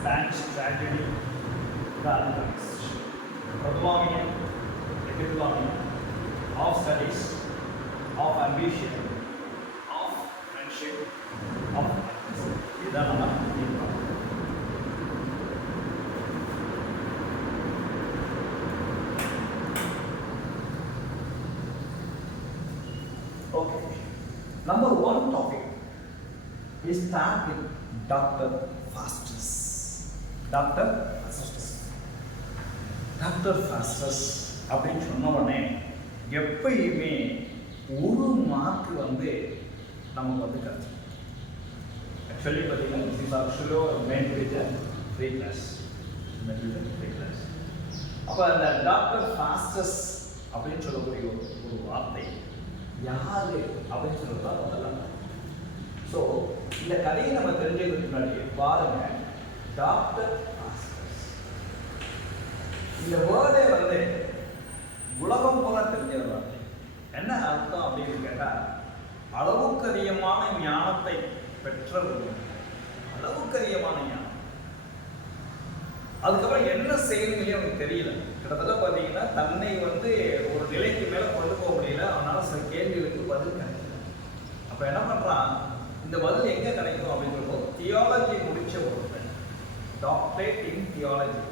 Spanish tragedy, The Alchemist. Pradwamiya, Epidwamiya, of studies, of ambition, of friendship, of happiness. இதுதான் நம்ம தீர்மானம். Okay. Number one topic is start with Dr. Faustus. Dr. Faustus. Dr. Faustus அப்படின்னு சொன்ன உடனே எப்பயுமே ஒரு mark வந்து நமக்கு வந்து கிடைக்கும். ஆக்சுவலி பார்த்தீங்கன்னா this is actually meant with a free class. அப்போ அந்த டாக்டர் ஃபாஸ்டஸ் அப்படின்னு சொல்லக்கூடிய ஒரு வார்த்தை யாரு அப்படின்னு சொல்றது தான் முதல்ல. ஸோ இந்த கதையை நம்ம தெரிஞ்சதுக்கு முன்னாடி பாருங்க, டாக்டர் ஃபாஸ்டஸ் இந்த வேர்டே வந்து உலகம் போல தெரிஞ்ச வார்த்தை. என்ன அர்த்தம் அப்படின்னு கேட்டால், அளவுக்கு அதிகமான ஞானத்தை பெற்றவர்கள், அளவுக்கு அதிகமான ஞானம். அதுக்கப்புறம் என்ன செய்யணும்னே அவனுக்கு தெரியல. கிட்டத்தட்ட பார்த்தீங்கன்னா தன்னை வந்து ஒரு நிலைக்கு மேலே கொண்டு போக முடியல. அவனால் சில கேள்விகளுக்கு பதில் கிடைக்கல. அப்போ என்ன பண்ணுறான், இந்த பதில் எங்கே கிடைக்கும் அப்படின்றப்போ தியாலஜி முடித்த ஒருத்தன், டாக்டரேட் இன் தியாலஜி,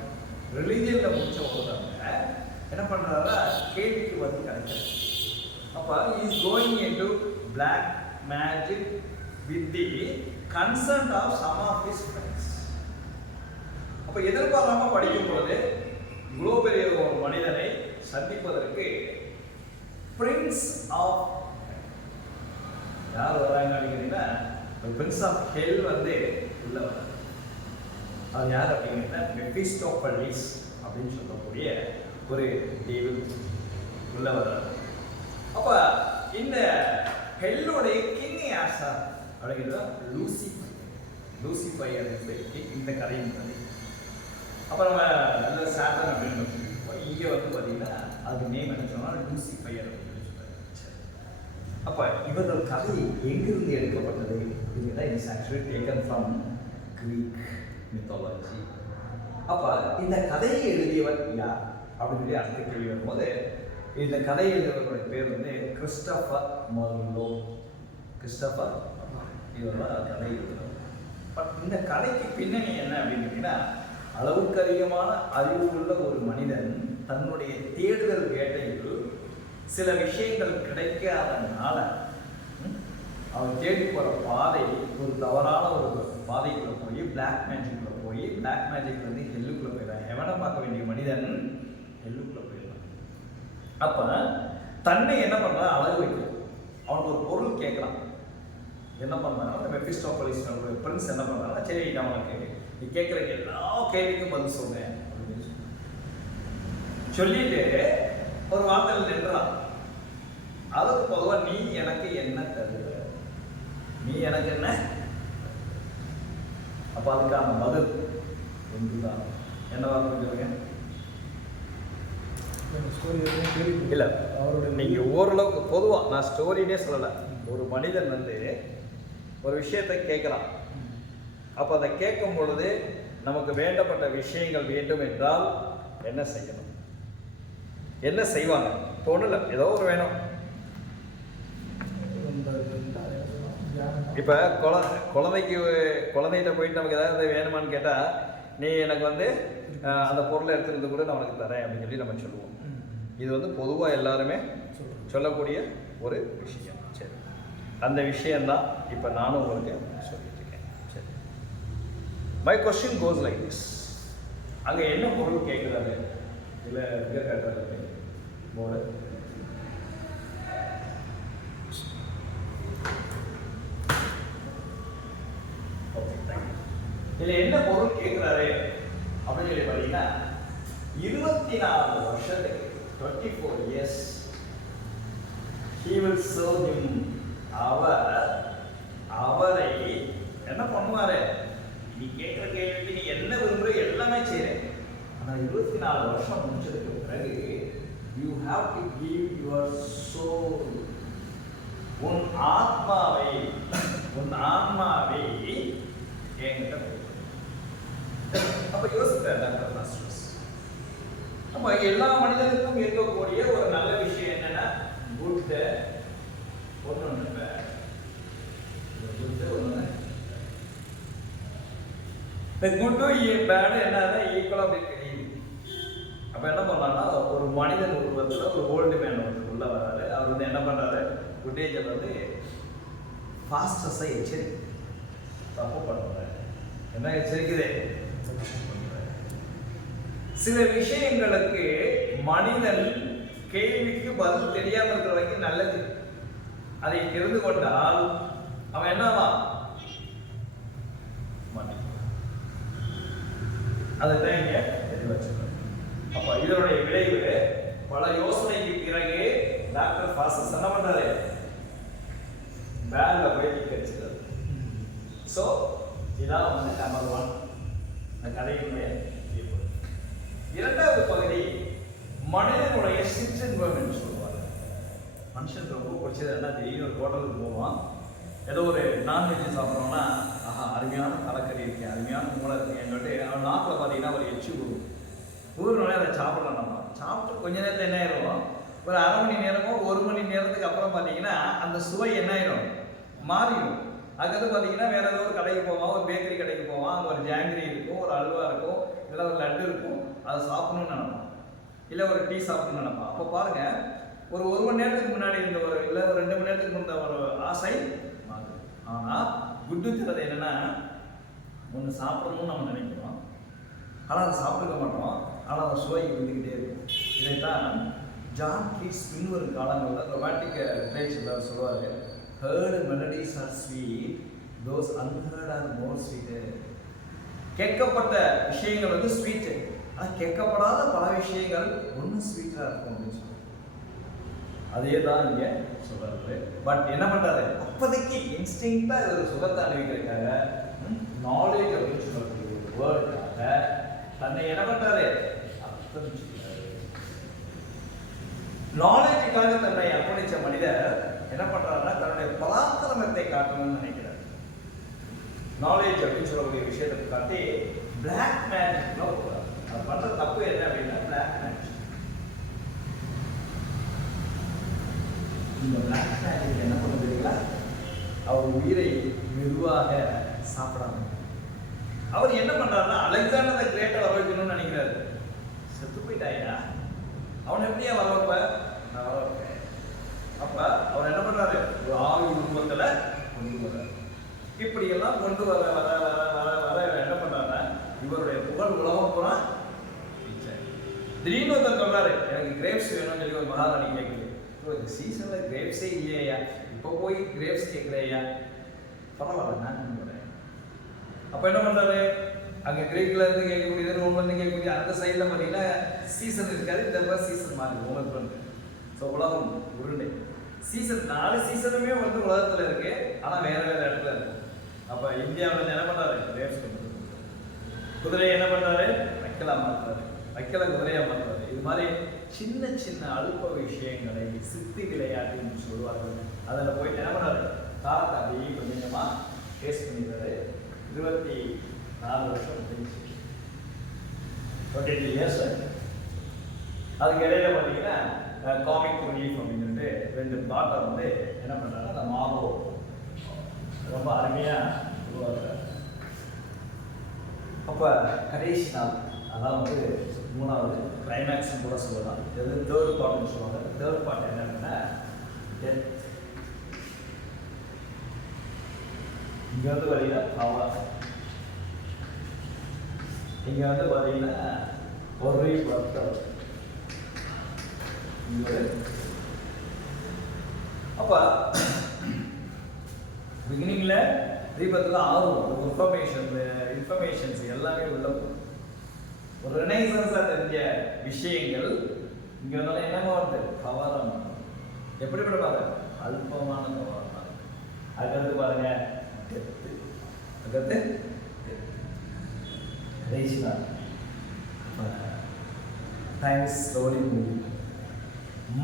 ரிலிஜியனில் முடித்த ஒருத்தவங்க என்ன பண்ணுறாரா, கேள்விக்கு பதில் கிடைக்கல. அப்போ is going into black magic with the concern of some of his friends. அப்போ எதிர்பாராமல் படிக்கும் பொழுது இவ்வளோ பெரிய ஒரு மனிதனை சந்திப்பதற்கு பிரின்ஸ் ஆஃப் யார் வராங்க அப்படிங்கிறீங்கன்னா, பிரின்ஸ் ஆஃப் ஹெல் வந்து உள்ள வர. அது யார் அப்படிங்கிறீங்கன்னா மெபிஸ்டோபலிஸ் அப்படின்னு சொல்லக்கூடிய ஒரு டேவில் உள்ள வர்றாரு. அப்போ இந்த ஹெல்லுடைய கிங் யார் சார் அப்படிங்கிறத லூசிஃபை. லூசிஃபை அப்படின்னு இந்த கதையின் கதை. அப்புறம் நம்ம நல்ல சாத்தன் அப்படின்னு சொல்லியிருக்கோம். இங்கே வந்து பார்த்தீங்கன்னா அதுக்கு நேம் என்ன சொன்னால் லூசிஃபையர் அப்படின்னு சொல்லுவாங்க. அப்போ இவர்கள் கதை எங்கிருந்து எடுக்கப்பட்டது அப்படிங்கிறத it's actually taken from Greek mythology. அப்போ இந்த கதையை எழுதியவர் யார் அப்படின்னு சொல்லி அடுத்த கேள்வி வரும்போது, இந்த கதை எழுதியவர்களுடைய பேர் வந்து கிறிஸ்டோபர் மார்லோ. கிறிஸ்டோபர் இவர் தான் கதை எழுதுகிறார். பட் இந்த கதைக்கு பின்னணி என்ன அப்படின்னு கேட்டீங்கன்னா, அளவுக்கு அதிகமான அறிவு உள்ள ஒரு மனிதன் தன்னுடைய தேடுதல் வேட்டையில் சில விஷயங்கள் கிடைக்காதனால அவன் தேடி போகிற பாதை ஒரு தவறான ஒரு பாதைக்குள்ளே போய் பிளாக் மேஜிக்குள்ளே போய், பிளாக் மேஜிக் வந்து ஹெல்லுக்குள்ளே போயிடறான். எவனை பார்க்க வேண்டிய மனிதன் ஹெல்லுக்குள்ளே போயிடறான். அப்போ தன்னை என்ன பண்ணுறான், அழகு வைக்கிறான். அவனுக்கு ஒரு பொருள் கேட்குறான். என்ன பண்ணுறாங்க, அந்த மெபிஸ்டோபலிஸ் பிரின்ஸ் என்ன பண்ணுறாங்க, சரி நான் உனக்கு நீ கேட்குற எல்லா கேள்விக்கும் பதில் சொல்றேன் அப்படின்னு சொல்லிட்டு ஒரு வார்த்தையில் நின்றான். அதுக்கு பொதுவாக நீ எனக்கு என்ன தருவ, நீ எனக்கு என்ன. அப்போ அதுக்கான பதில் ஒன்றுதான். என்ன வார்த்தை சொல்லுங்க. இல்லை அவருடைய நீங்கள் ஓரளவுக்கு பொதுவாக நான் ஸ்டோரினே சொல்லலை. ஒரு மனிதன் வந்து ஒரு விஷயத்தை கேட்குறான். அப்போ அதை கேட்கும் பொழுது நமக்கு வேண்டப்பட்ட விஷயங்கள் வேண்டும் என்றால் என்ன செய்யணும், என்ன செய்வாங்க. இப்போ ஒன்றும் இல்லை, ஏதோ ஒரு வேணும். இப்போ குழந்தைகிட்ட போயிட்டு நமக்கு ஏதாவது வேணுமான்னு கேட்டால், நீ எனக்கு வந்து அந்த பொருளை எடுத்துருந்து கூட நான் உனக்கு தரேன் அப்படின்னு சொல்லி நம்ம சொல்லுவோம். இது வந்து பொதுவாக எல்லாருமே சொல்லக்கூடிய ஒரு விஷயம். சரி, அந்த விஷயந்தான் இப்போ நானும் உங்களுக்கு சொல்லிட்டு இருக்கேன். சரி, my question goes like this. அங்கே என்ன பொருள் கேட்குறாரு, இல்லை எங்கே கேட்குறாரு போர்டு. Okay, thank you. இதில் என்ன பொருள் கேட்குறாரு அப்படின்னு சொல்லி பார்த்தீங்கன்னா, 24 வருஷத்துக்கு 24 years he will serve him. அவரை என்ன பண்ணுவாரு, நீ கேட்குற கேள்விக்கு நீ என்ன விரும்புகிற எல்லாமே செய்கிறேன். ஆனால் 24 வருஷம் முடிச்சதுக்கு பிறகு you have to give your soul, உன் ஆத்மாவை என்கிட்ட அப்ப யோசிப்பார் டாக்டர் பாஸ்டர்ஸ். அப்ப எல்லா மனிதனுக்கும் இருக்கக்கூடிய ஒரு நல்ல விஷயம் என்னன்னா குட் ஒன்று பேட். இந்த குட்டும் பேடு என்னன்னா ஈக்குவலாக இருக்கு. அப்போ என்ன பண்ணலாம்னா ஒரு மனிதன் உருவத்தில் ஒரு ஓல்டு மேன் வந்து உள்ள வராரு. அவர் வந்து என்ன பண்ணுறாரு, குட் ஏஜில் வந்து ஃபாஸ்டஸை எச்சரிக்கை தப்பு பண்ணுறாரு. என்ன எச்சரிக்குதே? சில விஷயங்களுக்கு மனிதன் கேள்விக்கு பதில் தெரியாமல் இருக்கிற வரைக்கும் நல்லது. அதை தெரிந்து கொண்டால் அவன் என்னவா அதுதான் இங்க தெளிவாச்சு. அப்ப இதனுடைய விளைவு பல யோசனைக்கு பிறகு டாக்டர் பாஸ்டர்ஸ் என்ன பண்றாரு, பேங்க்ல போய் கிடைச்சிருக்காரு. சோ இதான் வந்து நம்பர் 1 இந்த கதையினுடைய தீர்வு. இரண்டாவது பகுதி மனிதனுடைய சிற்றின்பம் என்று சொல்லுவாங்க. மனுஷன் ரொம்ப பிடிச்சது என்ன தெரியும், ஒரு ஹோட்டலுக்கு போவான், ஏதோ ஒரு நான்வெஜ் சாப்பிட்றோம்னா ஆஹா அருமையான தலைக்கறி இருக்கேன், அருமையான மூளை இருக்கேன்னு சொல்லிட்டு அவன் நாட்டில் பார்த்தீங்கன்னா ஒரு எச்சு ஊர்னோடனே அதை சாப்பிடலாம். நம்ம சாப்பிட்டு கொஞ்ச நேரத்தில் என்ன ஆயிடும், ஒரு அரை மணி நேரமோ 1 மணி நேரத்துக்கு அப்புறம் பார்த்தீங்கன்னா அந்த சுவை என்ன ஆயிடும், மாறிடும். அதுக்கடுத்து பார்த்தீங்கன்னா வேற ஏதோ ஒரு கடைக்கு போவான், ஒரு பேக்கரி கடைக்கு போவான், அங்கே ஒரு ஜாங்கிரி இருக்கும், ஒரு அல்வா இருக்கும், இல்லை ஒரு லட்டு இருக்கும், அதை சாப்பிடணும்னு நினைப்பான், இல்லை ஒரு டீ சாப்பிடணும்னு நினைப்பான். அப்போ பாருங்க ஒரு 1 மணி நேரத்துக்கு முன்னாடி இருந்த ஒரு இல்லை ஒரு 2 மணி நேரத்துக்கு முன்னாடி ஒரு ஆசை மாறுது. ஆனால் குட்டு தரது என்னன்னா ஒன்று சாப்பிடணும்னு நம்ம நினைக்கிறோம், ஆனால் அதை சாப்பிட்டுக்க மாட்டோம், ஆனால் அந்த சுவை இருந்துக்கிட்டே இருக்கும். இதைத்தான் ஜான் கீட்ஸ் பின்வரும் காலங்களில் ரொமான்டிக் லிட்ரேச்சரில் சொல்லுவார், heard melodies are sweet, those unheard are more sweet. கேட்கப்பட்ட விஷயங்கள் வந்து ஸ்வீட்டு, ஆனால் கேட்கப்படாத பல விஷயங்கள் ஒன்றும் ஸ்வீட்டாக இருக்கும் அப்படின்னு சொல்லுவாங்க. அதே தான் இங்கே சொல்றாரு. பட் என்ன பண்றாரு, அப்போதைக்கு இன்ஸ்டிங்க்டா ஒரு சுகத்தை அனுபவிக்கிறதுக்காக நாலேஜ் அப்படின்னு சொல்லக்கூடிய ஒரு வேர்டுக்காக தன்னை என்ன பண்றாரு, அர்ப்பணிச்சுக்கிறாரு. நாலேஜுக்காக தன்னை அர்ப்பணிச்ச மனிதர் என்ன பண்றாருன்னா தன்னுடைய பராக்கிரமத்தை காட்டணும்னு நினைக்கிறார். நாலேஜ் அப்படின்னு சொல்லக்கூடிய விஷயத்தை காட்டி பிளாக் மேஜிக்ல போறாரு. அது பண்ற தப்பு என்ன அப்படின்னா பிளாக் மேஜிக். இந்த பிளாக் மேஜிக் என்ன பண்ண தெரியுங்களா, அவர் உயிரை மெதுவாக சாப்பிடாம அவர் என்ன பண்றாருன்னா அலெக்சாண்டர் தி கிரேட்டை வர வைக்கணும்னு நினைக்கிறாரு. செத்து போயிட்டாயா, அவன் எப்படியா வர வைப்ப, நான் வர வைப்பேன். அப்ப அவர் என்ன பண்றாரு, ஒரு ஆவி உருவத்துல கொண்டு வர்றாரு. இப்படி எல்லாம் கொண்டு வர வர வர வர வர என்ன பண்றாருன்னா இவருடைய புகழ் உலகம் பூரா திடீர்னு ஒருத்தர் சொல்றாரு, எனக்கு கிரேப்ஸ் வேணும்னு சொல்லி ஒரு மகாராணி கேட்குது. இந்த சீசன்ல கிரேப்ஸே இல்லையா, இப்போ போய் கிரேப்ஸ் கேட்கலையா, பரவாயில்ல நான் போறேன். அப்ப என்ன பண்றாரு, அங்க கிரீக்ல இருந்து கேட்கக்கூடியது, ரோம்ல இருந்து கேட்கக்கூடிய அந்த சைட்ல பார்த்தீங்கன்னா சீசன் இருக்காது, இந்த மாதிரி சீசன் மாறி உங்களுக்கு வந்து ஸோ உலகம் உருண்டை சீசன் 4 சீசனுமே வந்து உலகத்துல இருக்கு, ஆனா வேற வேற இடத்துல இருக்கு. அப்ப இந்தியாவில் என்ன பண்றாரு, கிரேப்ஸ் கொண்டு குதிரையை என்ன பண்றாரு, வைக்கலா மாத்துறாரு, வைக்கல குதிரையா மாத்துறாரு. இது மாதிரி சின்ன சின்ன அழுப்ப விஷயங்களை சித்தி விளையாட்டுன்னு சொல்லுவார்கள். அதில் போயிட்டு என்ன பண்ணாரு, காலத்தை அப்படியே கொஞ்சமா டேஸ்ட் பண்ணிடுறாரு. 24 வருஷம் முடிஞ்சு 22 இயர்ஸ். அதுக்கு இடையில பார்த்தீங்கன்னா காமிக் ரிலீஃப் அப்படின்னு சொல்லிட்டு 2 பாட்டை வந்து என்ன பண்ணுறாரு, அந்த மாவோ ரொம்ப அருமையாக உருவாக்குறாரு. அப்போ கடைசி நாள் அதான் வந்து 3வது கிளைமேக்ஸ் கூட சொல்லலாம். இது 3rd பார்ட்னு சொல்லுவாங்க. 3rd பார்ட் என்னன்னா டெத். இங்க வந்து பார்த்தீங்கன்னா பவர், இங்க வந்து பார்த்தீங்கன்னா ஒரு ரீபர்த். அப்ப பிகினிங்ல ரீபர்த்ல ஆர்வம், இன்ஃபர்மேஷன்ஸ் எல்லாமே உள்ள ஒரு ரெனைசன்ஸா தெரிஞ்ச விஷயங்கள் இங்க வந்தாலும் என்னமா வருது, கவரம். எப்படி பாருங்க, அல்பமான கவரம். அதுக்கடுத்து பாருங்க டெத்து, அதுக்கடுத்து கடைசி நாள் டைம்ஸ் ஸ்லோலி மூவிங்,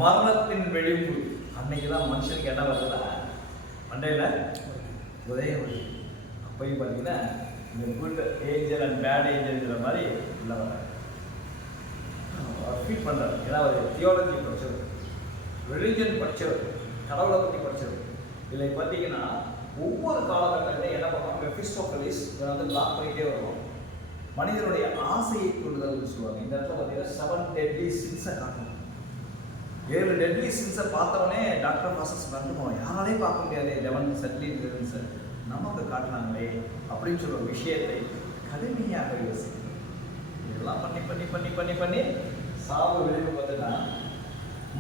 மரணத்தின் வெளிவு. அன்னைக்குதான் மனுஷனுக்கு என்ன வருதுன்னா மண்டையில உதய வழி. அப்பயும் பார்த்தீங்கன்னா இந்த குட் ஏஞ்சல் அண்ட் பேட் ஏஞ்சல்ங்கிற மாதிரி உள்ள வர ஃபீட் பண்ணுறாரு. ஏன்னா அவர் தியோலஜி படித்தவர், ரிலிஜன் படித்தவர், கடவுளை பற்றி படித்தவர். இதில் பார்த்தீங்கன்னா ஒவ்வொரு காலகட்டத்திலையும் என்ன பண்ணுவாங்க, மெஃபிஸ்டோஃபெலிஸ் இதை வந்து பிளாக் பண்ணிகிட்டே வருவோம். மனிதனுடைய ஆசையை தூண்டுதல்னு சொல்லுவாங்க. இந்த இடத்துல பார்த்தீங்கன்னா 7 deadly sins காட்டணும். 7 deadly sins பார்த்தவொடனே டாக்டர் ப்ராசஸ் பண்ணுவோம், யாராலையும் பார்க்க முடியாது 11 deadly sins நமக்கு காட்டினாங்களே அப்படின்னு சொல்ற விஷயத்தை கடுமையாக யோசிக்கணும். இதெல்லாம் பண்ணி பண்ணி பண்ணி பண்ணி பண்ணி சாவு விளைவு பார்த்தீங்கன்னா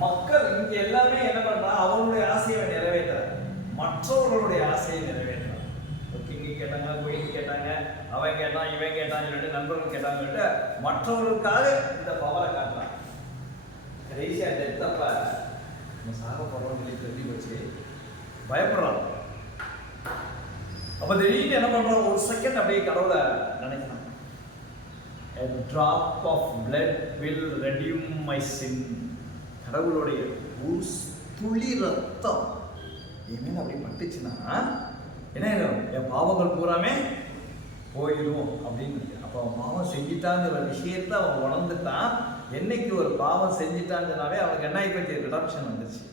மக்கள் இங்கே எல்லாமே என்ன பண்ணுறாங்க, அவங்களுடைய ஆசையை நிறைவேற்றுறாங்க, மற்றவர்களுடைய ஆசையை நிறைவேற்றுறாங்க. கிங்கி கேட்டாங்க, குயின் கேட்டாங்க, அவன் கேட்டான், இவன் கேட்டான் சொல்லிட்டு, நண்பர்கள் கேட்டாங்க சொல்லிட்டு மற்றவர்களுக்காக இந்த பவரை காட்டுறாங்க. கடைசியாக டெத்தப்ப நம்ம சாக போகிறோம் சொல்லி தெரிஞ்சு வச்சு பயப்படுறாங்க. அப்போ திடீர்னு என்ன பண்ணுறோம், ஒரு செகண்ட் அப்படியே கடவுளை நினைக்கிறாங்க. A drop of blood will redeem my sin. கடவுளுடைய ஒரு துளி ரத்தம் என் அப்படி பட்டுச்சுன்னா என்ன ஆயிடும், என் பாவங்கள் பூராமே போயிடும் அப்படின்னு. அப்போ அவன் பாவம் செஞ்சிட்டாங்கிற விஷயத்தை அவன் உணர்ந்துட்டான். என்னைக்கு ஒரு பாவம் செஞ்சிட்டாங்கனாவே அவனுக்கு என்ன ஆகிப்போச்சு, ரிடம்ஷன் வந்துருச்சு.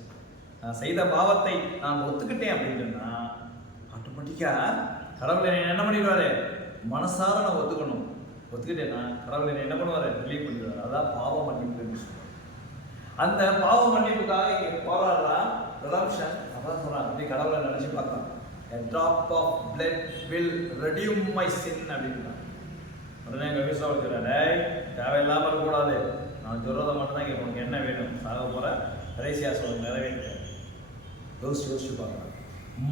நான் செய்த பாவத்தை நான் ஒத்துக்கிட்டேன் அப்படின்னா ஆட்டோமேட்டிக்காக கடவுளை என்ன பண்ணிடுவாரு, மனசார நான் ஒத்துக்கணும், ஒத்துக்கிட்டேன்னா கடவுளை என்ன பண்ணுவார், ரிலீவ் பண்ணிடுவார். அதான் பாவ மன்னிப்புன்னு சொல்லுவாங்க. அந்த பாவ மன்னிப்புக்காக இங்கே போராடுறான் ரிடம்ஷன். அதான் சொல்கிறான், அப்படி கடவுளை நினச்சி பார்க்கலாம். A drop of blood will redeem my sin அப்படின்னா உடனே எங்கள் வீட்டில் வச்சுக்கிறாரு, தேவையில்லாமல் இருக்கக்கூடாது, நான் சொல்கிறத மட்டும்தான் இங்கே உனக்கு என்ன வேணும், சாக போகிற கடைசியாக சொல்ல நிறைவேற்ற யோசிச்சு பார்க்குறான்.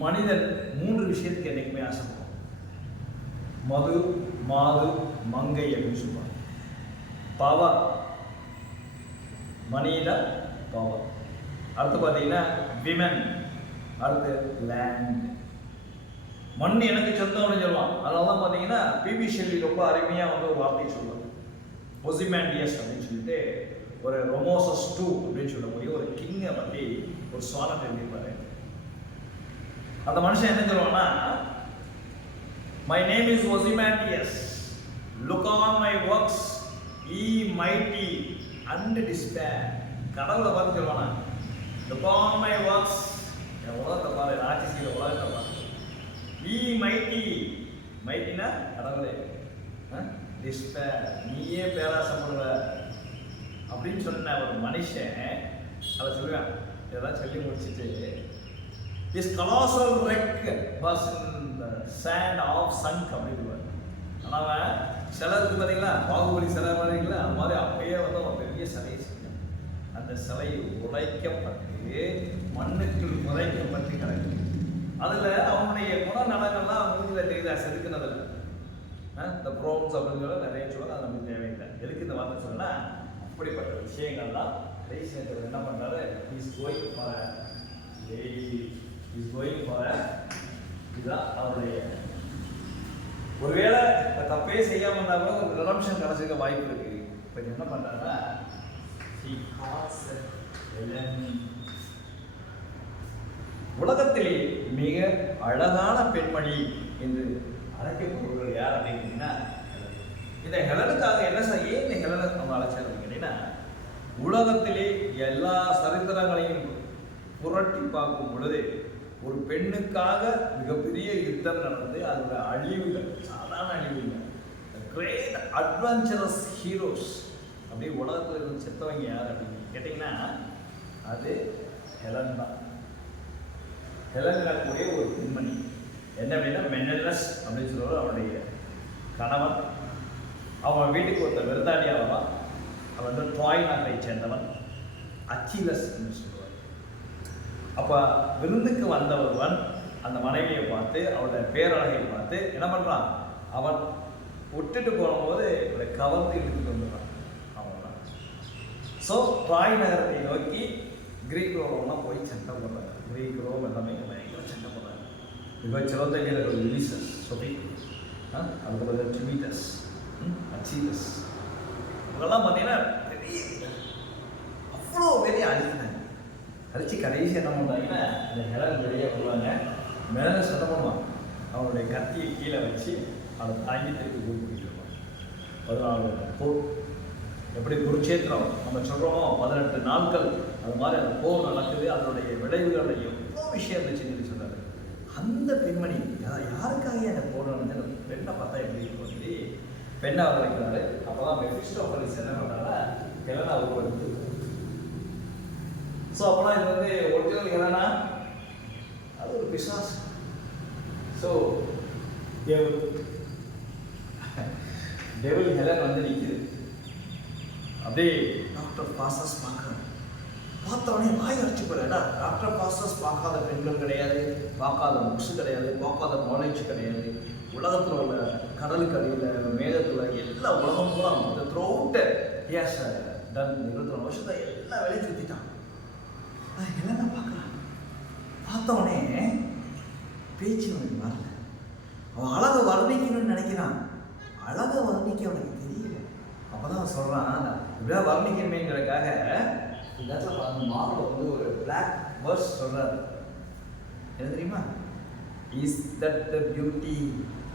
மனிதன் 3 விஷயத்துக்கு என்றைக்குமே ஆசைப்படுவான். மது, மாது, மங்கை அப்படின்னு சொல்லுவாங்க. பவர், மணியில பவர். அடுத்து பார்த்தீங்கன்னா விமன், அடுத்து லேண்ட். மண் எனக்கு சொந்தம்னு சொல்லுவான். அதனால தான் பார்த்தீங்கன்னா பிபி ஷெல்லி ரொம்ப அருமையாக வந்து ஒரு வார்த்தை சொல்லுவாங்க, ஒசிமேண்டியஸ் அப்படின்னு சொல்லிட்டு ஒரு ரொமோசஸ் 2 அப்படின்னு சொல்லக்கூடிய ஒரு கிங்கை பற்றி ஒரு சுவானம் எழுதியிருப்பாரு. அந்த மனுஷன் என்ன சொல்லுவான்னா, My name is Ozymandias. Look on my works, ye mighty and despair. கடவுளை பார்த்து சொல்லுவானா, Look on my works. என் உலகத்தை பாரு, ஆட்சி செய்கிற உலகத்தை பாரு. Ye mighty, mightyனா கடவுளே, despair, நீயே பேராசப்படுற அப்படின்னு சொன்ன ஒரு மனுஷன் அதை சொல்லுவேன். இதெல்லாம் சொல்லி முடிச்சுட்டு His colossal wreck was in the sand of sunk அப்படின்னு. ஆனால் சிலை இருக்கு பார்த்தீங்களா, பாகுபலி சிலை பார்த்தீங்களா, அது மாதிரி அப்பயே வந்து அவன் பெரிய சிலையை செஞ்சான். அந்த சிலை உடைக்கப்பட்டு மண்ணுக்குள் புதைக்கப்பட்டு கிடக்கு. அதில் அவனுடைய குணநலங்கள்லாம் மூஞ்சில் தெரியுதா, செதுக்குனதில்லை. இந்த ப்ரோம்ஸ் அப்படின்னு சொல்ல நிறைய சொல்ல அது நமக்கு தேவையில்லை. எதுக்கு இந்த வார்த்தை சொன்னா, அப்படிப்பட்ட விஷயங்கள்லாம் கடைசி நேரத்தில் என்ன பண்ணுறாரு, இஸ் கோயிங் ஃபார் இதுதான் அவருடைய. ஒருவேளை தப்பே செய்யாமல் இருந்தால் கூட ஒரு ரிடம்ஷன் கிடைச்சிருக்க வாய்ப்பு இருக்கு. இப்போ என்ன பண்ணுறாருன்னா, உலகத்திலே மிக அழகான பெண்மணி என்று அழைக்கப்படுபவர்கள் யார் அப்படின்னா, இந்த ஹெலனுக்காக என்ன செய்ய, ஏன் இந்த ஹெலனை நம்ம அழைச்சார் அப்படின்னு கேட்டீங்கன்னா, உலகத்திலே எல்லா சரித்திரங்களையும் புரட்டி பார்க்கும் பொழுது ஒரு பெண்ணுக்காக மிகப்பெரிய யுத்தம் நடந்து அதோட அழிவுகள் சாதாரண அழிவுகள், கிரேட் அட்வென்ச்சரஸ் ஹீரோஸ் அப்படியே உலகத்தில் இருந்து செத்தவங்க யார் அப்படின்னு கேட்டிங்கன்னா அது ஹெலன் தான். ஹெலன் கூடிய ஒரு பெண்மணி என்ன அப்படின்னா, மெனலஸ் அப்படின்னு சொல்லுவார் அவனுடைய கணவன். அவன் வீட்டுக்கு ஒருத்தர் விருந்தாளி ஆகலாம். அவன் வந்து ட்ராய் நாட்டை சேர்ந்தவன், அச்சிலஸ் என்று சொல்லுவார். அப்போ விருந்துக்கு வந்த ஒருவன் அந்த மனைவியை பார்த்து அவளுடைய பேரழகை பார்த்து என்ன பண்ணுறான், அவன் விட்டுட்டு போகும்போது இவளை கவர்ந்து இழுத்துட்டு வந்துடுறான். அவன்தான். ஸோ ட்ராய் நகரத்தை நோக்கி கிரீக் ரோமெல்லாம் போய் சண்டை போடுறாங்க. கிரீக் ரோம் எல்லாமே பயங்கர சண்டை போடுறாங்க. இப்போ சிறந்த வீரர்கள் யுலிசஸ், சொபி, அதுக்கப்புறம் டிமிட்டஸ், அச்சீலஸ், இவங்கெல்லாம் பார்த்தீங்கன்னா பெரிய அவ்வளோ பெரிய அழிந்தாங்க. அழிச்சு கடைசி என்ன பண்ணுறாங்கன்னா, இந்த ஹெலன் வெளியே வருவாங்க. மேலே சண்டை பண்ணுவான். அவனுடைய கத்தியை கீழே வச்சு அதை தாங்கி திருப்பி ஊர் பிடிச்சிருப்பாங்க. 14 போர் எப்படி குருட்சேத்திரம் நம்ம சொல்கிறோமோ 18 நாட்கள் அது மாதிரி அந்த போர் நடக்குது. அதனுடைய விளைவுகள் எவ்வளோ விஷயம் இருந்துச்சுன்னு சொன்னார். அந்த பெண்மணி யாருக்காக அந்த போர் நடந்து அந்த பெண்ணை பார்த்தா எப்படி இருக்கும் சொல்லி பெண்ணை அவர் வைக்கிறாரு. அப்போ தான் மெஃபிஸ்டோஃபெலிஸ் என்ன பண்ணுறாங்க, ஹெலனா உருவாக்குது. ஸோ அப்போனா இது வந்து ஒரிஜினல் ஹெலனா அது ஒரு பிசாசு. ஸோ டெவில் ஹெலன் வந்து நிற்குது. அப்படியே டாக்டர் பாசஸ் பார்க்குறேன். பார்த்தவொடனே வாய் அடிச்சு போகிறேன்டா. டாக்டர் பாசஸ் பார்க்காத பெண்கள் கிடையாது, பார்க்காத புக்ஸு கிடையாது, பார்க்காத நாலேஜ் கிடையாது. உலகத்தில் உள்ள கடலுக்கு அடியில் மேகத்தில் எல்லா உலகம் பூரா அந்த த்ரூ அவுட் எஸ் டன் 24 வருஷத்தை எல்லா வேலையும் சுற்றிட்டான். என்னென்ன பார்க்குறான். பார்த்தவொடனே பேச்சு அவனுக்கு வரல. அவன் அழகை வர்ணிக்கணும்னு நினைக்கிறான். அழகை வர்ணிக்க அவனுக்கு தெரியல. அப்போ தான் அவன் சொல்கிறான், இப்படியா வர்ணிக்கணுமேங்கிறதுக்காக இந்த இடத்துல அந்த மார்பில் வந்து ஒரு பிளாக் வேர்ஸ் சொல்கிறார். என்ன தெரியுமா? Is that the beauty,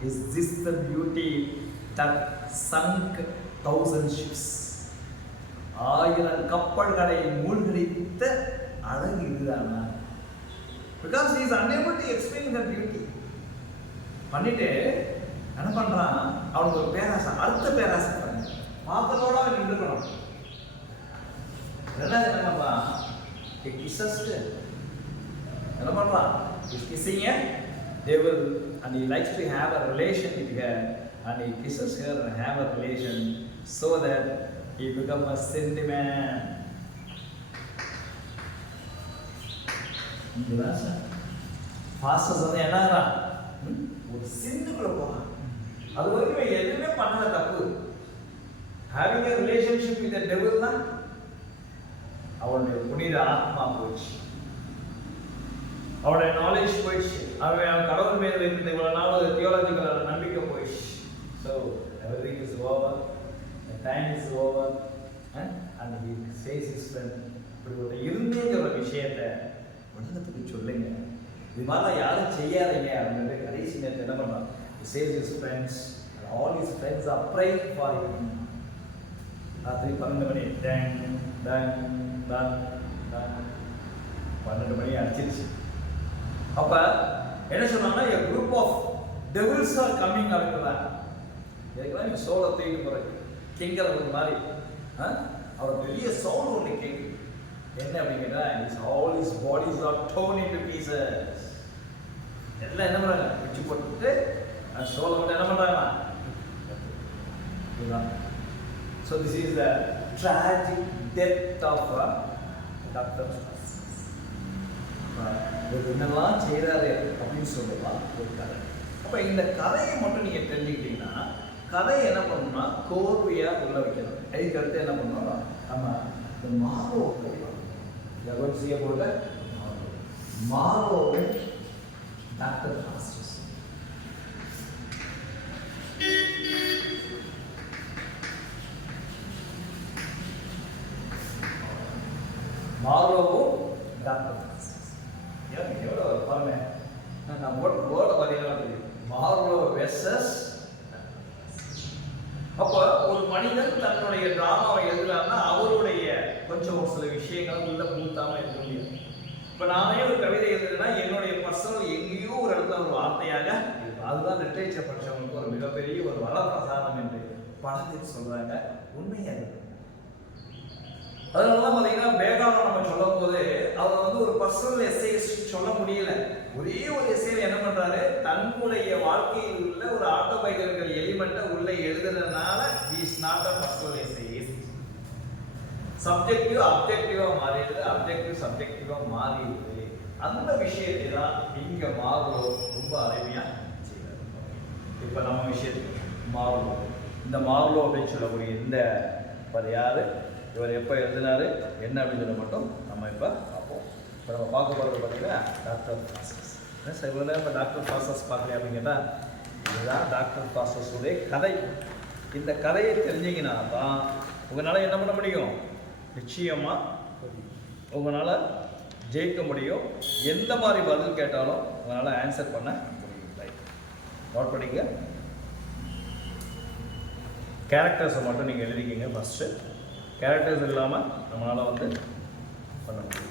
is this the beauty that chunk 1000 ships. 1000 கப்பல்களை மூழ்கடித்த அழகு இதுதானா? Because he is unable to explain the beauty. பண்ணிட்டு என்ன பண்ணுறான், அவனுக்கு ஒரு பேராசை, அடுத்த பேராசை பண்ண பார்த்ததோட அவன் நின்றுக்கணும். ரெண்டாவது என்ன பண்ணுறான், கிசஸ்ட்டு என்ன பண்ணுறான், is kissing a devil and he likes to have a relation with her and he kisses her and have a relation so that he become a sinful man. இதுதான் சார் ஃபாஸ்டஸ் வந்து என்னங்கிறான், ஒரு சின்னுக்குள்ள போகிறான். அது வரைக்கும் எதுவுமே பண்ணல தப்பு. Having a relationship with the devil தான் அவனுடைய புனித ஆத்மா போயிடுச்சு, அவனுடைய நாலேஜ் போயிடுச்சு, அவன் கடவுள் மேல இருந்த இவ்வளவு நாள் தியோலஜிக்கல் நம்பிக்கை போயிடுச்சு. So everything is over, time is over and he says his friend. இப்படி ஒரு இருந்தேங்கிற ஒரு விஷயத்தை உலகத்துக்கு சொல்லுங்க. இது மாதிரிலாம் யாரும் செய்யாதீங்க அப்படின்னு கடைசி நேரத்தில் என்ன பண்ணுறான், chase his friends, all his friends are praying for him. ராத்திரி 12 மணி டேங் டேங் டேங் டேங் 12 மணி அடிச்சிருச்சு. அப்போ என்ன சொன்னாங்கன்னா, a group of devils are coming அப்படின்றாங்க. இதுக்கெல்லாம் நீ சோலை தூக்கிட்டு போகிற கிங்கர் மாதிரி அவர் பெரிய சவுண்ட் ஒன்று கேட்குது. என்ன அப்படிங்கிட்டா, all his bodies are torn into pieces. எல்லாம் என்ன பண்ணுறாங்க, பிச்சு போட்டுட்டு சோலை மட்டும் என்ன பண்ணுறாங்களா இதுதான். So this is the tragic death of Dr. என்னெல்லாம் செய்கிறாரு அப்படின்னு சொல்லலாம் ஒரு கதை. அப்போ இந்த கதையை மட்டும் நீங்கள் தெரிஞ்சுக்கிட்டீங்கன்னா, கதையை என்ன பண்ணணும்னா கோர்வையாக உள்ள வைக்கணும். அதுக்கு அடுத்து என்ன பண்ணணும், நம்ம இந்த மார்வோ செய்ய போல மார்வோவை டாக்டர் ஃபாஸ்டஸ். மார்வோவும் டாக்டர் ஃபாஸ்டஸ் எவ்வளோ பாருங்க, நான் போர்டை பார்த்தீங்கன்னா தெரியும், மார்வோ வெர்சஸ். அப்போ ஒரு மனிதன் தன்னுடைய டிராமாவை எழுதுறாருன்னா அவருடைய கொஞ்சம் ஒரு சில விஷயங்கள் உள்ள பூத்தாமல் இருக்க முடியாது. இப்போ நானே ஒரு கவிதை எழுதுனா என்னுடைய பர்சனல் எங்கேயோ ஒரு இடத்துல ஒரு வார்த்தையாக இருக்கும். அதுதான் லிட்ரேச்சர் படித்தவங்களுக்கு ஒரு மிகப்பெரிய ஒரு வரப்பிரசாதம் என்று படத்தில் சொல்றாங்க. உண்மையாக இருக்கு. அதனால தான் பார்த்தீங்கன்னா பேகாலம் நம்ம சொல்லும் போது அவர் வந்து ஒரு பர்சனல் எஸ்ஸே சொல்ல முடியல. ஒரே ஒரு எஸ்ஸேல என்ன பண்றாரு, தன்னுடைய வாழ்க்கையில் உள்ள ஒரு ஆட்டோபயோகிராபிக்கல் எலிமெண்ட்டை உள்ள எழுதுறதுனால he is not a personal essay. Subjective அப்ஜெக்டிவா மாறிடுது, அப்ஜெக்டிவ் சப்ஜெக்டிவா மாறிடுது. அந்த விஷயத்தை தான் இங்க மார்வோ ரொம்ப அருமையா செய்யறாரு. இப்ப நம்ம விஷயத்துக்கு மார்வோ, இந்த மார்வோ அப்படின்னு சொல்லக்கூடிய இந்த யாரு, இவர் எப்போ எழுதினாரு என்ன அப்படின்றத மட்டும் நம்ம இப்போ பார்ப்போம். இப்போ நம்ம பார்க்க போகிறது பார்த்தீங்கன்னா டாக்டர் ஃபாஸ்டஸ். என்ன சார் இவ்வளோ நேரம் இப்போ டாக்டர் ஃபாஸ்டஸ் பார்க்கலையா அப்படிங்கன்னா, இதுதான் டாக்டர் ஃபாஸ்டஸுடைய கதை. இந்த கதையை தெரிஞ்சிங்கன்னா தான் உங்களால் என்ன பண்ண முடியும், நிச்சயமாக உங்களால் ஜெயிக்க முடியும். எந்த மாதிரி பதில் கேட்டாலும் உங்களால் ஆன்சர் பண்ண முடியும். ரைட், நோட் பண்ணிக்க. கேரக்டர்ஸை மட்டும் நீங்கள் எழுதிக்கிங்க ஃபஸ்ட்டு. கேரக்டர்ஸ் இல்லாமல் நம்மளால் வந்து பண்ண முடியும்.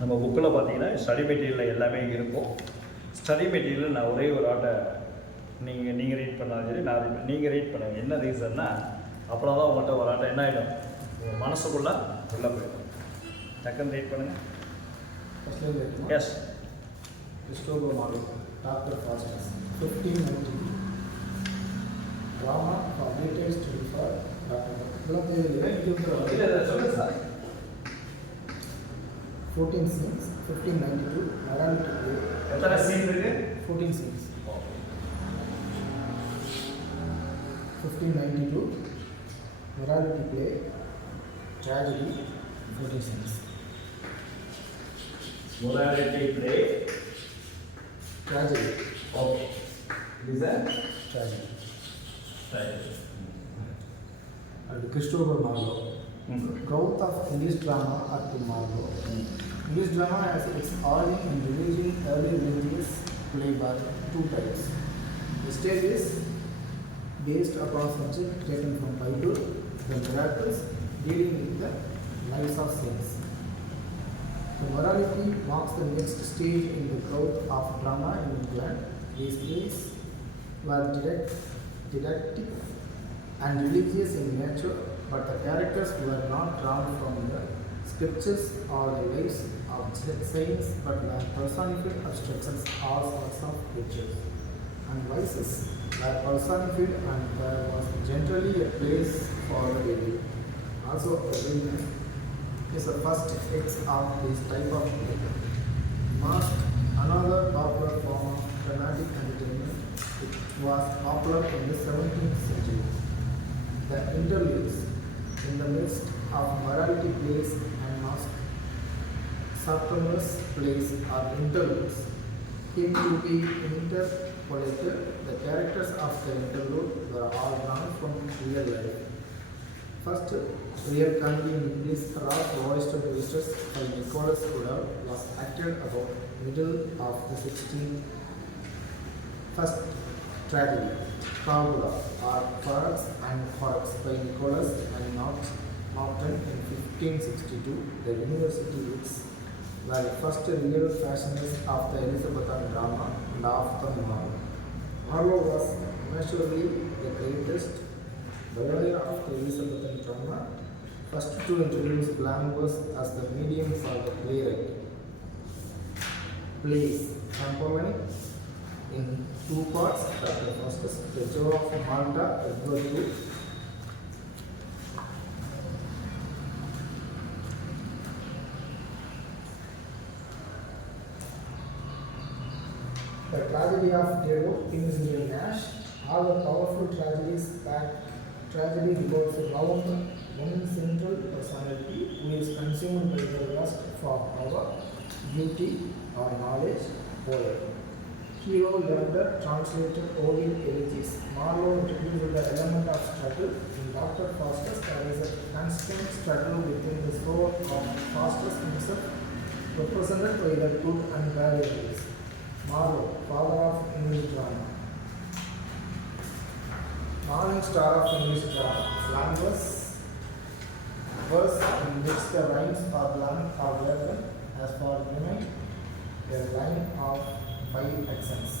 நம்ம புக்கில் பார்த்தீங்கன்னா ஸ்டடி மெட்டீரியலில் எல்லாமே இருக்கும். ஸ்டடி மெட்டீரியல் நான் ஒரே ஒரு ஆட்டை நீங்கள் ரீட் பண்ணாலும் சரி, நீங்கள் ரீட் பண்ணுங்கள். என்ன ரீசன்னா அப்புறம் தான் உங்கள்கிட்ட ஒரு ஆட்டை என்ன ஆகிடும், உங்கள் மனசுக்குள்ளே உள்ளே போயிடும். டக்குன்னு ரீட் பண்ணுங்கள். Yes. Christopher Marlowe, Doctor Faustus, 1590. Drama for detail study for doctor. இதெல்லாம் இல்லை சொல்லுங்கள் சார். 14 scenes, 1592, morality play. எத்தனை சீன் இருக்கு? 14 scenes. 1592, morality play, tragedy, 14 scenes. Morality play, Tragedy. okay. Is that Tragedy. tragedy? And Christopher Marlowe. Growth of English drama up to Marlowe. English drama has its origin in religion, early religious play by two types. The stage is based upon subject taken from Bible, the miracles dealing with the lives of saints. The morality marks the next stage in the growth of drama in England. These plays were didactic and religious in nature, but the characters were not drawn from the scriptures or the lives of saints, but were personified abstractions, all sorts of pictures. And vices were personified, and there was generally a place for the devil. Also, a villain is the first effects of this type of play. Mask, another popular form of dramatic entertainment, it was popular in the 17th century. The interludes in the midst of morality plays and mask Sartomer's plays are interludes. Came to be interpolated, the characters of the interlude were all drawn from real life. First real comedy in English, rough voiced twisters by Nicholas Woodard was acted about middle of the 16th. First tragedy, Fabula, or Forex and Forex by Nicholas and Norton in 1562. The university wits were the first real fashioners of the Elizabethan drama and of the Marlowe. Marlowe was immeasurably the greatest pioneer of the Elizabethan drama, first to introduce glamours as the medium for the playwright. Plays Campomaine in two parts, the first is The Joe of Malta, Edward II. The Tragedy of Diego, Kingsley Nash. All the powerful tragedies tragedy revolves around one central personality who is consumed by the lust for power, beauty, or knowledge, poet. Hero Leander translated Ovid Elegies. Marlowe introduced the element of struggle. In Dr. Faustus, there is a constant struggle within the soul of Faustus himself, represented by the good and bad elements. Marlowe, father of English drama. Morning star of English drama. Language, verse in which the rhymes are blank or level, as for unite, a line of 5 accents.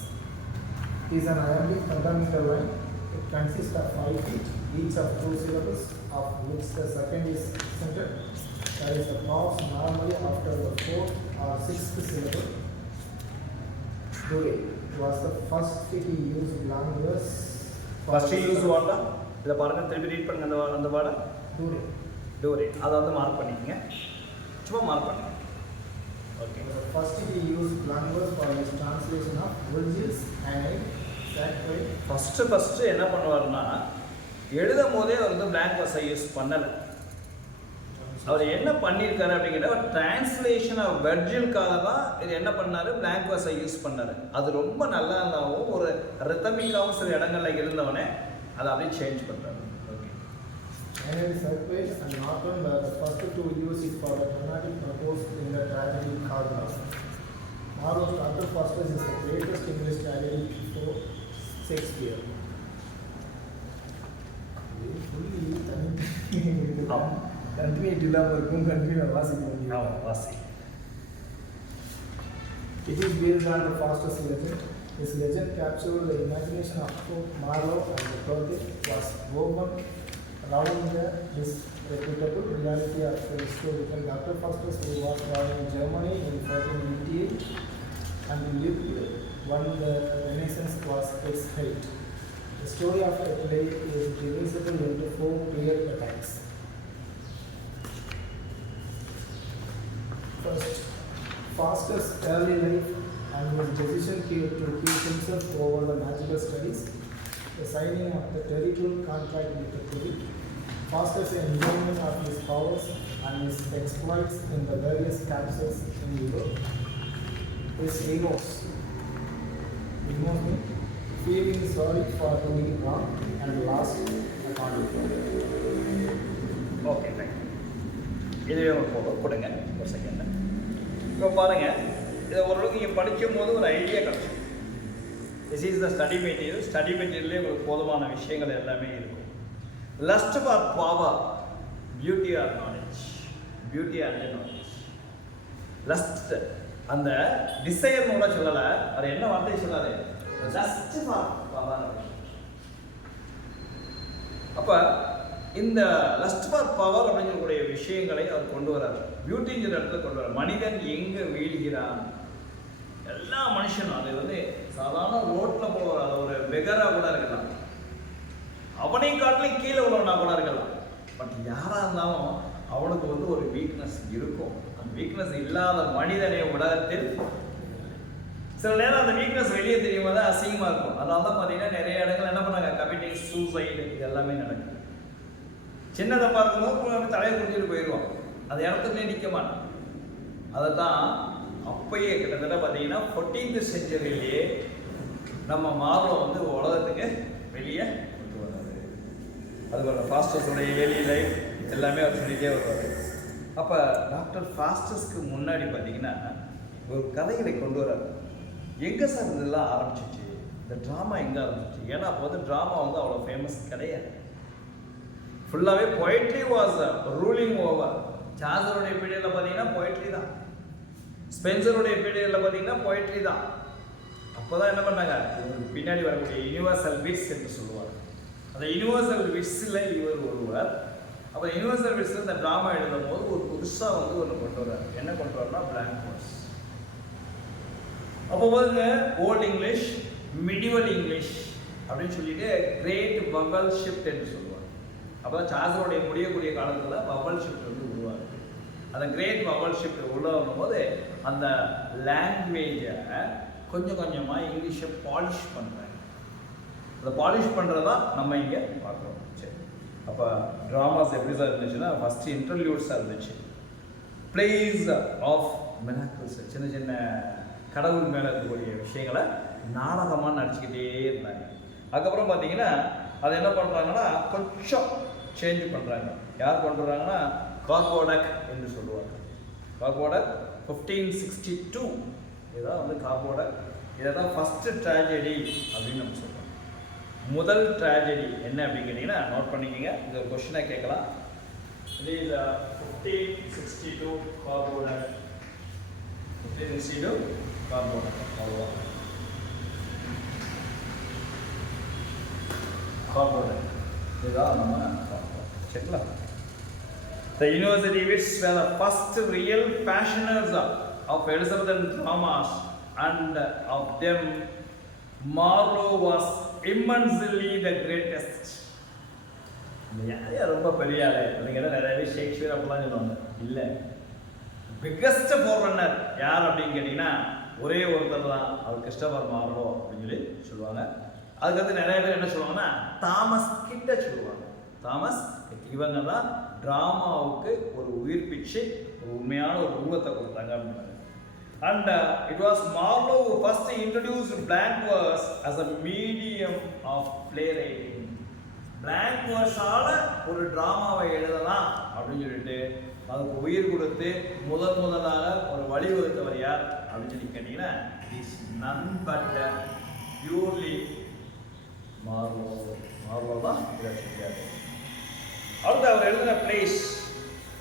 It is an iambic pentameter line. It consists of 5 feet, each of 2 syllables, of which the second is accented. There is a pause normally after the 4th or 6th syllable. Dure was the first he used long verse. First use வார்டா இதை பாருங்கள், திருப்பி read பண்ணுங்க அந்த வார்டை. Dure. டோரே அதை வந்து mark பண்ணிக்கங்க, சும்மா மார்க் பண்ணுங்க. Okay. First he used long verse for his translation of Virgil's Aeneid, Sacred. First என்ன பண்ணுவார்னா, எழுதும் போதே அவர் வந்து பிளாங்க் வர்ஸை யூஸ் பண்ணலை. அவர் என்ன பண்ணியிருக்காரு அப்படிங்கிற ஒரு டிரான்ஸ்லேஷன் ஆஃப் வெர்ஜிலுக்காக தான் இது என்ன பண்ணார், பிளாங்க் வர்ஸை யூஸ் பண்ணார். அது ரொம்ப நல்லா இருந்தாலும் ஒரு ரித்தமிக்காகவும் சில இடங்களில் இருந்தவொடனே அதை அப்படியே சேஞ்ச் பண்ணுறாரு. Okay. And surprise and not on the first to use it for the dramatic purpose in the tragedy Carlos. Marlowe's Dr. Faustus is the greatest English tragedy before Shakespeare. Continuity இல்லாமல் இருக்கும், continue வாசிக்க முடியும். வாசி. It is based on the Faustus legend. This legend captured the imagination of Marlowe and the project was woven around the disreputable reality of the historical Dr. Faustus, who was born in Germany in 1488 and lived when the Renaissance was its height. The story of the play is divisible into 4 clear attacks. First, Faustus' early life and his decision to keep himself over the magical studies, the signing of the terrible contract with the Pope, Faustus' enjoyment of his powers and his exploits in the various capitals in Europe, his remorse feeling sorry for doing wrong and lost the confidence. Okay, thank you. இதுவே ஒரு கொடுங்க ஒரு second. இப்போ பாருங்கள், இதை ஓரளவுக்கு நீங்கள் படிக்கும் போது ஒரு ஐடியா கிடச்சிடும். This is the study material. Study மெட்டீரியல்லே உங்களுக்கு போதுமான விஷயங்கள் எல்லாமே இருக்கும். Lust for power, beauty or knowledge, beauty and knowledge. Lust அந்த டிசையர்னோட சொல்லலை, அது என்ன வார்த்தை சொல்லாது, லஸ்ட் ஃபார் பவர். அப்போ இந்த லஸ்ட் ஃபார் பவர் அப்படிங்கக்கூடிய விஷயங்களை அவர் கொண்டு வரார். பியூட்டிங்கிற இடத்துல கொண்டு வர மனிதன் எங்கே வீழ்கிறான், எல்லா மனுஷனும் அது வந்து சாதாரண ரோட்டில் போகிற அது ஒரு பெகராக கூட இருக்கலாம், அவனை காட்டிலும் கீழே உள்ளவனா கூட இருக்கலாம். பட் யாராக இருந்தாலும் அவனுக்கு வந்து ஒரு வீக்னஸ் இருக்கும். அந்த வீக்னஸ் இல்லாத மனிதனே உலகத்தில் சில நேரம் அந்த வீக்னஸ் வெளியே தெரியும் போது அசிங்கமாக இருக்கும். அதனால தான் பார்த்தீங்கன்னா நிறைய இடங்கள் என்ன பண்ணாங்க, கமிட்டிங் சூசைடு, இது எல்லாமே நடக்குது. சின்னதை பார்க்கும்போது தலையை குடிச்சிட்டு போயிடுவான், அந்த இடத்துலயே நிற்க மாட்டான். அதை தான் அப்பயே கிட்டத்தட்ட பார்த்தீங்கன்னா 14th செஞ்சுரியிலேயே நம்ம மார்லோ வந்து உலகத்துக்கு வெளியே கொண்டு வர்றாரு. அதுபோல் ஃபாஸ்டஸோடைய ஏர்லி லைஃப் எல்லாமே அவர் சொல்லிகிட்டே வருவார். அப்போ டாக்டர் ஃபாஸ்டஸ்க்கு முன்னாடி பார்த்தீங்கன்னா ஒரு கதைகளை கொண்டு வர்றாரு. எங்கே சார் இதெல்லாம் ஆரம்பிச்சிச்சு, இந்த ட்ராமா எங்கே ஆரம்பிச்சிச்சு? ஏன்னா அப்போ வந்து ட்ராமா வந்து அவ்வளோ ஃபேமஸ் கிடையாது. ஃபுல்லாகவே பொயட்ரி வாஸ் ரூலிங் ஓவர். சார்லஸோடைய பீரியடில் பார்த்தீங்கன்னா பொயட்ரி தான், ஸ்பென்சருடைய பீரியடில் பார்த்தீங்கன்னா பொயட்ரி தான். அப்போ தான் என்ன பண்ணாங்க, பின்னாடி வரக்கூடிய யூனிவர்சல் விட்ஸ் என்று சொல்லுவார். அந்த யூனிவர்சல் விட்ஸில் இவர் ஒருவர். அப்போ யூனிவர்சல் விட்ஸில் இந்த ட்ராமா எழுதும் போது ஒரு புதுசாக வந்து ஒன்று கொண்டு வர்றார். என்ன கொண்டு வர்றா, பிளாங்க் வேர்ஸ். அப்போ வந்து ஓல்டு இங்கிலீஷ், மிடிவல் இங்கிலீஷ் அப்படின்னு சொல்லிட்டு கிரேட் பபல் ஷிஃப்ட் என்று சொல்லுவார். அப்போ தான் சார்லஸோடைய முடியக்கூடிய காலத்தில் பபல் ஷிஃப்ட் வந்து உருவாகுது. அந்த கிரேட் பபல் ஷிஃப்ட் உருவாகும் போது அந்த லாங்குவேஜை கொஞ்சம் கொஞ்சமாக இங்கிலீஷை பாலிஷ் பண்ணுறாங்க. அதை பாலிஷ் பண்ணுறதா நம்ம இங்கே பார்க்குறோம். சரி, அப்போ ட்ராமாஸ் எப்படி சார் இருந்துச்சுன்னா, ஃபஸ்ட்டு இன்டர்வியூஸாக இருந்துச்சு. பிளேஸ் ஆஃப் மிராக்கிள்ஸ், சின்ன சின்ன கடவுள் மேலே இருக்கக்கூடிய விஷயங்களை நாடகமாக நடிச்சுக்கிட்டே இருந்தாங்க. அதுக்கப்புறம் பார்த்தீங்கன்னா அதை என்ன பண்ணுறாங்கன்னா கொஞ்சம் சேஞ்ச் பண்ணுறாங்க. யார் கொண்டு வர்றாங்கன்னா கார்போடக் என்று சொல்லுவாங்க. கார்போடக் 1562 இதுதான் வந்து கார்போடக். இதை தான் ஃபஸ்ட்டு ட்ராஜடி அப்படின்னு நம்ம சொல்கிறோம். முதல் ட்ராஜடி என்ன அப்படின்னு கேட்டிங்கன்னா நோட் பண்ணிக்கோங்க, இது ஒரு கொஸ்டினாக கேட்கலாம். இது 1562 கார்போடக், 1562 கார்போடக், அவ்வளோவா கார்போடக். இதுதான் நம்ம செக்கலாம். The university which were the first real passioners of Elizabethan dramas, and of them Marlowe was immensely the greatest. யார் ரொம்ப பெரிய ஆளு அப்படிங்கிற நிறையவே ஷேக்ஸ்பியர் அப்படிலாம் சொல்லுவாங்க. இல்லை, பிக்கஸ்ட் ஃபோர்ரன்னர் யார் அப்படின்னு கேட்டிங்கன்னா ஒரே ஒருத்தர் தான், அவர் கிறிஸ்டோபர் மார்லோ அப்படின்னு சொல்லி சொல்லுவாங்க. அதுக்கடுத்து நிறைய பேர் என்ன சொல்லுவாங்கன்னா தாமஸ் கிட்ட சொல்லுவாங்க. தாமஸ் இவங்க தான் ட்ராமாவுக்கு ஒரு உயிர்ப்பிச்சு ஒரு உண்மையான ஒரு உருவத்தை கொடுத்தாங்க அப்படின்னு. And it was Marlowe who first introduced blank verse as a medium of playwriting. Blank வேர்ஸால ஒரு டிராமாவை எழுதலாம் அப்படின்னு சொல்லிட்டு அதுக்கு உயிர் கொடுத்து முதலாக ஒரு வழிவகுத்தவர் யார் அப்படின்னு சொல்லி கேட்டீங்கன்னா is none but purely Marlowe தான் இதை செஞ்சார். அடுத்து அவர் எழுதின பிளேஸ்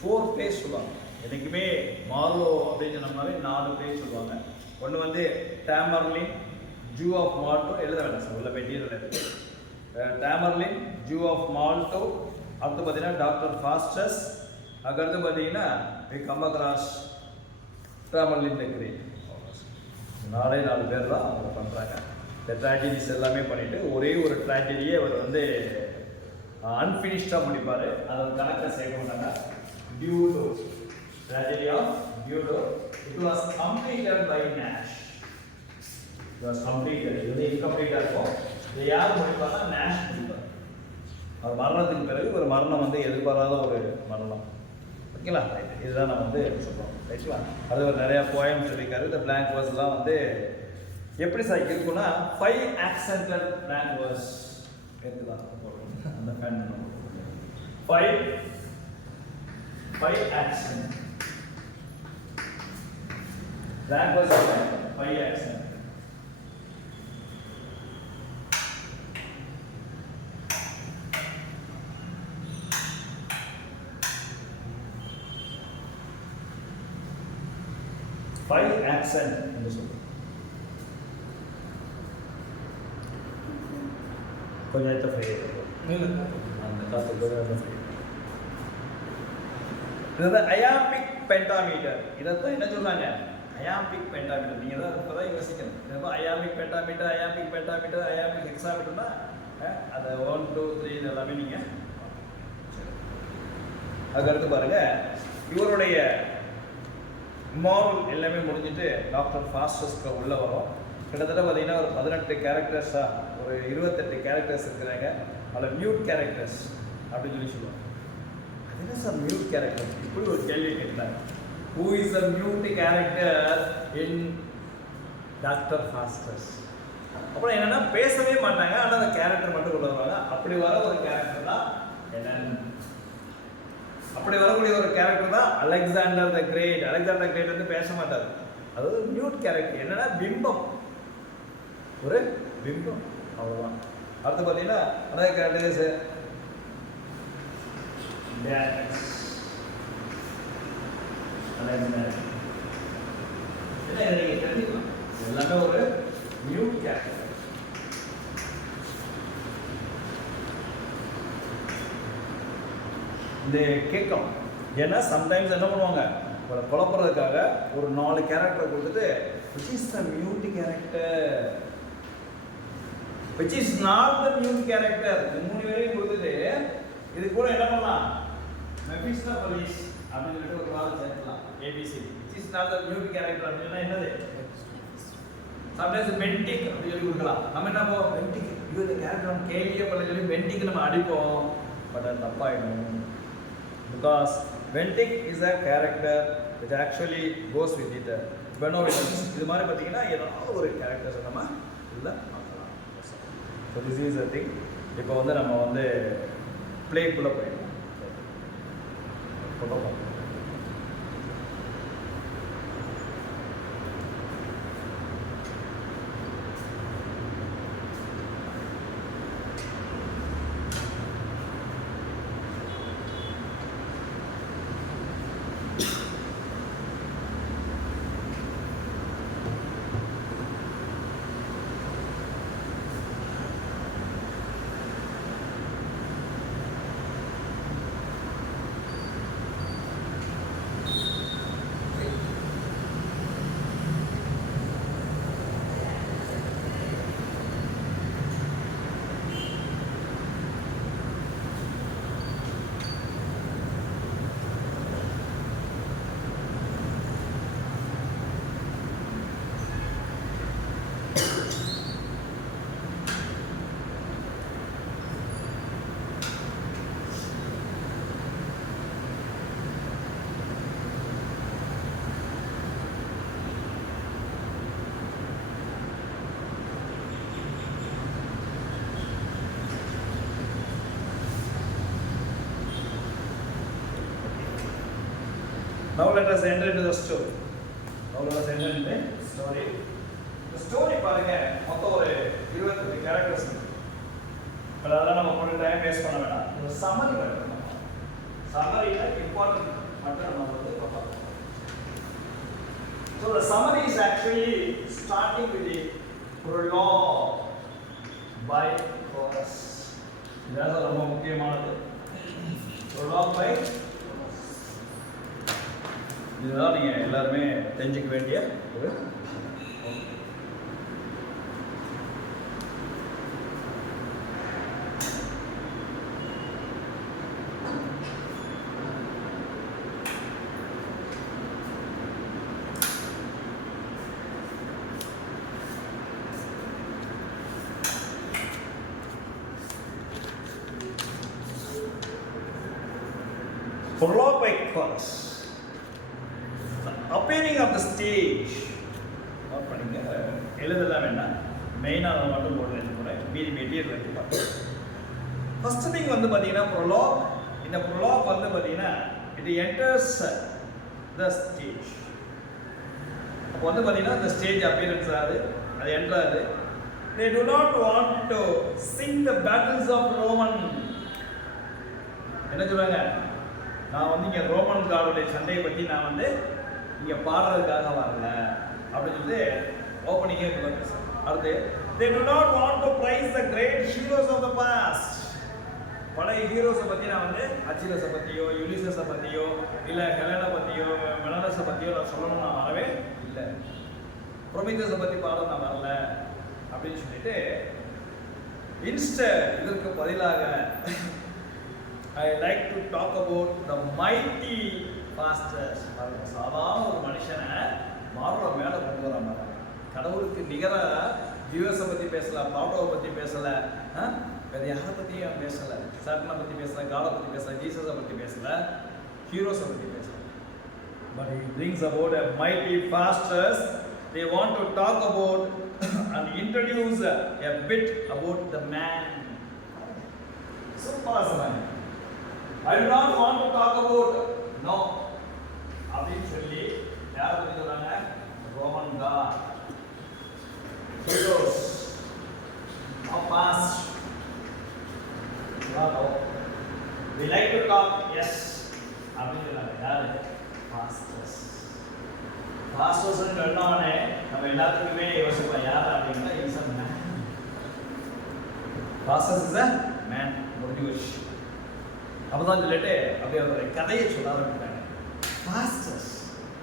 4 பிளேஸ் சொல்லுவாங்க. என்றைக்குமே மார்லோ அப்படின்னு சொன்னோம்னாலே 4 பிளேஸ் சொல்லுவாங்க. ஒன்று வந்து டேமர்லின், ஜூ ஆஃப் மால்டோ, எழுத வேண்டாம் சார், உள்ள மெட்டீரியல் இருக்குது. டேமர்லின், ஜூ ஆஃப் மால்டோ, அடுத்து பார்த்தீங்கன்னா டாக்டர் ஃபாஸ்டஸ், அதுக்கடுத்து பார்த்தீங்கன்னா கம்பக்ராஸ், டேமர்லின் தி கிரேட். 4 பேர் தான் அவங்க பண்ணுறாங்க. இந்த ட்ராஜடிஸ் எல்லாமே பண்ணிவிட்டு ஒரே ஒரு ட்ராஜடியே அவர் வந்து அன்ஃபினிஷ்டாக முடிப்பார். அதை கணக்கை சேர்க்க மாட்டாங்க. Dido, tragedy of Dido, it was completed by Nashe. It was completed, இது வந்து இன்கம்ப்ளீட்டாக இருக்கும். இதை யார் முடிப்பாங்க? நேஷ் முடிப்பார். அவர் மரணத்துக்கு பிறகு ஒரு மரணம் வந்து எதிர்பாராத ஒரு மரணம். ஓகேங்களா? ரைட், இதுதான் நான் வந்து சொல்கிறோம். ரைட்டுங்களா? அது ஒரு நிறையா போயம்ஸ் எழுதியிருக்காரு. இந்த பிளாங்க் வேர்ஸ்லாம் வந்து எப்படி சார் இருக்குன்னா 5 accented blank verse இருக்குதான் அந்த fan 5 accent blank verse 5 accent. என்று சொல்லுவோம். கொஞ்சம் எடுத்து ஃப்ரீ அந்த காசு இது வந்து அயாம்பிக் பென்டாமீட்டர். இதைத்தான் என்ன சொல்றாங்க? Iambic pentameter. நீங்கள் தான் இப்போ தான் யோசிக்கணும். இது iambic pentameter, iambic pentameter, iambic ஹெக்ஸாமீட்டர்னா அதை 1 2 3 இது எல்லாமே நீங்கள். அதுக்கடுத்து பாருங்க, இவருடைய மாரல் எல்லாமே முடிஞ்சிட்டு டாக்டர் ஃபாஸ்டஸ்க்கு உள்ள வரும். கிட்டத்தட்ட பார்த்தீங்கன்னா ஒரு 18 கேரக்டர்ஸாக ஒரு 28 கேரக்டர்ஸ் இருக்கிறாங்க. அதில் மியூட் கேரக்டர்ஸ் அப்படின்னு சொல்லி சொல்லுவாங்க. அது என்ன சார் மியூட் கேரக்டர்? இப்படி ஒரு கேள்வி கேட்குறாங்க. Who is the mute character in doctor Faustus? அப்புறம் என்னென்னா பேசவே மாட்டாங்க, ஆனால் அந்த கேரக்டர் மட்டும் கொண்டு வருவாங்க. அப்படி வர ஒரு கேரக்டர் தான் என்னன்னு, அப்படி வரக்கூடிய ஒரு கேரக்டர் தான் Alexander the great. Alexander great வந்து பேச மாட்டார். அதாவது மியூட் கேரக்டர். என்னன்னா பிம்பம், ஒரு பிம்பம், அவ்வளோதான். அடுத்து பார்த்தீங்கன்னா அதாவது கேரக்டர்ஸ் எல்லாமே ஒரு மியூட் கேரக்டர். இந்த கேட்கும். ஏன்னா சம்டைம்ஸ் என்ன பண்ணுவாங்க, குழப்பறதுக்காக ஒரு 4 கேரக்டரை கொடுத்துட்டு which is the mute character, which is not the mute character, இந்த 3 பேரையும் கொடுத்துட்டு இது கூட என்ன பண்ணலாம், மெபிஸ்டோபலிஸ் அப்படின்னு சொல்லிட்டு ஒரு வார்த்தை சேர்க்கலாம். ABC which is not the mute character அப்படின்னா என்னது? சம்டைம்ஸ் மென்டிக் அப்படி சொல்லி கொடுக்கலாம். நம்ம என்ன பண்ணுவோம், மென்டிக் இது இந்த கேரக்டர் நம்ம கேள்வியே பண்ண சொல்லி மென்டிக் நம்ம அடிப்போம். பட் அது தப்பாயிடும். Because Ventic is a character which actually goes with it. Benevolence இது மாதிரி பார்த்தீங்கன்னா ஏதாவது ஒரு கேரக்டர்ஸை நம்ம இல்லை பார்க்கலாம். So this is a thing. இப்போ வந்து நம்ம வந்து பிளேக்குள்ளே போயிடலாம். Now let us enter into the story. Now let us enter into the story. The story பாருங்க மொத்தம் ஒரு 28 கேரக்டர்ஸ் இருக்கு. பட் அதெல்லாம் நம்ம கொஞ்சம் டைம் வேஸ்ட் பண்ண வேண்டாம். ஒரு சம்மரி பண்ணலாம். சம்மரியில இம்பார்ட்டன்ட் மட்டும் நம்ம வந்து பார்ப்போம். So the summary is actually starting with the prologue by Horace. இதுதான் ரொம்ப முக்கியமானது. Prologue by இதுதான் நீங்க எல்லாருமே தெரிஞ்சுக்க வேண்டிய ஒரு prologue by Horace. The appearing of the stage. Note பண்ணிங்க, எழுதலாம் வேண்டாம், மெயினாக நான் மட்டும் போடுறேன் போகிறேன், மீதி மெட்டீரியல் எடுத்து பார்ப்போம். ஃபர்ஸ்ட் திங் வந்து பார்த்தீங்கன்னா ப்ரொலாக். இந்த ப்ரொலாக் வந்து பார்த்தீங்கன்னா இட் என்டர்ஸ் த ஸ்டேஜ். அப்போ வந்து பார்த்தீங்கன்னா இந்த ஸ்டேஜ் அப்பியரன்ஸ் ஆகுது, அது என்ட்ராது. They do not want to sing the battles of Roman. என்ன சொல்றாங்க, நான் வந்து இங்கே ரோமன் கார்டுடைய சண்டையை பற்றி நான் வந்து இங்கே பாடுறதுக்காக வரல அப்படின்னு சொல்லி ஓப்பனிங்கே பேசுகிறேன். அடுத்து they do not want to praise the great heroes of the past. பழைய ஹீரோஸை பற்றி நான் வந்து அச்சிலஸை பற்றியோ யுலிசஸை பற்றியோ இல்லை ஹெலனை பற்றியோ மெனலஸை பற்றியோ நான் சொல்லணும் நான் வரவே இல்லை. ப்ரொமித்தஸை பற்றி பாட நான் வரல அப்படின்னு சொல்லிட்டு இன்ஸ்டட் இதற்கு பதிலாக I like to talk about the mighty pastors. சாதாரண ஒரு மனுஷனை மாறுற மேலே கொண்டு வர மாதிரி கடவுளுக்கு நிகராக ஜீவஸை பற்றி பேசலை, பிளாட்டோவை பற்றி பேசலை, வேறு யாரை பற்றியும் பேசலை, சாட்டனை பற்றி பேசலை, காடை பற்றி பேசலை, ஜீசஸை பற்றி பேசலை, ஹீரோஸை பற்றி பேசலை. But he brings about a mighty pastors. They want to talk about and introduce a bit about the man. So personal. I do not want to talk about no. அப்படின்னு சொல்லி யாரை பற்றி சொல்றாங்க, Roman god heroes of past. We like to talk, yes. அப்படின்னு சொல்றாங்க யாரு, pastors. Pastors ன்னு சொன்னவனே நம்ம எல்லாத்துக்குமே யோசிப்போம் யார் அப்படின்னா is a man. Pastors is a man. முடிஞ்சு அப்பதான் சொல்லிட்டு அப்படியே ஒரு கதையை சொல்ல ஆரம்பிட்டாங்க. பாஸ்டர்ஸ்,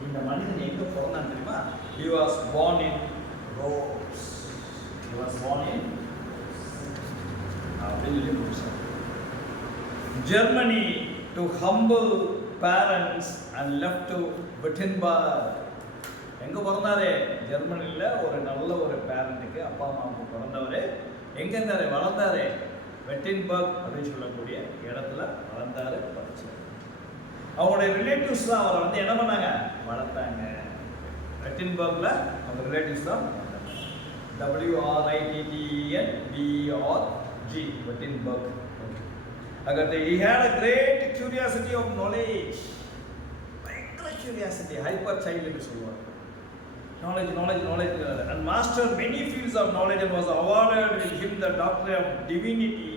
இந்த மனிதன் எங்க பிறந்தான் தெரியுமா? He was born in Rhodes. He was born in Germany to humble parents and left to Wittenberg. எங்க பிறந்தாரு? ஜெர்மனியில் ஒரு நல்ல ஒரு பேரண்ட்டுக்கு அப்பா அம்மாவுக்கு பிறந்தவர். எங்க இருந்தாரு, வளர்ந்தாரு? வெட்டின்பர்க் அப்படின்னு சொல்லக்கூடிய இடத்துல வளர்ந்தாரு, படிச்சார். அவங்களுடைய ரிலேட்டிவ்ஸ் தான் அவரை வந்து என்ன பண்ணாங்க, வளர்த்தாங்க. வெட்டின்பர்க்ல அவங்க ரிலேட்டிவ்ஸ் தான் WRITTENBERG வெட்டின்பர்க். அகத்து he had a great curiosity of knowledge. பயங்கர curiosity, hyper child என்று சொல்லுவாங்க. knowledge and mastered many fields of knowledge and was awarded with him the doctorate of divinity.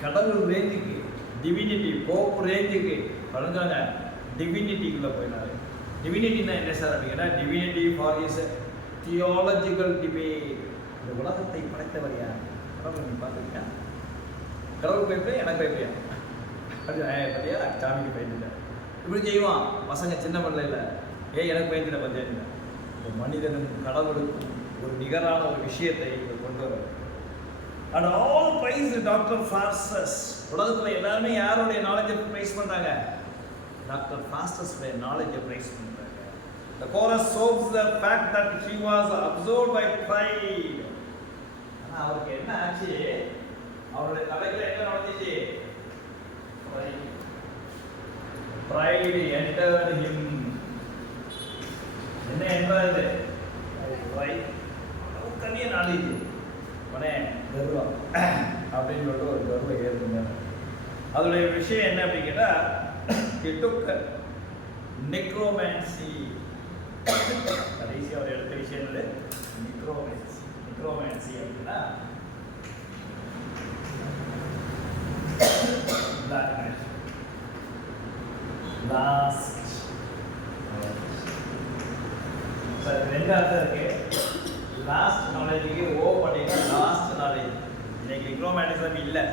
கடவுள் ரேஞ்சுக்கு டிவினிட்டி, போப் ரேஞ்சுக்கு வளர்ந்தாங்க. டிவினிட்டிக்குள்ள போயினாரு. டிவினிட்டினா என்ன சார் அப்படின்னா, divinity for is theological debate. இந்த உலகத்தை படைத்தவர் யார்? கடவுள். நீ பார்த்துருக்கியா? கடவுள் பயப்படியா, எனக்கு பயப்படியா? அப்படி பார்த்தியா, சாமிக்கு பயந்துட்டேன். இப்படி செய்வான் பசங்க சின்ன பிள்ளைல. எனக்கு பயந்துட்ட பஞ்சாயத்து. ஒரு மனிதனும் கடவுளுக்கும் ஒரு நிகரான ஒரு விஷயத்தை இவர் கொண்டு வர. And all praise Doctor Faustus. உலகத்தில் எல்லாருமே யாருடைய நாலேஜை ப்ரைஸ் பண்ணுறாங்க? டாக்டர் ஃபாஸ்டஸுடைய நாலேஜை ப்ரைஸ் பண்ணுறாங்க. The chorus sobs the fact that he was absorbed by pride. ஆனால் அவருக்கு என்ன ஆச்சு? அவருடைய தலையில் என்ன நடந்துச்சு? Pride entered him. என்ன என்றது? Pride. கனிய நாலேஜ் உடனே கர்வம் அப்படின்னு சொல்லிட்டு ஒரு கர்வம் ஏற்படுங்க. அதோடைய விஷயம் என்ன அப்படின்னு கேட்டால், he took நெக்ரோமேன்சி. கடைசியாக ஒரு எடுத்த விஷயம் என்னது? நெக்ரோமேன்சி. நெக்ரோமேன்சி அப்படின்னா black magic. Last. சார் ரெண்டு அர்த்தம் இருக்கு. லாஸ்ட் நாலேஜுக்கு ஓ பண்ணிங்கன்னா லாஸ்ட் நாலேஜ். இன்னைக்கு நெக்ரோமேனிசம் இல்லை,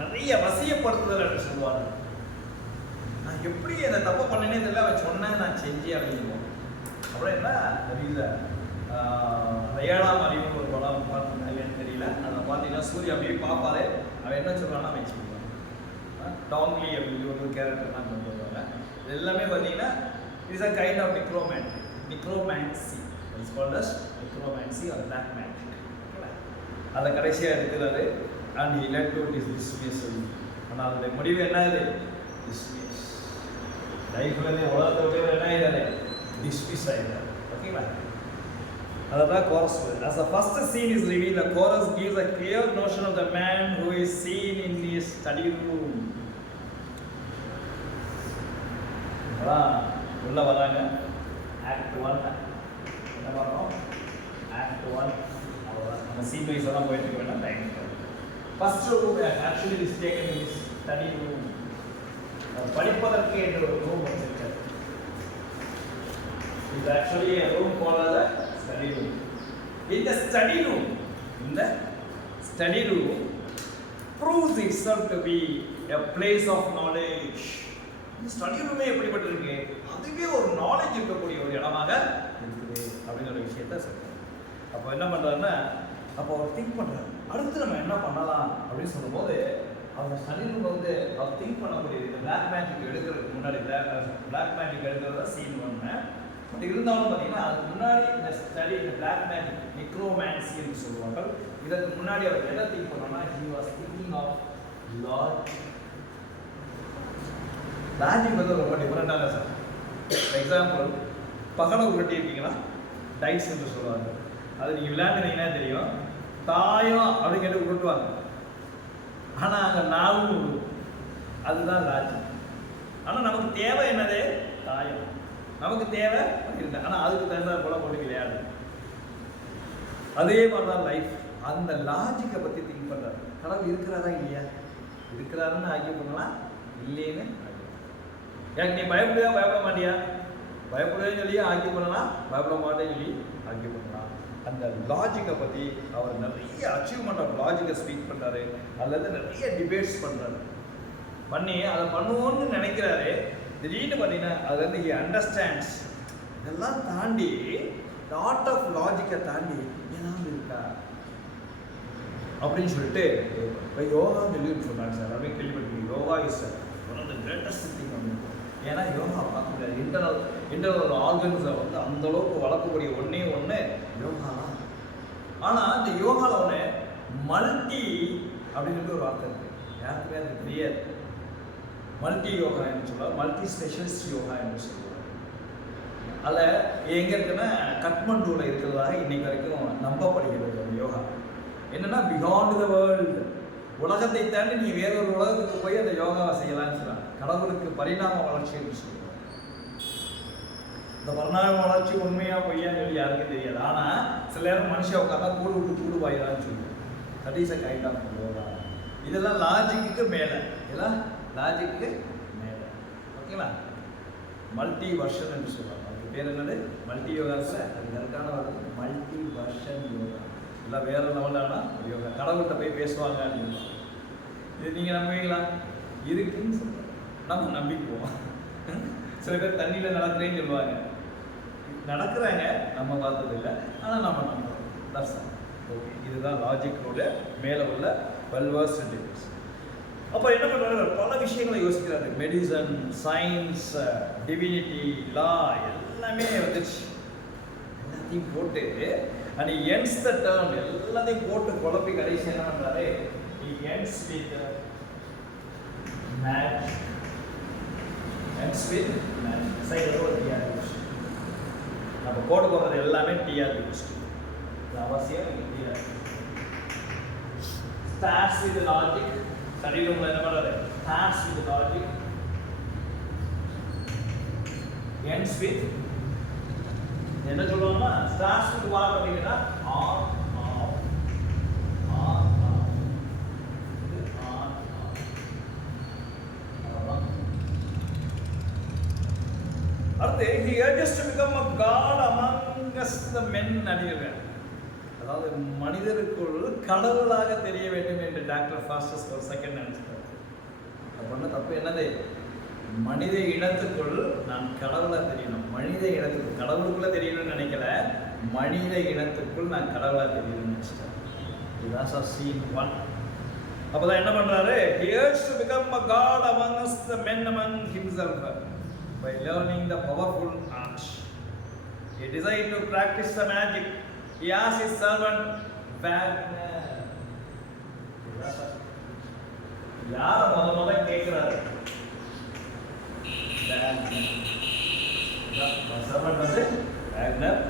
நிறைய வசியப்படுத்துதல் அப்படின்னு சொல்லுவாங்க. நான் எப்படி அந்த தப்பு பண்ணனே தெரியல, அவன் சொன்னேன் நான் செஞ்சேன் அப்படிங்குவோம். அப்புறம் என்ன தெரியல, 7ஆம் அறிவுன்னு ஒரு படம் பார்த்துருந்தாங்கன்னு தெரியல. அதை பார்த்தீங்கன்னா சூரிய அப்படியே பார்ப்பாரு, அவன் என்ன சொல்கிறான்னா அவன் செய்வான். டாங்லி அப்படின்னு ஒரு கேரக்டர்லாம் கொண்டு வருவாங்க. இது எல்லாமே பார்த்தீங்கன்னா is a kind of necromancy. It's called as necromancy or black magic. அதை கடைசியாக எடுக்கிறாரு. And he led to dismiss. ஆனால் அதோடைய முடிவு என்ன ஆகுது? டிஸ்மிஸ். லைஃப்லேருந்து உலகத்தை விட்டு என்ன ஆகிடாரு? டிஸ்மிஸ் ஆகிடாரு. ஓகேங்களா? அதான் chorus. As the first scene is revealed, the chorus gives a clear notion of the man who is seen in his study room. உள்ள வராங்க. Act 1 என்ன பண்ணோம்? Act 1 அவ்வளோதான். நம்ம சீன் வைஸ் எல்லாம் போயிட்டு இருக்க வேண்டாம், time. First room actually is taken in his study room. படிப்பதற்கு என்று ஒரு ரூம் வச்சிருக்காரு. இது ஆக்சுவலி ரூம் போல study room. In the study room proves itself to be a place of knowledge. இந்த ஸ்டடி ரூமே எப்படிப்பட்டிருக்கு? அதுவே ஒரு நாலேஜ் இருக்கக்கூடிய ஒரு இடமாக இருக்குது அப்படிங்கிற விஷயத்த சொல்றாரு. அப்போ என்ன பண்றாருன்னா, அப்போ அவர் திங்க் பண்றாரு, அடுத்து நம்ம என்ன பண்ணலாம் அப்படின்னு சொல்லும்போது அவங்க ஸ்டடி ரூம் வந்து அவர் திங்க் பண்ணக்கூடியது. இந்த பிளாக் மேஜிக் எடுக்கிறதுக்கு முன்னாடி பிளாக் மேஜிக் எடுக்கிறதா சீன் ஒன்று. பட் இருந்தாலும் பார்த்தீங்கன்னா அதுக்கு முன்னாடி இந்த ஸ்டடி, இந்த பிளாக் மேஜிக் நிக்ரோமேன்சி என்று சொல்லுவாங்க. இதற்கு முன்னாடி அவர் எதை திங்க் பண்ணோம்னா, he was thinking of logic. Logic வந்து ரொம்ப டிஃப்ரெண்டான சார். ஃபார் எக்ஸாம்பிள், பகலை உருட்டி இருக்கீங்களா, டைஸ் என்று சொல்லுவாங்க. அது நீங்கள் விளையாண்டுனீங்கன்னா தெரியும். தாயம் அப்படின்னு கேட்டு உருட்டுவாங்க, ஆனால் அங்கே 4 விடும். அதுதான் லாஜிக். ஆனால் நமக்கு தேவை என்னது? தாயம். நமக்கு தேவை இல்லை, ஆனால் அதுக்கு தகுந்த போல போட்டு விளையாடு. அதே மாதிரி தான் லைஃப். அந்த லாஜிக்கை பற்றி திங்க் பண்ணுறாரு. கடவுள் இருக்கிறாரா இல்லையா? இருக்கிறாருன்னு ஆக்கி பண்ணலாம், இல்லைன்னு எனக்கு நீ பயப்பட மாட்டியா? பயப்படுவேன்னு சொல்லி ஆக்கி பண்ணலாம், பயப்பட மாட்டேன்னு சொல்லி ஆக்கி பண்ணலாம். அந்த லாஜிக்கை பற்றி அவர் நிறைய அச்சீவ்மெண்ட் ஆஃப் லாஜிக்கை ஸ்பீக் பண்ணுறாரு, அல்லது நிறைய டிபேட்ஸ் பண்ணுறாரு. பண்ணி அதை பண்ணுவோன்னு நினைக்கிறாரு. திடீர்னு பார்த்தீங்கன்னா அது வந்து ஹி அண்டர்ஸ்டாண்ட்ஸ். இதெல்லாம் தாண்டி ஆர்ட் ஆஃப் லாஜிக்கை தாண்டி ஏதாவது இருக்கா அப்படின்னு சொல்லிட்டு இப்போ யோகான்னு சொல்லி சொன்னாங்க சார். எல்லாமே கேள்விப்பட்டிருக்கீங்க. Yoga is one of the greatest thing அப்படின்னு. ஏன்னா யோகா பார்க்க முடியாது. இன்டர்னல் ஆர்கன்ஸை வந்து அந்தளவுக்கு வளர்க்கக்கூடிய ஒன்றே யோகா தான். ஆனால் இந்த யோகாவில் ஒன்று மல்டி அப்படின்னு ஒரு வார்த்தை இருக்குது. யாருக்குமே அது தெரியாது. மல்டி யோகா என்று சொல்லுவாங்க, மல்டி ஸ்பெஷலிஸ்ட் யோகா என்று சொல்லுவாங்க. அதில் எங்கே இருக்குன்னா கட்மண்டூவில் இருக்கிறதாக இன்னைக்கு வரைக்கும் நம்பப்படுகிறது. அந்த யோகா என்னென்னா பியாண்ட் த வேர்ல்டு, உலகத்தை தாண்டி நீ வேறொரு உலகத்துக்கு போய் அந்த யோகாவை செய்யலாம்னு சொல்லுவாங்க. கடவுளுக்கு பரிணாம வளர்ச்சி என்று சொல்லுவாங்க. இந்த பரிணாம வளர்ச்சி உண்மையாக பொய்யான்னு சொல்லி யாருக்கும் தெரியாது. ஆனால் சில நேரம் மனுஷன் உட்காந்தா கூடு விட்டு கூடு வாயிலான்னு சொல்லுவாங்க. That is a kind of yoga. இதெல்லாம் லாஜிக்கு மேலே, இதெல்லாம் லாஜிக்கு மேலே. ஓகேங்களா? மல்டி வர்ஷன் என்று சொல்லுவாங்க. அதுக்கு பேர் என்னது? மல்டி யோகாஸில் அது கரெக்டான வார்த்தை மல்டி வர்ஷன் யோகா. இல்லை வேறு லெவலான யோகா. கடவுள்கிட்ட போய் பேசுவாங்க அப்படின்னு. இது நீங்கள் நம்புவீங்களா? இருக்குன்னு சொல்லுவாங்க, நம்ம நம்பிக்குவோம். சில பேர் தண்ணியில் நடக்கிறேன்னு சொல்லுவாங்க. நடக்கிறாங்க, நம்ம பார்த்தது இல்லை, ஆனால் நம்ம நம்புறோம். That's all. ஓகே, இதுதான் லாஜிக்கோட மேலே உள்ள வெல்வர்ஸ் டிபேட்ஸ். அப்போ என்ன பண்ணுறாரு? பல விஷயங்களை யோசிக்கிறாரு. மெடிசன், சயின்ஸ், டிவினிட்டி, லா எல்லாமே வந்துச்சு. எல்லாத்தையும் போட்டு அண்ட் எண்ட்ஸ் த டேர்ம் எல்லாத்தையும் போட்டு குழப்பி கடைசி என்ன பண்ணுறாரு? ends with magic. Ends with magic. சைடில் ஒரு டிஆர்பி கொஸ்டின். நம்ம போட போகிறது எல்லாமே டிஆர்பி கொஸ்டின். இது அவசியம். TRB starts with logic. Study ரூமில் என்ன பண்ணுறது? starts with logic. ends with என்ன சொல்லுவாங்கன்னா starts with what அப்படின்னா on off on off இது on off அவ்வளவுதான். அடுத்து he urges to become a god among us the men அப்படிங்கிறார். அதாவது மனிதருக்குள் கடவுளாக தெரிய வேண்டும் என்று டாக்டர் ஃபாஸ்டஸ் ஒரு செகண்ட் நினைச்சிட்டார். பண்ண தப்பு என்னது? மனித இனத்துக்குள் நான் கடவுளாக தெரியணும். மனித இனத்துக்குள் கடவுளுக்குள்ள தெரியணும்னு நினைக்கல, மனித இனத்துக்குள் நான் கடவுளாக தெரியணும்னு நினைச்சிட்டேன். இதுதான் சார் சீன் 1. அப்பதான் என்ன பண்றாரு? He urged to become a god among us the men among himself by learning the powerful art. He desired to practice the magic. He asked his servant Wagner. யார முதல்ல கேட்கிறாரு? சர்வன்ட் வந்து Wagner.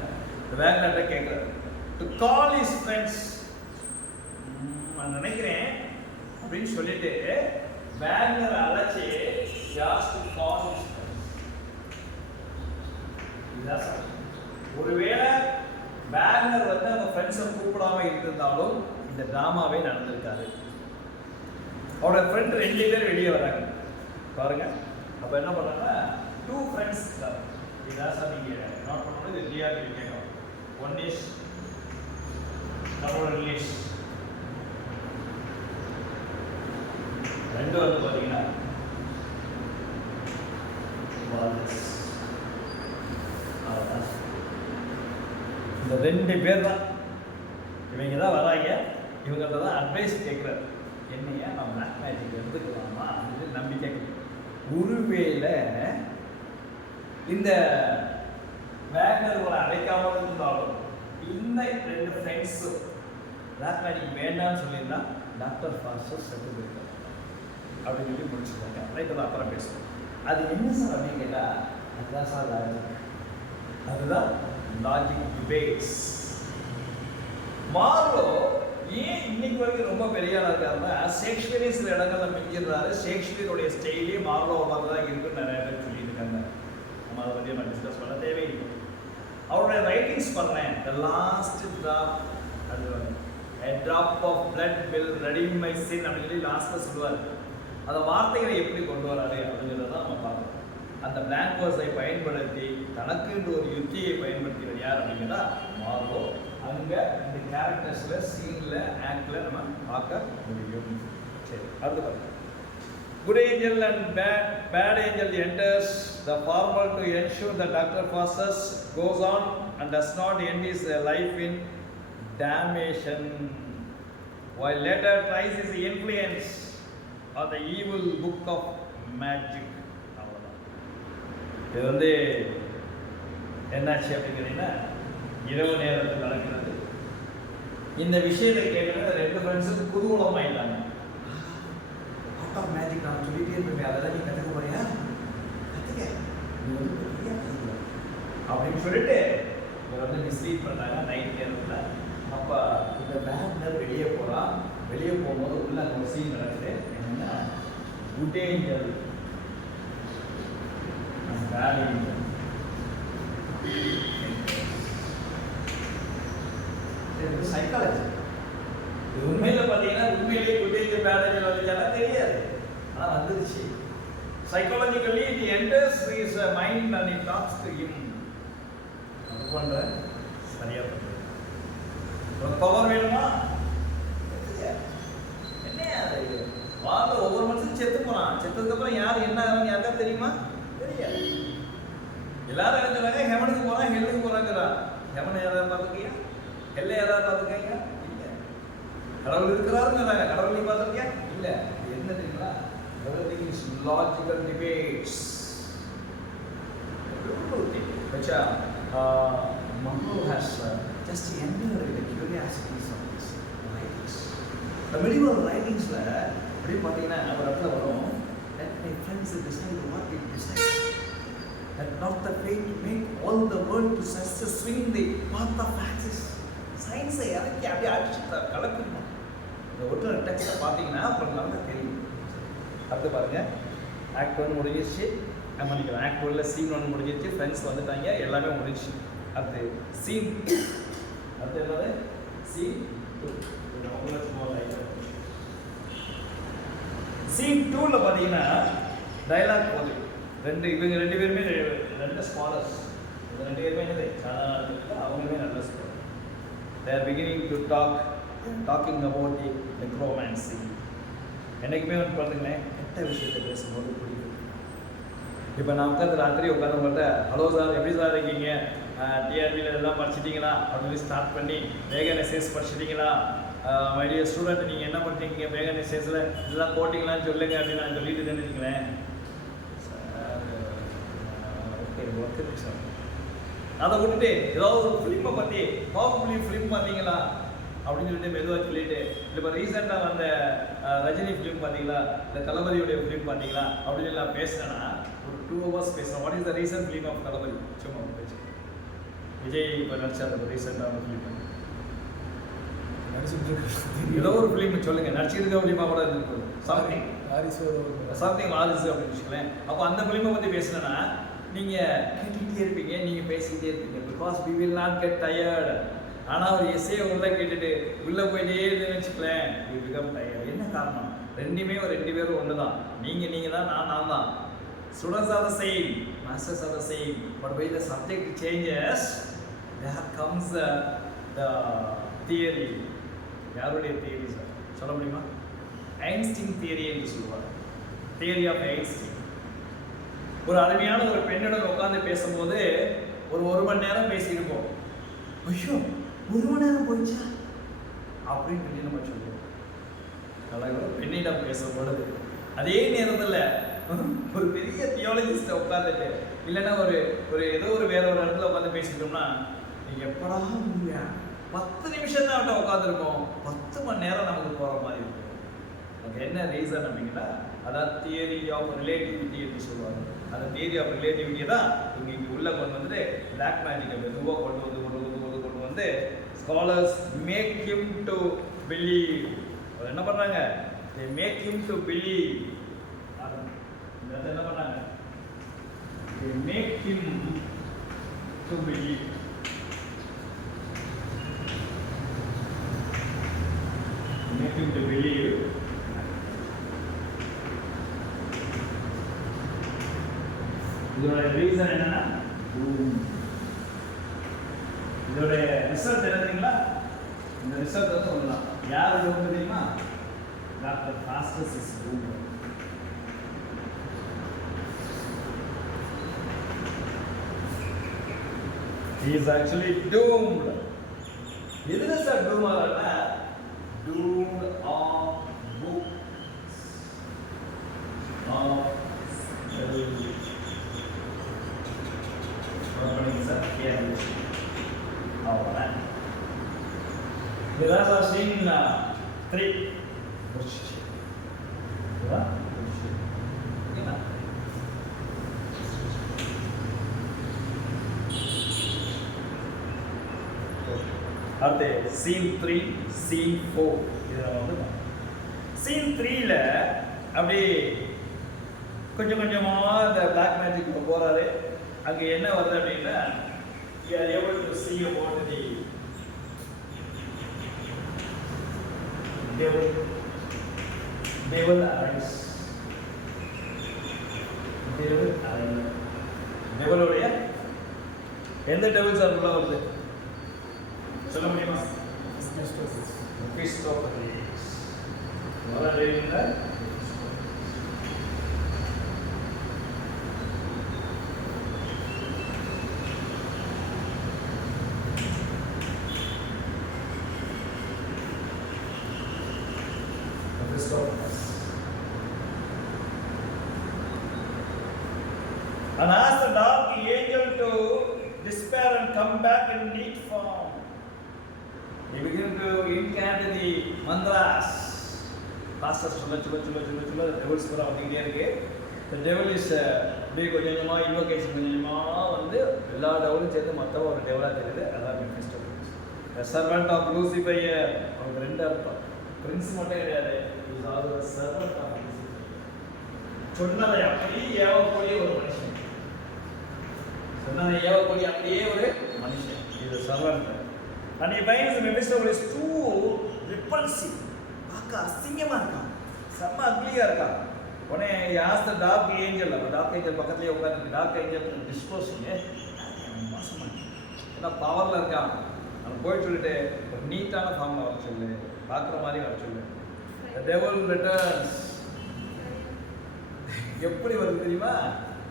வேக்னர்ட்ட கேட்கிறாரு to call his friends. நான் நினைக்கிறேன் அப்படின்னு சொல்லிட்டு Wagner அழைச்சி he asked to call his friends. இதுதான் சார். ஒருவேளை வேக்னர் வந்து அவங்க ஃப்ரெண்ட்ஸை கூப்பிடாம இருந்திருந்தாலும் இந்த டிராமாவே நடந்திருக்காது. அவரோட ஃப்ரெண்ட் 2 பேர் வெளியே வராங்க பாருங்க. அப்போ என்ன பண்ணுறாங்கன்னா 2 ஃப்ரெண்ட்ஸ் இதான் சார் நீங்கள் நோட் பண்ணணும். இது டிஆர்டி கேட்கணும். 1 இஸ் நம்மளோட ரிலீஸ், 2 வந்து பார்த்தீங்கன்னா இந்த 2 பேர் தான் இவங்க தான் வராங்க. இவங்கள்ட்ட தான் அட்வைஸ் கேட்குறாரு. என்னையா நம்ம பிளாக் மேஜிக் எடுத்துக்கலாமா அப்படின்னு நம்பிக்கை. ஒருவேளை இந்த வேக்னர்களை அழைக்காமல் இருந்தாலும் இந்த 2 ஃப்ரெண்ட்ஸும் பிளாக் மேஜிக் வேண்டாம்னு சொல்லியிருந்தா டாக்டர் ஃபாஸ்டஸ் செத்து போயிருக்காரு அப்படின்னு சொல்லி முடிச்சுருக்காங்க. ரைட்டு தான் அப்புறம் பேசுவோம். அது என்ன சார் அப்படின்னு கேட்டால் அதுதான் சார் லாஜிக். அதுதான் லாஜிக் டிபேட்ஸ். மார்லோ ஏன் இன்னைக்கு வரைக்கும் ரொம்ப பெரிய ஆளாக இருக்காருன்னா ஷேக்ஸ்பியரே சில இடங்களில் மிஞ்சிடுறாரு. ஷேக்ஸ்பியருடைய ஸ்டைலே மார்லோவை பார்த்து தான் இருக்குன்னு நிறைய பேர் சொல்லிட்டு இருக்காங்க. நம்ம அதை பற்றி நம்ம டிஸ்கஸ் பண்ண தேவையில்லை. அவருடைய ரைட்டிங்ஸ் பண்ணேன். த லாஸ்ட் ட்ராப், அது a drop of blood will redeem my sin அப்படின்னு சொல்லி லாஸ்ட்டில் சொல்லுவார். அந்த வார்த்தைகளை எப்படி கொண்டு வராரு அப்படிங்கிறத தான் நம்ம பார்க்கணும். அந்த பிளாங்க் வேர்ஸை பயன்படுத்தி தனக்கு என்று ஒரு யுக்தியை பயன்படுத்தியவர் யார் அப்படிங்கிறதா மார்லோ. அங்கே இந்த கேரக்டர்ஸில் சீனில் ஆக்டில் நம்ம பார்க்க முடியும். சரி, அடுத்து பாருங்க. Good angel and bad angel enters the farmer to ensure that Dr. Faustus goes on and does not end his life in damnation, while later tries his influence on the evil book of magic. இது வந்து என்னாச்சு அப்படிங்கிறீங்கன்னா இரவு நேரத்தில் நடக்கிறது. இந்த விஷயத்தை கேட்கறது 2 ஃப்ரெண்ட்ஸுக்கு குதூகலம் ஆயிட்டாங்க. மேஜிக் நான் சொல்லிட்டே இருப்பேன், அதெல்லாம் நீ கற்றுக்க போறியா? கற்றுக்க நீ வந்து அப்படின்னு சொல்லிட்டு இதை வந்து மிஸ்லீட் பண்ணாங்க நைட் நேரத்தில். அப்போ இந்த வேக்னர் வெளியே போகிறான். வெளியே போகும்போது உள்ள அந்த ஒரு சீன் நடக்குது. என்னன்னா good angel and bad angel. இது சைக்காலஜி. இது உண்மையில பார்த்தீங்கன்னா உண்மையிலேயே குட் ஏஞ்சல் பேட் ஏஞ்சல் வந்துச்சாலும் தெரியாது, ஆனால் வந்துருச்சு. Psychologically it enters his mind and it talks to him. அது பண்ற சரியா பண்ணுறது. ஒரு பவர் வேணுமா? என்ன அது வாழ்ந்த ஒவ்வொரு மனுஷனும் செத்து போனான். செத்ததுக்கப்புறம் யார் என்ன ஆகிறான்னு யாருக்கா தெரியுமா? தெரியாது. எல்லாரும் என்ன சொல்றாங்க? ஹெவனுக்கு போகிறான், ஹெல்லுக்கு போகிறாங்கிறா. ஹெவனை யாராவது பார்த்துக்கியா? ஹெல்லை யாராவது பார்த்துக்கீங்க? இல்லை. கடவுள் இருக்கிறாருங்கிறாங்க. கடவுள் நீ பார்த்துருக்கியா? இல்லை. என்ன தெரியுங்களா? everything is logical debates. Which Monroe has just entered with the curiosities of his writings. The medieval writings la அப்படி பார்த்தீங்கன்னா ஒரு இடத்துல வரும், that my friends decide what they decide, that not the fate to make all the world to success swing the path of axis. சயின்ஸை இறக்கி அப்படியே அடிச்சு கலக்கணும். இந்த ஒரிஜினல் டெக்ஸ்ட்டை பார்த்தீங்கன்னா உங்களுக்கு நல்லா தெரியும். அடுத்து பாருங்க, ஆக்ட் 1 முடிஞ்சிச்சு. மன்னிக்கலாம், ஆக்ட் 1ல சீன் 1 முடிஞ்சிருச்சு, ஃப்ரெண்ட்ஸ் வந்துட்டாங்க, எல்லாமே முடிஞ்சிச்சு. அடுத்து சீன் அடுத்து என்னது சீன் 2. சீன் 2ல பார்த்தீங்கன்னா டைலாக் போகுது. இவங்க ரெண்டு பேருமே ரெண்டு ஸ்காலர்ஸ். இந்த ரெண்டு பேருமே என்னது அவங்களுமே நல்ல scholar. They are beginning to talking about the necromancy. என்னைக்குமே வந்து பார்த்துங்களேன், கெட்ட விஷயத்தை பேசும்போது பிடிக்கும். இப்போ நான் ராத்திரி உட்காந்து ஹலோ சார் எப்படி சார் இருக்கீங்க, டிஆர்பியில் எல்லாம் படிச்சிட்டிங்களா அப்படின்னு ஸ்டார்ட் பண்ணி வேகன் எஸ்எஸ் படிச்சிட்டிங்களா, மைடிய ஸ்டூடெண்ட் நீங்கள் என்ன பண்ணுறீங்க வேகன் எஸ்எஸில் இதெல்லாம் போட்டிங்களான்னு சொல்லுங்க அப்படின்னு நான் சொல்லிட்டு தெரிஞ்சுங்களேன். ஓகே ஓகே சார், அதை விட்டுட்டு ஏதாவது ஒரு ஃபிலிமை பற்றி பாகுபலி ஃபிலிம் பார்த்தீங்களா அப்படின்னு சொல்லிட்டு மெதுவாக சொல்லிட்டு, இப்போ ரீசெண்டாக வந்த ரஜினி ஃபிலிம் பார்த்தீங்களா, இந்த தளபதியுடைய ஃபிலிம் பார்த்தீங்களா அப்படின்னு நான் பேசுனேன்னா ஒரு 2 hours பேசுகிறேன். What is the recent film of Thalapathy? சும்மா பேச்சு. விஜய் இப்போ நடிச்சார் ரீசெண்டான ஃபிலிம், ஏதோ ஒரு ஃபிலிம் சொல்லுங்கள், நடிச்சிருக்க ஃபிலிமாக கூட இருந்துருக்குது, சம்திங் வாரிசு அப்படின்னு வச்சுக்கலேன். அப்போ அந்த ஃபிலிமை பற்றி பேசுனேன்னா நீங்கள் கேட்டுக்கிட்டே இருப்பீங்க, நீங்கள் பேசிக்கிட்டே இருப்பீங்க, because we will not get tired. ஆனால் ஒரு எஸ்ஏ உள்ளே கேட்டுட்டு உள்ளே போயிட்டே இருந்து வச்சுக்கலேன், வி பிகம் டயர்டு. என்ன காரணம்? ரெண்டு பேரும் ஒன்று தான். நீங்கள் தான், நான் தான். Students are the same, masters are the same, but when the subject changes, there comes the theory. யாருடைய தியரி சார் சொல்ல முடியுமா? ஐன்ஸ்டீன் தியரி என்று சொல்லுவார். Theory of Einstein. ஒரு அருமையான ஒரு பெண்ணுடன் உட்காந்து பேசும்போது ஒரு மணி நேரம் பேசியிருப்போம். ஐயோ 1 மணி நேரம் போயிடுச்சா அப்படின்னு சொல்லி நம்ம சொல்லுவோம். ஒரு பெண்ணிடம் பேசும்பொழுது அதே நேரத்தில் ஒரு பெரிய தியாலஜிஸ்ட்டை உட்காந்துட்டு இல்லைன்னா ஒரு ஏதோ வேற ஒரு இடத்துல உட்காந்து பேசிட்டோம்னா எப்படா முடியா 10 நிமிஷம் தான் அவட்ட உட்காந்துருக்கோம், 10 மணி நேரம் நமக்கு போகிற மாதிரி இருக்கும். அதுக்கு என்ன ரீசன் அப்படின்னா, அதாவது தியரி ஆஃப் ரிலேட்டிவிட்டி என்று சொல்லுவாங்க. அந்த தியரி ஆஃப் ரிலேட்டிவிட்டியை தான் இங்கே உள்ளே கொண்டு வந்துட்டு பிளாக் மேஜிக்கை மெதுவாக கொண்டு வந்து scholars make him to believe. அவர் என்ன பண்ணுறாங்க? they make him to believe. என்ன பண்ணாங்க? they make him to believe. Make him to believe. இதோட ரீசன் என்னன்னா, இதோட ரிசல்ட் என்னதுங்களா? இந்த ரிசல்ட் வந்து சொல்லலாம். யார் டூம் தெரியுமா? Doctor Faustus is doom. He is actually doomed. எதுல சார் டூம் ஆகறனா? Doomed of books of self. Sir, here is our man. There are seen 3. அடுத்து சீன் 3, சீன் 4. இதில் வந்து சீன் 3ல அப்படியே கொஞ்சம் கொஞ்சமாக இந்த பிளாக் மேஜிக் போகிறாரு. அங்கே என்ன வருது அப்படின்னா, we are able to see about the devil arrives. டெவலுடைய எந்த டெவல் சார் உள்ள வருது சொல்ல முடியுமா? கிறிஸ்டோபரேஸ். And ask the dark angel to despair and come back in neat form. He began to incant the mantras. Pastor chula devils pura vandinge irukku. The devil is big konjama invocation konjama vandu ella devilum சேர்ந்து மொத்தமா ஒரு டெவலா தெரியுது. அதான் Mephistopheles. The servant of Lucifer. அவருக்கு ரெண்டு அர்த்தம். Prince மட்டும் கிடையாது. He is also a servant of Lucifer. சொன்னதை அப்படியே ஏவக்கூடிய ஒரு மனுஷன். சொன்னதை ஏவக்கூடிய அப்படியே ஒரு மனுஷன். இது servant. And he finds Mephistopheles too repulsive. பார்க்க அசிங்கமா இருக்கான், செம்ம அக்லியா இருக்கான். உடனே யாஸ் த டார்க் ஏஞ்சல், அப்போ டார்க் ஏஞ்சல் பக்கத்துலேயே உட்காந்து டார்க் ஏஞ்சல் டிஸ்போசிங் மோசமா ஏன்னா பவரில் இருக்கான். அவன் போய் சொல்லிட்டு ஒரு நீட்டான ஃபார்மில் வர சொல்லு, பார்க்குற மாதிரி வர சொல்லு. The devil returns. எப்படி வருது தெரியுமா?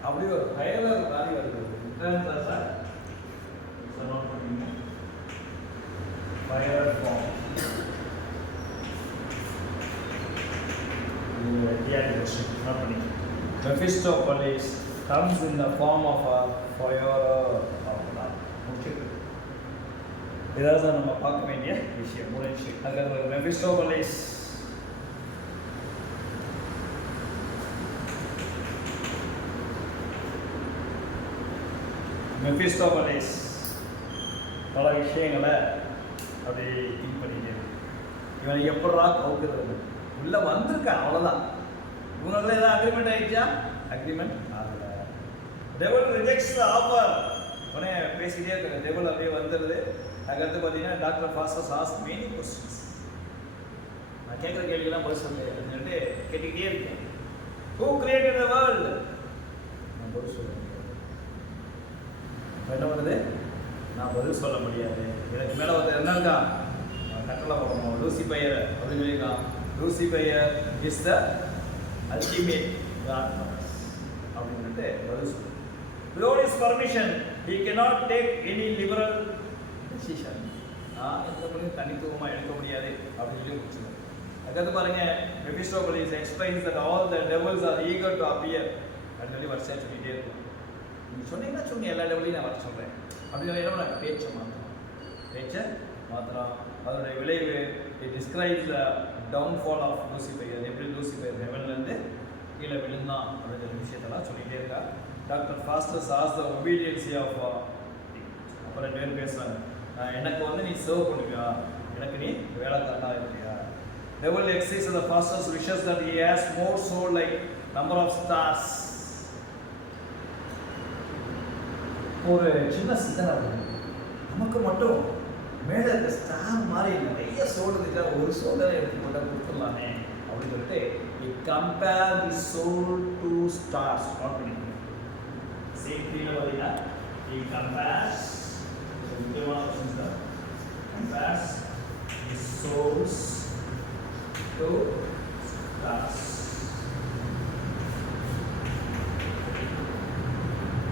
அப்படி ஒரு பயலர் மாதிரி வருது. ரிட்டர்ன்ஸ் சார் பயலர் form. Mephistopheles comes in the form of a fire. இதான் நம்ம பார்க்க வேண்டிய விஷயம். முடிஞ்சு அங்கே ஒரு Mephistopheles பல விஷயங்களை அப்படி திங்க் பண்ணிக்கிறது. இவன் எப்படா கவுக்குறது உள்ள வந்திருக்கான், அவ்வளோதான். இவங்களுக்குள்ள ஏதாவது அக்ரிமெண்ட் ஆயிடுச்சா? அக்ரிமெண்ட் ஆகல. டெவல் ரிஜெக்ட்ஸ் த ஆஃபர். உடனே பேசிக்கிட்டே இருக்காங்க. டெவல் அப்படியே வந்துடுது. அதுக்கடுத்து பார்த்தீங்கன்னா doctor Faustus ask many questions. நான் கேட்குற கேள்வியெல்லாம் பதில் சொல்லுங்க அப்படின்னு சொல்லிட்டு கேட்டுக்கிட்டே இருக்கேன். Who created the world? நான் பதில் சொல்ல முடியாது. என்ன பண்ணுது? நான் பதில் சொல்ல முடியாது. எனக்கு மேலே ஒருத்தர் என்ன இருக்கான்? கட்டளை போடணும். லூசிஃபையர் அப்படின்னு சொல்லியிருக்கான். லூசிஃபையர் இஸ் த அல்டிமேட் காட் அப்படின்னு சொல்லிட்டு பதில் சொல்லு. Without his permission, he cannot take any liberal decision. எந்த முடியும் தனித்துவமாக எடுக்க முடியாது அப்படின்னு சொல்லி முடிச்சுங்க. அதுக்கடுத்து பாருங்க, Mephistopheles explains that all the devils are eager to appear அப்படின்னு சொல்லி வருஷம் சொல்லிகிட்டே இருக்கும். நீங்கள் சொன்னீங்கன்னா சொன்னீங்க எல்லா டெவலையும் நான் வர சொல்கிறேன் அப்படின்னு சொல்லி என்ன பேச்சை மாற்றலாம். பேச்சை மாற்றலாம். அதனுடைய விளைவு it describes the downfall of Lucifer. எப்படி லூசிஃபையர் ஹெவன்லேருந்து கீழே விழுந்தான் அப்படிங்கிற விஷயத்தெல்லாம் சொல்லிகிட்டே இருக்கா. Doctor Faustus as the obedience of அப்புறம் 2 பேர் பேசுகிறாங்க. எனக்கு வந்து நீ சர்வ் பண்ணுவியா, எனக்கு நீ வேலைக்காரனாக இருக்கியா. Devil excise the Faustus wishes that he has more soul like number of stars. ஒரு சின்ன சிந்தனை நமக்கு மட்டும் மேலே இருக்க ஸ்டார் மாதிரி நிறைய சோல் இருக்கா, ஒரு சோலை எடுத்து மட்டும் கொடுத்துடலாமே அப்படின்னு சொல்லிட்டு compare the soul to stars. Note பண்ணிக்கணும். சேம் த்ரீல பார்த்தீங்கன்னா கம்பேர்ஸ் முக்கியமான கொஸ்டின்ஸ் தான். Compares the souls to stars.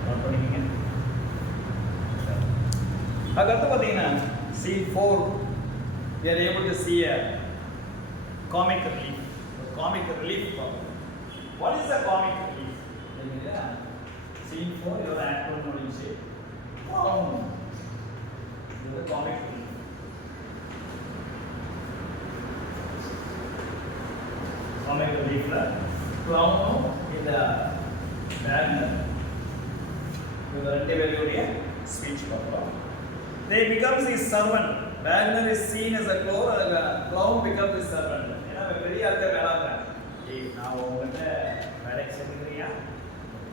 Note பண்ணிக்கங்க. அதுக்கடுத்து பார்த்தீங்கன்னா scene 4 we are able to see a comic relief. Comic relief. What is the comic relief? Scene 4 your actor knowing say this is the comic relief. Comic relief la clown in the Wagner இந்த ரெண்டு பேருடைய speech பார்க்கலாம். They becomes his servant. Wagner is seen as a clown becomes his servant. ஏன்னா பெரிய ஆளுங்க வேளாங்க. நான் உங்கள்கிட்ட வேலைக்கு சேர்த்துக்கிறியா?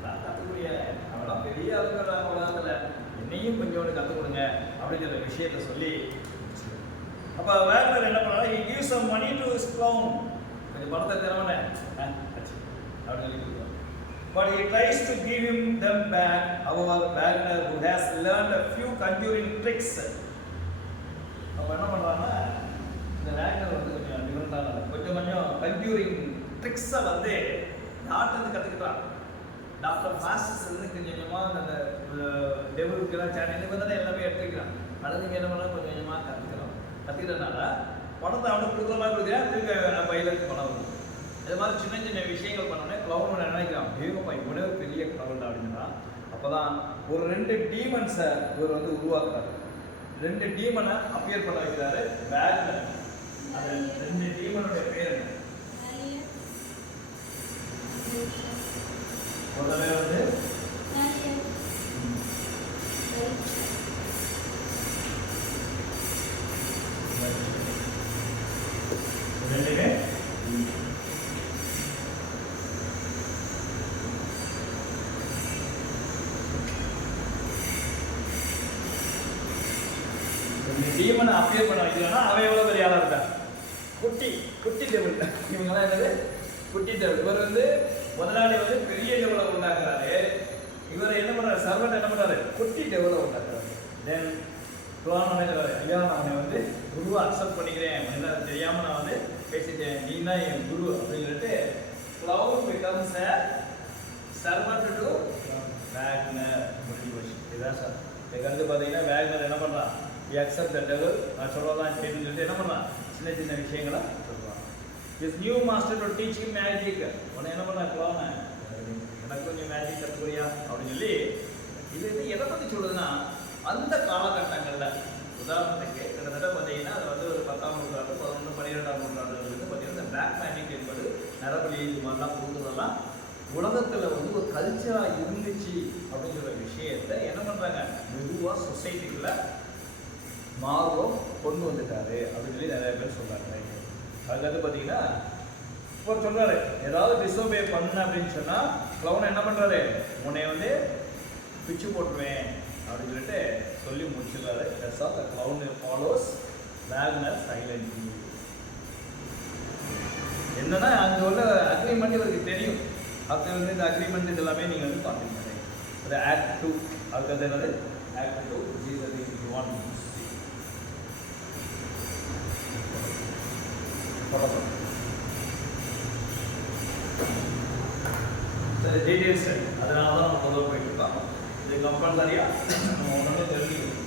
நான் கற்றுக்கூடிய அவெல்லாம் பெரிய ஆளுங்க உலகத்தில் என்னையும் கொஞ்சோண்டு கற்றுக் கொடுங்க அப்படிங்கிற விஷயத்த சொல்லி அப்போ வேக்னர் என்ன பண்ணா, he gives some money to his clown. கொஞ்சம் பணத்தை தரவனே அப்படின்னு சொல்லி கொடுக்குறான். But he tries to give him them back. However, Wagner, who has learned a few conjuring tricks, அப்போ என்ன பண்ணுறாங்கன்னா, இந்த வேக்னர் வந்து கொஞ்சம் டிஃப்ரெண்டான கொஞ்சம் கன்ஜூரிங் ட்ரிக்ஸை வந்து டாக்டர் கற்றுக்கிட்டான். டாக்டர் ஃபாஸ்டஸ் வந்து கொஞ்சமாக அந்த டெவலுக்கெல்லாம் சேனல் வந்து எல்லாமே எடுத்துக்கிறான். அடுத்து என்ன பண்ணால் கொஞ்சம் கொஞ்சமாக கற்றுக்கிறதுனால பணத்தை அவனுக்கு கொடுக்குற மாதிரி கொடுக்குறேன், திருப்பி பயிலுக்கு பணம் வரும். இது மாதிரி சின்ன சின்ன விஷயங்கள் பண்ணோன்னே க்ளவுன் நினைக்கிறான், தேவப்பா இவனே ஒரு பெரிய க்ளவுன் அப்படின்னா. அப்போ தான் ஒரு 2 டீமன்ஸை இவர் வந்து உருவாக்குறாரு. 2 டீமனை அப்பியர் பண்ண வைக்கிறாரு வேக்னர். அந்த 2 டீமனுடைய பேர் என்ன? முதல்ல வந்து ரெண்டுமே டீமனை அப்பியர் பண்ண வைக்கலன்னா அவன் எவ்வளோ பெரிய ஆளாக இருக்கான். குட்டி குட்டி டெபிள். இவங்கெல்லாம் என்னது குட்டி டெபிள். இவர் வந்து முதலாளி வந்து பெரிய டெபிளை உண்டாக்குறாரு. இவர் என்ன பண்ணுறாரு, சர்வெண்ட் என்ன பண்ணுறாரு, குட்டி டெபிளை உண்டாக்குறாரு. தென் புராணம் ஐயா நான் அவனை வந்து குருவை அக்செப்ட் பண்ணிக்கிறேன், என்ன தெரியாமல் நான் வந்து பேசிட்டேன், நீ தான் என் குரு அப்படின்னு சொல்லிட்டு clown becomes a servant to Wagner. முடிஞ்சு போச்சு. இதுதான் சார். இதுக்கு வந்து பார்த்தீங்கன்னா வேக்னர் என்ன பண்ணுறான், he accept the devil, நான் சொல்கிறதான் கேட்டுன்னு சொல்லிட்டு என்ன பண்ணுறான், சின்ன சின்ன விஷயங்களை சொல்கிறான். his new master to teach him magic. உடனே என்ன பண்ண clown, எனக்கு கொஞ்சம் மேஜிக் கற்றுக்குறியா அப்படின்னு சொல்லி இது வந்து எதை பற்றி சொல்லுதுன்னா, அந்த காலகட்டங்களில் உதாரணத்துக்கு கிட்டத்தட்ட பார்த்தீங்கன்னா அது வந்து ஒரு 10ஆம் நூற்றாண்டு 11 12ஆம் நூற்றாண்டுகளுக்கு பார்த்தீங்கன்னா இந்த பிளாக் மேஜிக் என்பது நரபலி இது மாதிரிலாம் கொடுத்ததெல்லாம் உலகத்தில் வந்து ஒரு கல்ச்சராக இருந்துச்சு அப்படிங்கிற விஷயத்தை என்ன பண்ணுறாங்க, மெதுவாக சொசைட்டிக்குள்ள மார்வம் கொண்டு வந்துட்டாரு அப்படின்னு சொல்லி நிறைய பேர் சொல்கிறாங்க. அதுக்கு வந்து பார்த்தீங்கன்னா இப்போ சொல்கிறாரு, ஏதாவது டிஸ்ஓபே பண்ண அப்படின்னு சொன்னால் க்ளவுன் என்ன பண்ணுறாரு, உன்னை வந்து பிச்சு போட்டுருவேன் அப்படின்னு சொல்லிட்டு சொல்லி முடிச்சிடுறாரு. That's all the clown follows Wagner silently. என்னன்னா அங்கே உள்ள அக்ரிமெண்ட் இவருக்கு தெரியும். அப்போ வந்து இந்த அக்ரிமெண்ட் இது எல்லாமே நீங்கள் வந்து பார்த்துருக்கீங்க. அது ஆக்ட் 2. அதுக்கு என்னது ஆக்ட் 2 ஜீசஸ் இஸ் ஒன். சரி, டீட்டெயில்ஸ் அதனால தான் நம்ம முதல்ல போயிட்டு இருக்கோம். இது கம்பல்சரியா நம்ம ஒன்றுமே தெரிஞ்சுக்கணும்.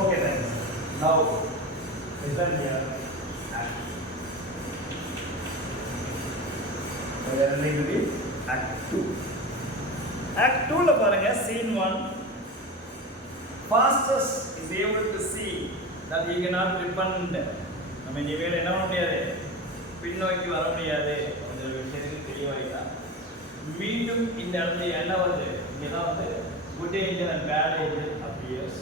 Okay, thanks. Now, listen here. Act. We are going to be Act 2. Act 2 la paranga scene 1. Faustus is able to see that he cannot repent. I mean, இவங்க என்ன பண்ண முடியாது, பின்னோக்கி வர முடியாது அந்த விஷயத்துக்கு தெரியவாயிட்டா. மீண்டும் இந்த இடத்துல என்ன வருது, இங்கே தான் வந்து good angel and bad angel appears.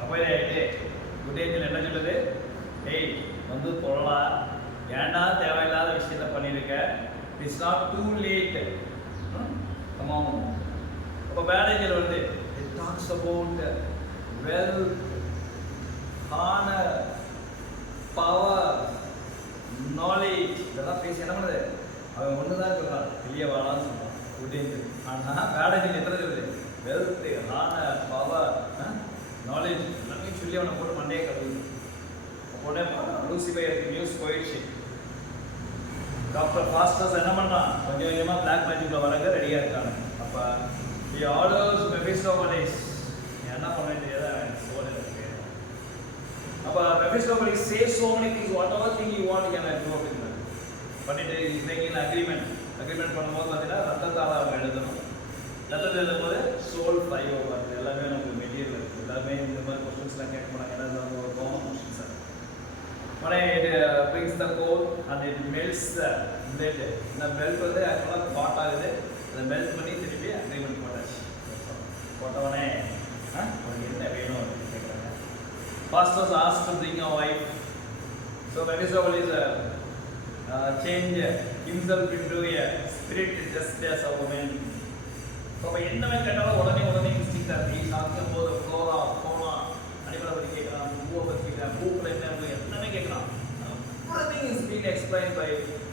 அப்போ ஆகிட்டு குட் ஏஞ்சல் என்ன சொல்லுது, ஏய் வந்து தொழலாம், ஏன்டா தேவையில்லாத விஷயத்த பண்ணியிருக்க, it's not too late, come on. அப்போ பேட் ஏஞ்சல் வந்து it talks about wealth, honour, power, knowledge, இதெல்லாம் பேசி என்ன பண்ணுறது, அவன் ஒன்று தான் சொல்கிறான், வெளியே வாழான்னு சொல்கிறான் குட் ஏஞ்சல். ஆனால் பேட் ஏஞ்சல் எத்தனை சொல்லுது, வெல்த், ஹானர், பவர், நாலேஜ் எல்லாமே சொல்லி அவனை போட்டு மண்டையை கழுவுது. உடனே லூசிஃபருக்கு நியூஸ் போயிடுச்சு. டாக்டர் ஃபாஸ்டஸ் என்ன பண்ணுறான், கொஞ்சம் கொஞ்சமாக பிளாக் மேஜிக்கில் வரங்க ரெடியாக இருக்காங்க. அப்போ he orders Mephistopheles என்ன என்ன பண்ண தெரியாத சோல் இருக்கு. அப்ப Mephistopheles says so many things, whatever thing you want you can do அப்படிங்க. பண்ணிட்டு இஸ் மேக்கிங் அக்ரிமெண்ட் பண்ணும்போது பார்த்தீங்கன்னா ரத்தத்தால் அவங்க எழுதணும். ரத்தத்தை எழுதும்போது சோல் ஃப்ளை ஓவர், எல்லாமே நமக்கு மெட்டீரியல் இருக்குது. எல்லாமே இந்த மாதிரி கொஸ்டின்ஸ்லாம் கேட்க போனாங்க, ஏன்னா ஒரு காமன் கொஸ்டின்ஸ் சார். உடனே it brings the goal and it melts the blood. இந்த மெல்ட் வந்து ஆக்சுவலாக பாட் ஆகுது, அதை மெல்ட் பண்ணி திருப்பி அக்ரிமெண்ட் போட்டாச்சு. போட்டவொடனே உனக்கு என்ன வேணும் அப்படின்னு கேட்குறாங்க. Pastors asked to bring a wife. So Mephistopheles change himself into a spirit just as a woman. So என்னமே கேட்டாலும் உடனே இன்ஸ்டிங்க்ட் ஆகி சாத்தியம் போது ஃப்ளோரா ஃபோனா அனிமலை பற்றி கேட்குறான், பூவை பற்றி கேட்குறான், பூக்களை என்ன எல்லாமே கேட்குறான். Everything is being explained by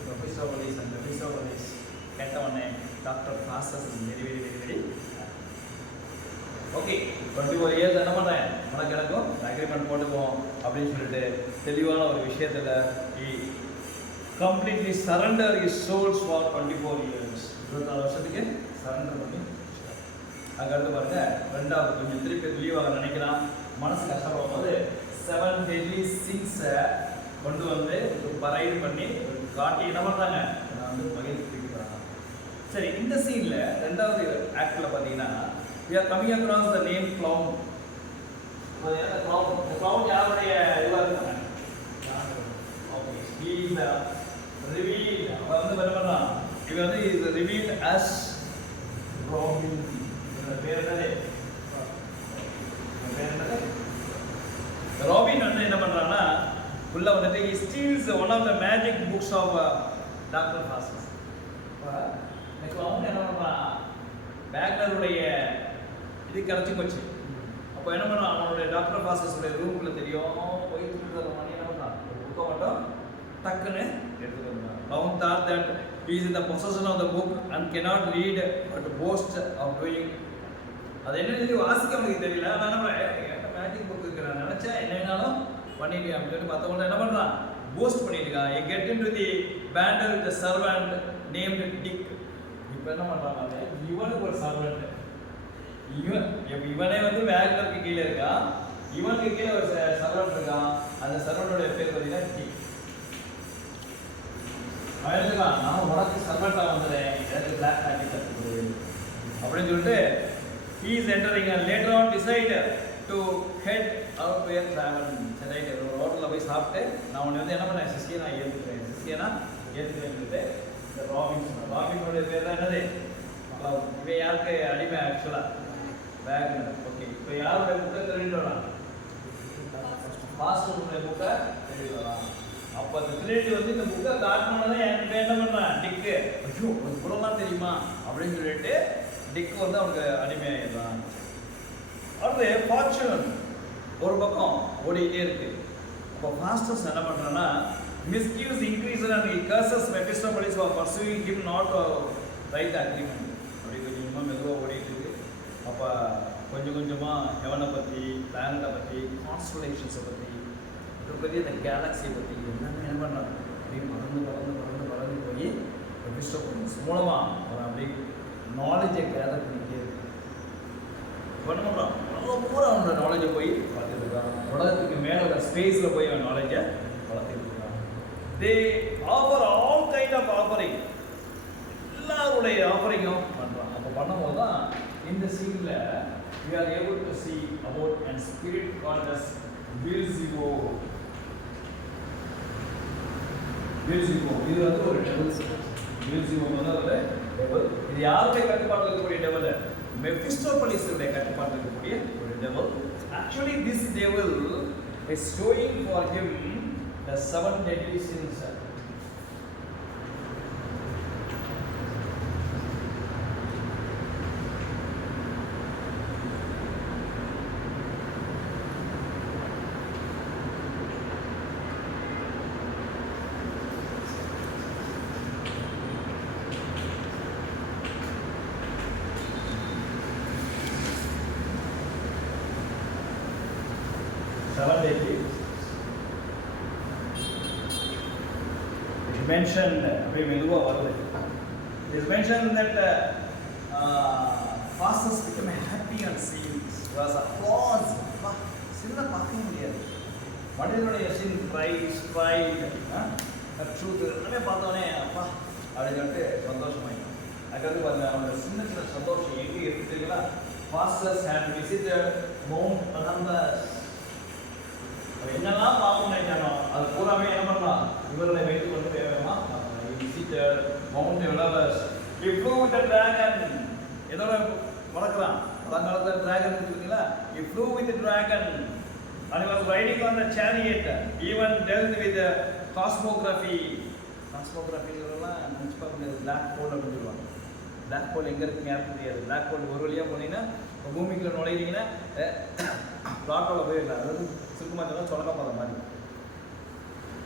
Mephistopheles and Mephistopheles கேட்டவொடனே doctor Faustus very okay 24 years என்ன பண்ணுறேன், உனக்கு எனக்கும் அக்ரிமெண்ட் போட்டுக்குவோம் அப்படின்னு சொல்லிட்டு தெளிவான ஒரு விஷயத்தில் completely surrender is souls for 24 years. 24 வருஷத்துக்கு சரண்டர் பண்ணி அங்கேருந்து பாருங்க. ரெண்டாவது கொஞ்சம் திருப்பி லீவாக நினைக்கிறான், மனசு கஷ்டப்படும் போது 7 deadly sins-ஐ கொண்டு வந்து பரைடு பண்ணி காட்டி என்ன பண்ணுறாங்க, நான் வந்து மகிழ்ச்சிக்கிறாங்க. சரி, இந்த சீனில் ரெண்டாவது ஆக்டில் பார்த்தீங்கன்னா we are coming across the name clown. clown யாருடைய இதுவாக இருக்காங்க? Okay, he is revealed. அவன் வந்து என்ன பண்ணுறான், இவன் வந்து is revealed as Robin. இவனோட பேர் என்னது? ராபின் வந்து என்ன பண்ணுறான்னா உள்ள வந்துட்டு he steals one of the magic books of Dr. Faustus. இந்த clown என்ன பண்ணுறான், வேக்னருடைய இது கிடச்சி போச்சு. அப்போ என்ன பண்ணுவான், அவனுடைய டாக்டர் ஃபாஸ்டஸுடைய ரூம்குள்ளே தெரியும் போய் திருடுற மாதிரி என்ன பண்ணுறான், ஒரு புக்கை மட்டும் டக்குன்னு எடுத்துட்டு வந்தான். அவன் thought that he is in the possession of the book and cannot read but boast of doing. அது என்ன சொல்லி வாசிக்க அவனுக்கு தெரியல, ஆனால் நம்ம மேஜிக் புக் இருக்கிறான் நினச்சா என்ன வேணாலும் பண்ணிடுவேன் அப்படின்னு மற்றவங்க என்ன பண்ணுறான், போஸ்ட் பண்ணியிருக்கான். he get into the battle with the servant named Dick. இப்போ என்ன பண்ணுறாங்க, இவனுக்கு ஒரு சர்வெண்ட், இவனே வந்து வேக்னருக்கு கீழே இருக்கான், இவனுக்கு கீழே ஒரு சர்வெண்ட் இருக்கான். அந்த சர்வெண்டோட பேர் பார்த்தீங்கன்னா டிக். அவன் எடுத்துக்கான், நான் உனக்கு சர்வெண்ட்டாக வந்துடுறேன், எனக்கு பிளாக் மேஜிக் கற்றுக்குது அப்படின்னு சொல்லிட்டு he is entering and later on decide to head out where travel. சரி, ஒரு ஹோட்டலில் போய் சாப்பிட்டு நான் உன்னை வந்து என்ன பண்ணேன், சிஸ்கியை நான் ஏற்றுக்கிறேன் சொல்லிட்டு இந்த ராபினோடைய பேர் தான் என்னது, இவன் யாருக்கு அடிமை ஆக்சுவலாக வேக்னர். ஓகே, இப்போ யாருடைய புக்கை திருடிட்டு வரான், பாஸ்டருடைய புக்கை திருடிட்டு வரான். அப்போ அந்த திருடி வந்து இந்த புக்கை காட்டணும்னா எனக்கு என்ன பண்ணுறான் டிக்கு, ஐயோ உனக்கு புறலாம் தெரியுமா அப்படின்னு சொல்லிட்டு டிக்கு வந்து அவனுக்கு அடிமையாகிடுறான். அடுத்து ஃபார்ச்சூன் ஒரு பக்கம் ஓடிக்கிட்டே இருக்கு. அப்போ ஃபாஸ்டஸ் என்ன பண்ணுறான்னா misgives increases and he curses Mephistopheles for pursuing him not to write the agreement. அப்படி கொஞ்சமாக மெதுவாக ஓடிட்டு இருக்கு. அப்போ கொஞ்சமாக ஹெவனை பற்றி, பிளானட்டை பற்றி, கான்ஸ்டலேஷன்ஸை பற்றி, பெரிய இந்த கேலக்ஸியை பற்றி எல்லாமே என்ன பண்ணுறாங்க, அப்படியே பறந்து போய் Mephistopheles மூலமாக அவன் அப்படியே நாலேஜை கேதர் பண்ணிக்கிட்டே இருக்கு. என்ன பண்ணுறான், பூரா அவனோட நாலேஜை போய் வளர்த்துட்டு இருக்கான். உலகத்துக்கு மேலே ஸ்பேஸில் போய் அவன் நாலேஜை வளர்த்துட்டு இருக்கான். They offer all kind of offering. எல்லாருடைய ஆஃபரிங்கும் பண்ணுறான். அப்போ பண்ணும்போது தான் இந்த சீனில் we are able to see about an spirit called as Beelzebub. இது வந்து ஒரு டெவல். Beelzebub வந்து ஒரு டெவல். இது யாருடைய கட்டுப்பாட்டில் இருக்கக்கூடிய டெவல், Mephistopheles உடைய கட்டுப்பாட்டில் இருக்கக்கூடிய ஒரு டெவல். Actually this devil is showing for him the 7 deadly sins. Mentioned it is mentioned that Faustus became happy on seeing this. was applause. சின்ன பார்க்க முடியாது. மனிதனுடைய சின் ப்ரைட் ட்ரூத் எல்லாமே பார்த்தோன்னே அப்பா அப்படின்னு சொல்லிட்டு சந்தோஷமாயிடும். அதுக்கடுத்து பாருங்க அவனோட சின்ன சின்ன சந்தோஷம் எங்கே இருக்குங்களா? Faustus had visited Mount Olympus. என்னெல்லாம் பார்க்கணும் நினைச்சானோ அது பூராமே என்ன பண்ணலாம்? இவர்களை வைத்துக் கொண்டு வேகமா visited Mount Olympus. He flew with the dragon. எதோட வளர்க்குறான்? பழங்காலத்தில் டிராகன் இருக்குங்களா? He flew with the dragon and he was riding on the chariot. Even dealt with the cosmography. காஸ்மோகிராஃபிங்கிறதெல்லாம் நினச்சி பார்க்க முடியாது. பிளாக் ஹோல் அப்படின்னு சொல்லுவாங்க. பிளாக் ஹோல் எங்கே இருக்குன்னு யாருக்கு தெரியாது. பிளாக் ஹோல் ஒரு வழியாக போனீங்கன்னா பூமிக்குள்ள நுழையிறீங்கன்னா பிளாட்டோவில் போயிடலாம். அதாவது சுருக்கமாக சொன்னால் சொலக்கப்பாதை மாதிரி,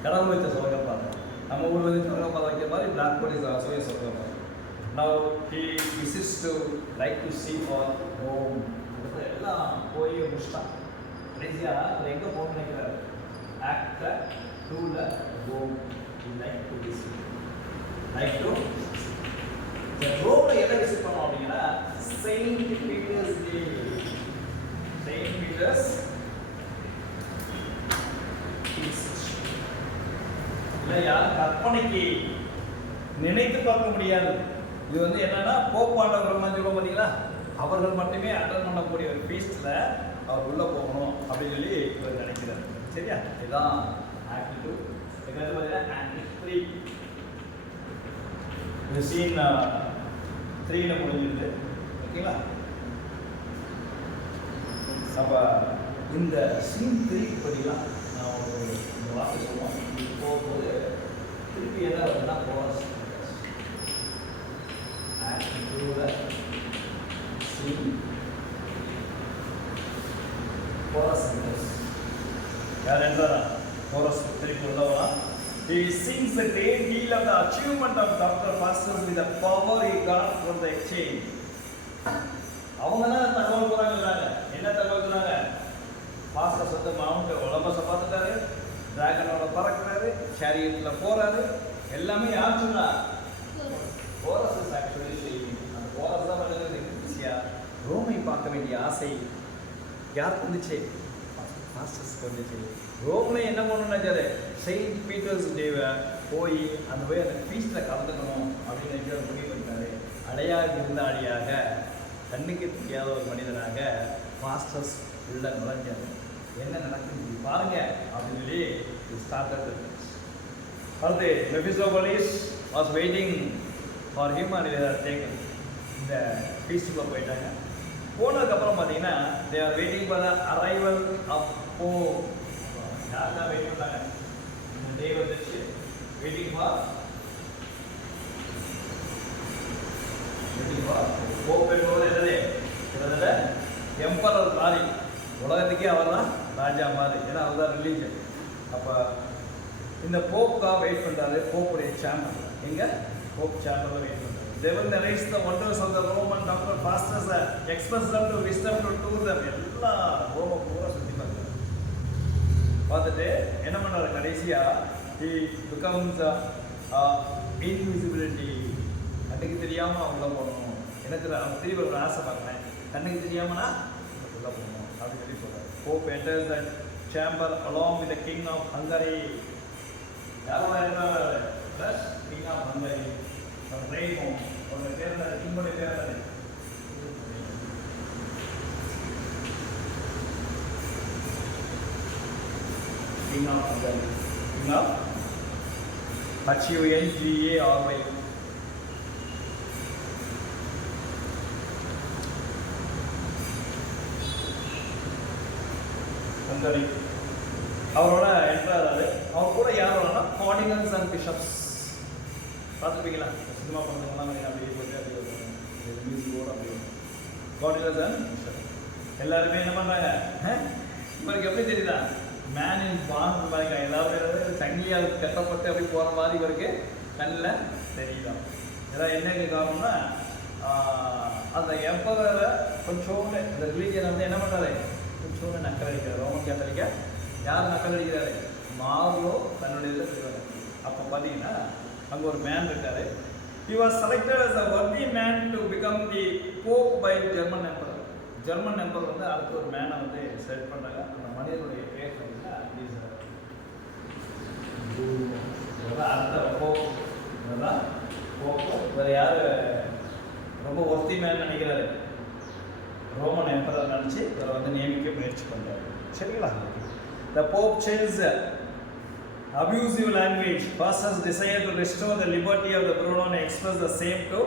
கடவுள் வச்ச சொலக்கப்பாதை. நம்ம ஊரில் வந்து சொலக்கப்பாதை வைக்கிற மாதிரி பிளாக் ஹோல் இஸ் ஆல்சோ சொலக்கப்பாதை. Now he visits to like to see all home. எல்லாம் போய் முடிச்சிட்டான். கடைசியாக எங்கே போகணும்னு நினைக்கிறாரு? ஆக்டர் 2ல home. He like to visit. Like to இந்த ரோமில் எதை விசிட் பண்ணோம் அப்படின்னா செயின்ட் பீட்டர்ஸ் டே. செயின்ட் பீட்டர்ஸ் இல்லையா? கற்பனைக்கு நினைத்து பார்க்க முடியாது. இது வந்து என்னன்னா போப்பாண்டவர்கள் சொல்லுவோம் பார்த்தீங்களா, அவர்கள் மட்டுமே அட்டன் பண்ணக்கூடிய ஒரு ஃபீஸ்டில் அவர் உள்ளே போகணும் அப்படின்னு சொல்லி இவர் நினைக்கிறார். சரியா? இதுதான் ஆக்ட் 2. இதுக்கு பார்த்தீங்கன்னா ஆக்ட் 3. இந்த சீன் 3ல முடிஞ்சிருது. ஓகேங்களா? அப்போ இந்த சீன் 3 பார்த்தீங்களா, நான் ஒரு இந்த வார்த்தை சொல்லுவோம். போகும்போது திருப்பி என்ன வருதுன்னா கோரஸ். ஆக்ட் 2ல சீன் கோரஸ். யார் என்றாரா? கோரஸ் திருப்பி உள்ளவா? He sings a great deal of the achievement of Dr. Pastors with the power he got from the exchange. அவங்க தான் தகவல் போறாங்க. என்ன தகவல் சொன்னாங்க? பாஸ்டர்ஸ் வந்து மவுண்ட் ஒலிம்பஸை பார்த்துட்டாரு, டிராகனோட பறக்கிறாரு, சேரியட்ல போறாரு. எல்லாமே யார் சொன்னா? கோரஸ் இஸ் ஆக்சுவலி செய்யும். அந்த கோரஸ் தான் பண்ணுறது ஈஸியாக. ரோமை பார்க்க வேண்டிய ஆசை யாருக்கு வந்துச்சு? பாஸ்டர்ஸ்க்கு வந்துச்சு. ரோம்ல என்ன பண்ணணும்னா செயின்ட் பீட்டர்ஸ் டேவை போய் அந்த போய் அந்த ஃபீஸ்டில் கலந்துக்கணும் அப்படின்னு நினைக்கிற முடிவு பண்ணிட்டாரு. அடையாக விருந்தாளியாக, கண்ணுக்கு தெரியாத ஒரு மனிதனாக பாஸ்டர்ஸ் உள்ள நுழைஞ்சாரு. என்ன நடக்குது பாருங்க அப்படின்னு சொல்லி ஸ்டார்டட். அடுத்து Mephistopheles was waiting for him and they are taken. இந்த ஃபீஸ்டுக்குள்ளே போயிட்டாங்க. போனதுக்கப்புறம் பார்த்தீங்கன்னா they are waiting for the arrival of pope. யாரெல்லாம் வெயிட் பண்ணாங்க? இந்த டே வந்துச்சு. வெயிட்டிங் ஃபார் போப் என்பவர் என்னது? கிட்டத்தட்ட எம்பரர் மாதிரி, உலகத்துக்கே அவர் தான் ராஜா மாதிரி. ஏன்னா அவர் தான் ரிலீஜன். அப்போ இந்த போப்புக்காக வெயிட் பண்ணுறாரு. போப்புடைய சேம்பர் எங்கே? போப் சேம்பரில் வெயிட் பண்ணுறாரு. They will narrate the wonders of the Roman Dr. Pastors, express them to wisdom to tour them. எல்லாம் ரோம பூரா சுற்றி பார்க்குறாரு. பார்த்துட்டு என்ன பண்ணுறாரு? கடைசியாக he becomes invisibility. கண்ணுக்கு தெரியாமல் அவங்கள போகணும். எனக்கு அவங்க திரும்பி ஒரு ஆசை பார்க்குறேன். கண்ணுக்கு தெரியாமனா உள்ள போகணும் அப்படின்னு சொல்லி சொல்கிறார். Pope enters the chamber along with the king of Hungary. யாரெல்லாம் இருக்கிறார்? Plus king of Hungary. ரெய்மோ அவருடைய பேர் கிங்குடைய பேர் தானே? King of Hungary. King of HUNGARY. Hungary. அவரோட என்ட்ராரு. அவர் கூட யார் வரனா? Cardinals and bishops. பார்த்துருப்பீங்களா? சினிமா பண்ணுறவங்களாம் அப்படியே போட்டு அப்படியே மியூசிக்கோடு அப்படி கார்டினல்ஸ் அண்ட் பிஷப்ஸ் எல்லாருமே என்ன பண்ணுறாங்க? இவருக்கு எப்படி தெரியுதா? மேன் இன் பாண்ட் மாதிரி எல்லாரும் சங்கிலியால் கட்டப்பட்டு அப்படி போகிற மாதிரி இவருக்கு கண்ணில் தெரியுதான். ஏதாவது என்ன காரணம்னா அந்த எம்பரரை கொஞ்சோண்டு அந்த ரிலீஜியனை வந்து என்ன பண்ணுறாரு? கொஞ்சோண்டு நக்கல் அடிக்கிறார். ரோமன் கேத்தலிக்க யார் நக்கல் அடிக்கிறாரு? மார்லோ தன்னுடைய இதில் செய்வார். அப்போ பார்த்தீங்கன்னா அங்கே ஒரு மேன் இருக்காரு. He was selected as a worthy man to become the Pope by German Emperor. German emperor வந்து அடுத்த ஒரு மேனை வந்து செலக்ட் பண்ணாங்க. அந்த மனிதனுடைய பேர் வந்து அடுத்த போப்போ வேறு யார் ரொம்ப ஒர்த்தி மேன் நினைக்கிறாரு, ரோமன் எம்பரர் நினச்சி இவரை வந்து நியமிக்க முயற்சி பண்ணுறாரு. சரிங்களா? The Pope changed abusive language. Pastors desire to restore the liberty of the Bruno and express the same to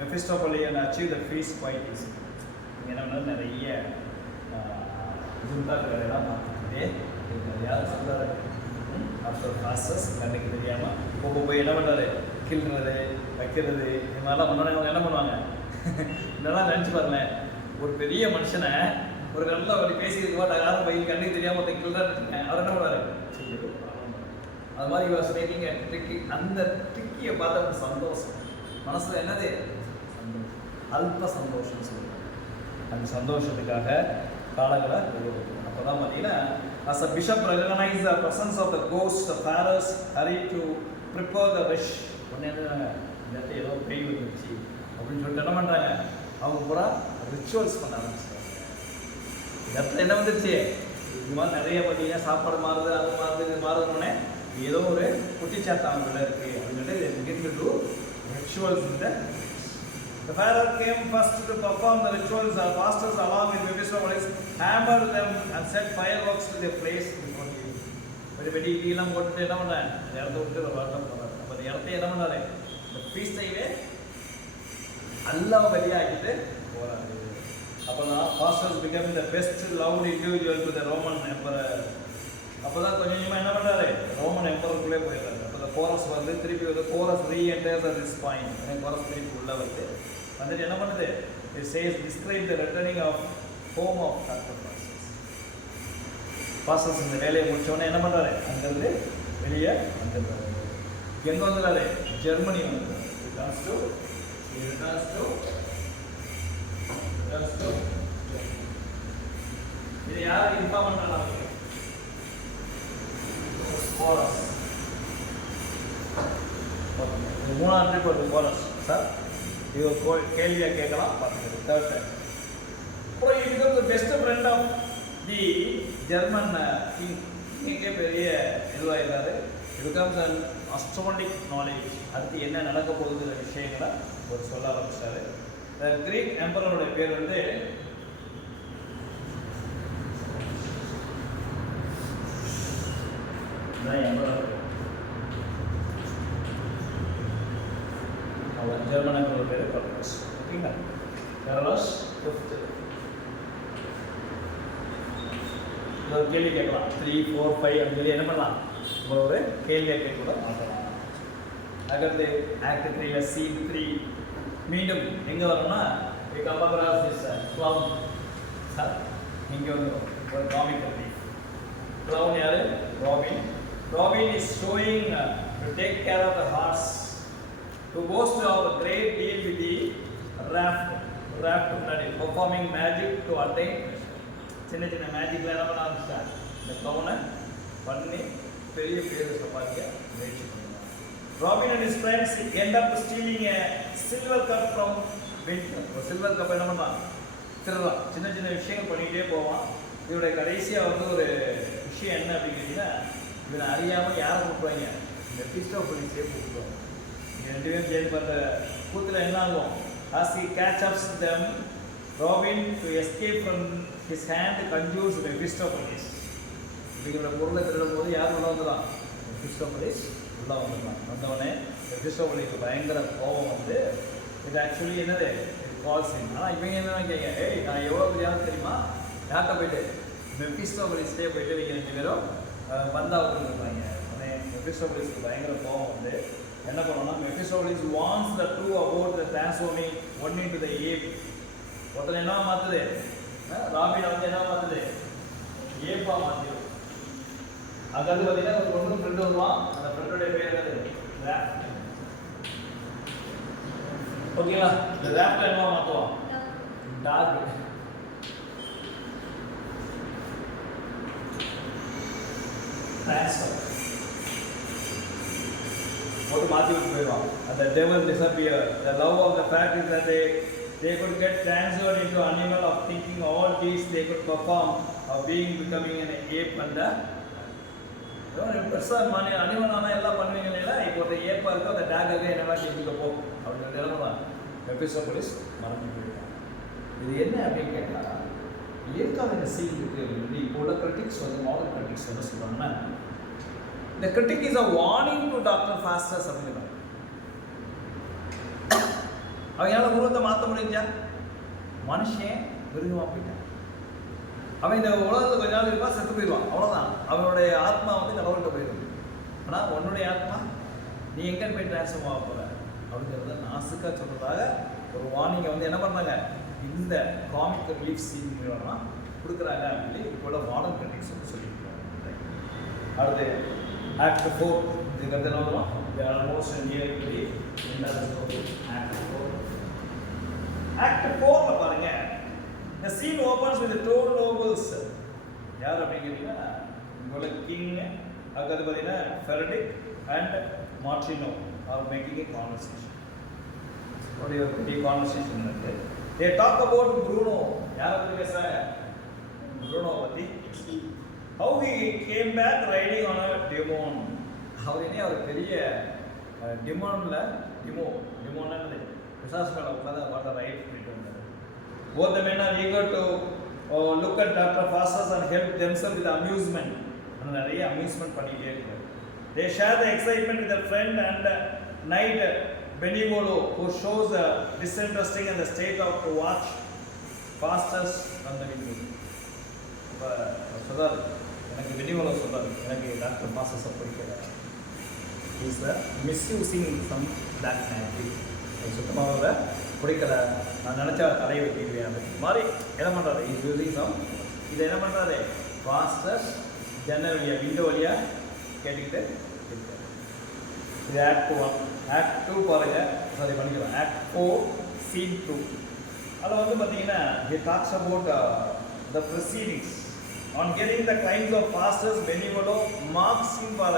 Mephistopheles and achieve the feast quite easily. என்ன நிறைய வேலையெல்லாம் பார்த்துக்கிட்டே யார் சொல்கிறாரு, அப்புறம் பாஸ்டர்ஸ் கண்ணுக்கு தெரியாமல் போய் என்ன பண்ணுறாரு, கிள்றது வைக்கிறது இது மாதிரிலாம் பண்ணோன்னே அவங்க என்ன பண்ணுவாங்க, இதெல்லாம் நினச்சி பாருங்களேன். ஒரு பெரிய மனுஷனை ஒரு நல்ல அப்படி பேசிக்கிட்டு போட்டால் யாரும் பையன் கண்ணுக்கு தெரியாமல் ஒருத்தன் கிள்றாருன்னு அவர் என்ன பண்ணுவார், அது மாதிரி யூ வாஸ் மேக்கிங் ட்ரிக்கி. அந்த ட்ரிக்கியை பார்த்து அவங்க சந்தோஷம் மனசில் என்னது அல்ப சந்தோஷம்னு சொல்லுவாங்க. அந்த சந்தோஷத்துக்காக காலங்களை அப்போ தான் பார்த்தீங்கன்னா as a bishop recognized the presence of the ghost, the pharaohs hurried to prepare the wish. உடனே இந்த ஏதோ பேய் வந்துருச்சு அப்படின்னு சொல்லிட்டு என்ன பண்ணுறாங்க, அவங்க பூரா ரிச்சுவல்ஸ் பண்ண ஆரம்பிச்சிட்டாங்க. இந்த இடத்துல என்ன வந்துருச்சு, இது மாதிரி நிறைய பார்த்தீங்கன்னா சாப்பாடு மாறுது, அது மாறுது, இது மாறுதுன்னொடனே ஏதோ ஒரு குட்டிச்சாத்தா அவங்கள இருக்குது அப்படின்னு சொல்லிட்டு begin to do rituals in the pharaoh came first to perform the rituals. The pastors along with Mephistopheles hammered them and set fireworks to their place before him. ஒரு வெடி டீலாம் போட்டுட்டு என்ன பண்ணுறேன், இந்த இடத்த விட்டு வரட்டும் போகிறார். அப்போ அந்த இடத்த என்ன பண்ணாரு, இந்த ஃபீஸ்டைவே அல்லாஹ் வெளியாகிட்டு போகிறாரு. அப்போ தான் pastors became the best loved individual to the Roman emperor. அப்போ தான் கொஞ்சம் கொஞ்சமாக என்ன பண்ணுறாரு, ரோமன் எம்பருக்குள்ளே போயிடுறாரு. அப்போ இந்த கோரஸ் வந்து திருப்பி வந்து chorus re-enters at this point. Chorus திருப்பி உள்ளே வந்து வந்துட்டு என்ன பண்ணுது, it says describe the returning of home of doctor Faustus. இந்த வேலையை முடித்தோடனே என்ன பண்ணுறாரு, அங்கேருந்து வெளியே வந்துடுறாரு. எங்கே வந்துடுறாரு, ஜெர்மனி வந்துடுறாரு. இது யார் இன்ஃபார்ம் பண்ணுறாங்க, கோரஸ். மூணாவது ட்ரிப் வருது கோரஸ் சார். இது ஒரு கேள்வியாக கேட்கலாம் பார்த்துக்கிறது. தேர்ட் டைம் அப்புறம் இதுக்கு best friend of the German king. கிங்கே பெரிய இதுவாகிறாரு. இது கம்ஸ் அண்ட் அஸ்ட்ரானமிக் நாலேஜ். அடுத்து என்ன நடக்க போகுதுங்கிற விஷயங்களை ஒரு சொல்ல ஆரம்பிச்சாரு. கிரீக் எம்பரருடைய பேர் வந்து ஜெர்மன் எம்பரர் பேர் கார்லஸ். ஓகேங்களா, கார்லஸ் ஃபிஃப்த். ஒரு கேள்வி கேட்கலாம் 3, 4, 5 அப்படின்னு சொல்லி என்ன பண்ணலாம், ஒரு கேள்வியை கேட்க கூட மாற்றலாம். அகர்ந்து ஆக்ட் 3 சீன் 3 மீண்டும் எங்கே வரணும்னா க்ளவுன் சார். இங்கே வந்து ஒரு காமிக் கட்டி க்ளவுன் யார், Robin. Robin is showing to take care of the horse, to boast of a great deal with the raft முன்னாடி பெர்ஃபார்மிங் மேஜிக் டு அட்டைன். சின்ன சின்ன மேஜிக்கில் என்ன பண்ண ஆரம்பிச்சிட்டாங்க, இந்த க்ளவுனை பண்ணி பெரிய பேர் சம்பாதிக்க முயற்சி பண்ணுவாங்க. Robin and his friends end up stealing a silver cup from Winter. ஒரு சில்வர் கப் என்ன பண்ணுறான், திருடுறான். சின்ன சின்ன விஷயங்கள் பண்ணிகிட்டே போவான். இவருடைய கடைசியாக வந்து ஒரு விஷயம் என்ன அப்படின்னு கேட்டிங்கன்னா, இவனை அறியாமல் யாரை கூப்பிடுவாங்க, மெஃபிஸ்டோஃபெலிஸே கூப்பிடுவாங்க. இங்கே 2 பேரும் ஜெயில் பண்ணுற கூத்தில் என்ன ஆகும், as he catches them, Robin to escape from his hand conjures Mephistopheles. இப்படிங்கிற பொருளை திருடும் போது யார் உள்ள வந்துடலாம், மெஃபிஸ்டோஃபெலிஸ் உள்ளே வந்துடலாம். வந்தவொடனே மெஃபிஸ்டோஃபெலிஸ்க்கு பயங்கர கோபம் வந்து இது ஆக்சுவலி என்னது கால்ஸிங். ஆனால் இவங்க என்ன கேட்க, ஏய் நான் எவ்வளோ பெரிய ஆள் தெரியுமா, யார்கிட்ட போயிட்டு மெஃபிஸ்டோஃபெலிஸ்டே போயிட்டு இவங்க 2 பேரும் பந்தாவுக்கு இருப்பாங்க. உடனே மெஃபிஸ்டோஃபெலிஸ்க்கு பயங்கர கோபம் வந்து என்ன பண்ணோம்னா, Mephistopheles wants the true about the transforming one into the ape. ஒருத்தர் என்ன மாற்றுது, ராபினை வந்து என்ன மாற்றுது, ஏப்பா மாற்றிடும். அதாவது பார்த்தீங்கன்னா ஒரு ஒன்று ஃப்ரெண்டு வருவான், அந்த ஃப்ரெண்டோடைய பேர் என்னது, ராஃப்ட். ஓகேங்களா, இந்த ராஃப்ட் என்னவா மாற்றுவான், டாக். ட்ரான்ஸ்ஃபர் போட்டு மாற்றி விட்டு போயிடுவான். அந்த டெவல் disappear. The love of the fact is that they could get transferred into animal of thinking. All these they could perform of being becoming an ape and பெருசாக அனிமலான எல்லாம் பண்ணுவீங்க இல்லைங்களா? இப்போ ஒரு ஏப்பாக இருக்கோ அந்த டேக்காக என்னெல்லாம் செஞ்சுக்க போ அப்படின்னு நிலமதான் மெஃபிஸ்டோபலிஸ் மறந்து போயிருக்காங்க. இது என்ன அப்படின்னு கேட்டால், எதுக்காக இந்த சீன் இருக்குது? இப்போ உள்ள கிரிட்டிக்ஸ் வந்து மாடர்ன் கிரிட்டிக்ஸ் என்ன சொல்கிறாங்கன்னா, இந்த critic is a warning to doctor Faustus அப்படிங்கிறாங்க. அவங்களால உருவத்தை மாற்ற முடிஞ்சா? மனுஷன் விருதுமாக போயிட்டான். அவன் இந்த உலகத்தில் கொஞ்ச நாள் இருப்பான், செத்து போயிடுவான், அவ்வளோதான். அவனுடைய ஆத்மா வந்து கடவுள்கிட்ட போயிடும். ஆனால் உன்னுடைய ஆத்மா நீ எங்கே போய் டிரான்ஸ்ஃபார்ம் ஆக போகிற அப்படிங்கிறத நாசுக்காக சொல்கிறதாக ஒரு வார்னிங்கை வந்து என்ன பண்ணாங்க, இந்த காமிக் ரிலீஃப் சீன் மூலமாக கொடுக்குறாங்க அப்படின்னு இப்போ உள்ள மாடர்ன் கிரிட்டிக்ஸ் வந்து சொல்லியிருக்காங்க. அடுத்து ஆக்ட் 4 இதுங்கிறது என்ன வரும்? Almost near to the end of the story. Act 4ல பாருங்க, the scene opens with the two nobles. யார் அப்படிங்கிறீங்கன்னா, உங்களோட கிங், அதுக்கு பார்த்தீங்கன்னா Frederick and Martino are making a conversation. ஒரு பெரிய கான்வர்சேஷன் இருக்கு. they talk about Bruno. யாரை பற்றி பேசுறாங்க? ப்ரூனோ பற்றி. how he came back riding on a demon. அவர் பெரிய டிமோன்னா பிசாசு மேலே உட்காந்து வாட்ட ரைட் பண்ணிட்டு வந்தார். Both the men are eager to look at Dr. Faustus and help themselves with amusement. நிறைய அம்யூஸ்மெண்ட் பண்ணிக்கிட்டே இருக்காரு. They share the excitement with their friend and knight Benevolo, who shows disinteresting in the state of to watch Faustus and the window. இப்போ சொல்றாரு, எனக்கு பெனிவோலோ சொல்றாரு, எனக்கு doctor ஃபாஸ்டஸை பிடிக்கல. Is misusing some black magic. சுத்தமாக பிடிக்கல, நான் நினச்சா தலையை வைக்கிறேன் அது மாதிரி என்ன பண்ணுறாரு. இது யூசிங் இதை என்ன பண்ணுறாரு, ஃபாஸ்டஸ் ஜன்னல் வழியாக விண்டோ வழியாக கேட்டுக்கிட்டு இருக்காரு. இது ஆக்ட் 1. ஆக்ட் 2 பாருங்க, சாரி பண்ணிக்கலாம். Act 4 scene 2. அதில் வந்து பார்த்தீங்கன்னா he talks about the proceedings on getting the crimes of Faustus. Benevolo marks him for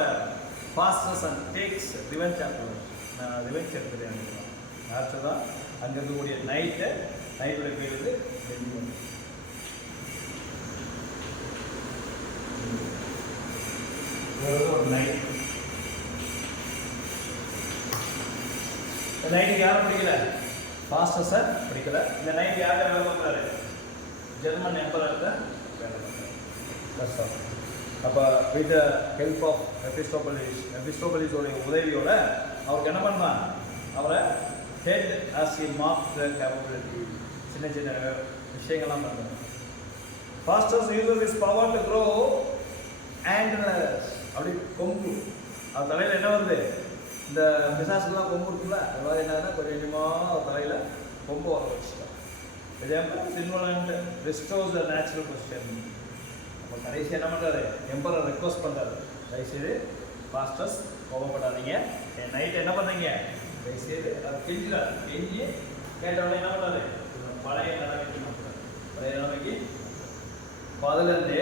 Faustus and takes revenge afterwards. நான் ரிவெஞ்ச் எடுத்துகிறேன் ஆக்சுவலாக தான் அங்கே இருக்கக்கூடிய நைட்டோட பேர் வந்து பெனிவோலோ. ஒரு நைட்டுக்கு யாரும் பிடிக்கல, ஃபாஸ்டஸை பிடிக்கல. இந்த நைட் யாரை வேலை பண்ணுறாரு? ஜெர்மன் எம்பரர்கிட்ட வேலை பண்ணுறாரு. அப்போ வித் த ஹெல்ப் ஆஃப் எபிஸ்டோபலிஸோடைய உதவியோட அவருக்கு என்ன பண்ணலாம், அவரை ஹெட் ஆஸ் இ மார்க் த கேப்பபிலிட்டி, சின்ன சின்ன விஷயங்கள்லாம் பண்ணுறாங்க. Faustus uses is power to grow ஆண்ட்லர்ஸ். அப்படி கொம்பு அவர் தலையில் என்ன வருது, இந்த பிசாசுக்கெல்லாம் கொம்பு இருக்குல்ல, அதாவது என்னன்னா கொஞ்சம் கொஞ்சமாக தலையில் கொம்பு வர வச்சுட்டோம். எக்ஸாம்பிள் சின்வலண்ட் ரெஸ்டோர்ஸ் த நேச்சுரல் பொசிஷன். அப்போ கடைசி என்ன பண்ணுறாரு, எம்பரர் ரெக்வஸ்ட் பண்ணுறாரு, தயவுசெய்து ஃபாஸ்டஸ் கோபப்படாதீங்க, என் நைட்டு என்ன பண்ணுறீங்க, தயவுசெய்து அதை கெஞ்சிடாரு. கெஞ்சி கேட்டவொடனே என்ன பண்ணுறாரு, பழைய நிலைமைக்கு மாற்றுறாரு. பழைய நிலைமைக்கு அதுலேருந்து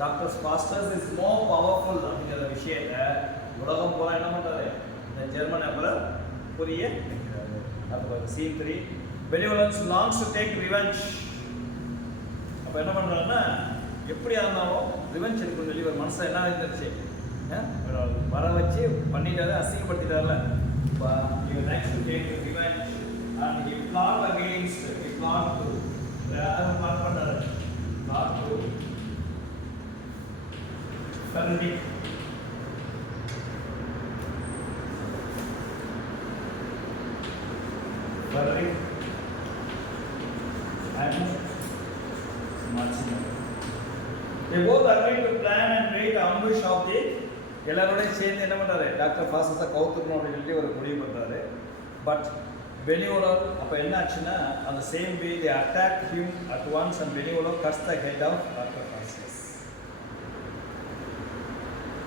doctor Faustus is more powerful அப்படிங்கிற விஷயத்தை உலகம் போல என்ன பண்ணுறாரு, இந்த ஜெர்மன் எம்பரர் புரிய வைக்கிறாரு. அப்போ scene 3 benevolence longs to take revenge. அப்போ என்ன பண்ணுறாங்கன்னா, எப்படியா இருந்தாலும் ரிவெஞ்ச் இருக்குன்னு சொல்லி ஒரு மனசை என்ன இருந்துச்சு, வர வச்சு பண்ணிட்டாரு, அசிங்கப்படுத்திட்டார்ல. இப்போ you next to take revenge and you plot against you plot to யாரும் பிளாட் பண்ணுறாரு, plot to Frederick. Frederick and Martino. They both agreed to plan and create ambush of the. எல்லாரோடையும் சேர்ந்து என்ன பண்ணுறாரு, டாக்டர் ஃபாஸ்டஸை கவுத்துக்கணும் அப்படின்னு சொல்லி ஒரு முடிவு பண்ணுறாரு. பட் பெனிவோலோ அப்போ என்ன ஆச்சுன்னா, அந்த same way they attack him at once and Benevolo cuts the head of doctor Faustus.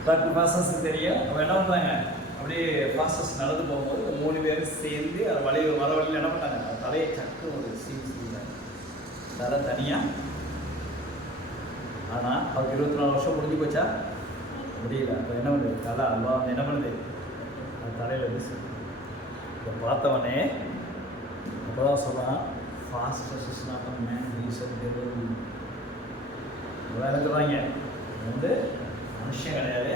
Doctor Faustus தெரியும், அவங்க என்ன பண்ணுறாங்க, அப்படியே ஃபாஸ்டஸ் நடந்து போகும்போது 3 பேரும் சேர்ந்து அது வர வழியில் என்ன பண்ணாங்க, தலையை சக்கு ஒரு சீன் செய்தாங்க, தலை தனியாக. ஆனால் அவருக்கு 24 வருஷம் முடிஞ்சு போச்சா, முடியல. அப்போ என்ன பண்ணுது, தலை அல்வா என்ன பண்ணுது, அது தலையில் வீசு. இப்போ பார்த்தவனே அப்போ தான் சொல்கிறான், fastest is not a man, he is a devil. இதெல்லாம் சொல்கிறாங்க, வந்து மனுஷன் கிடையாது,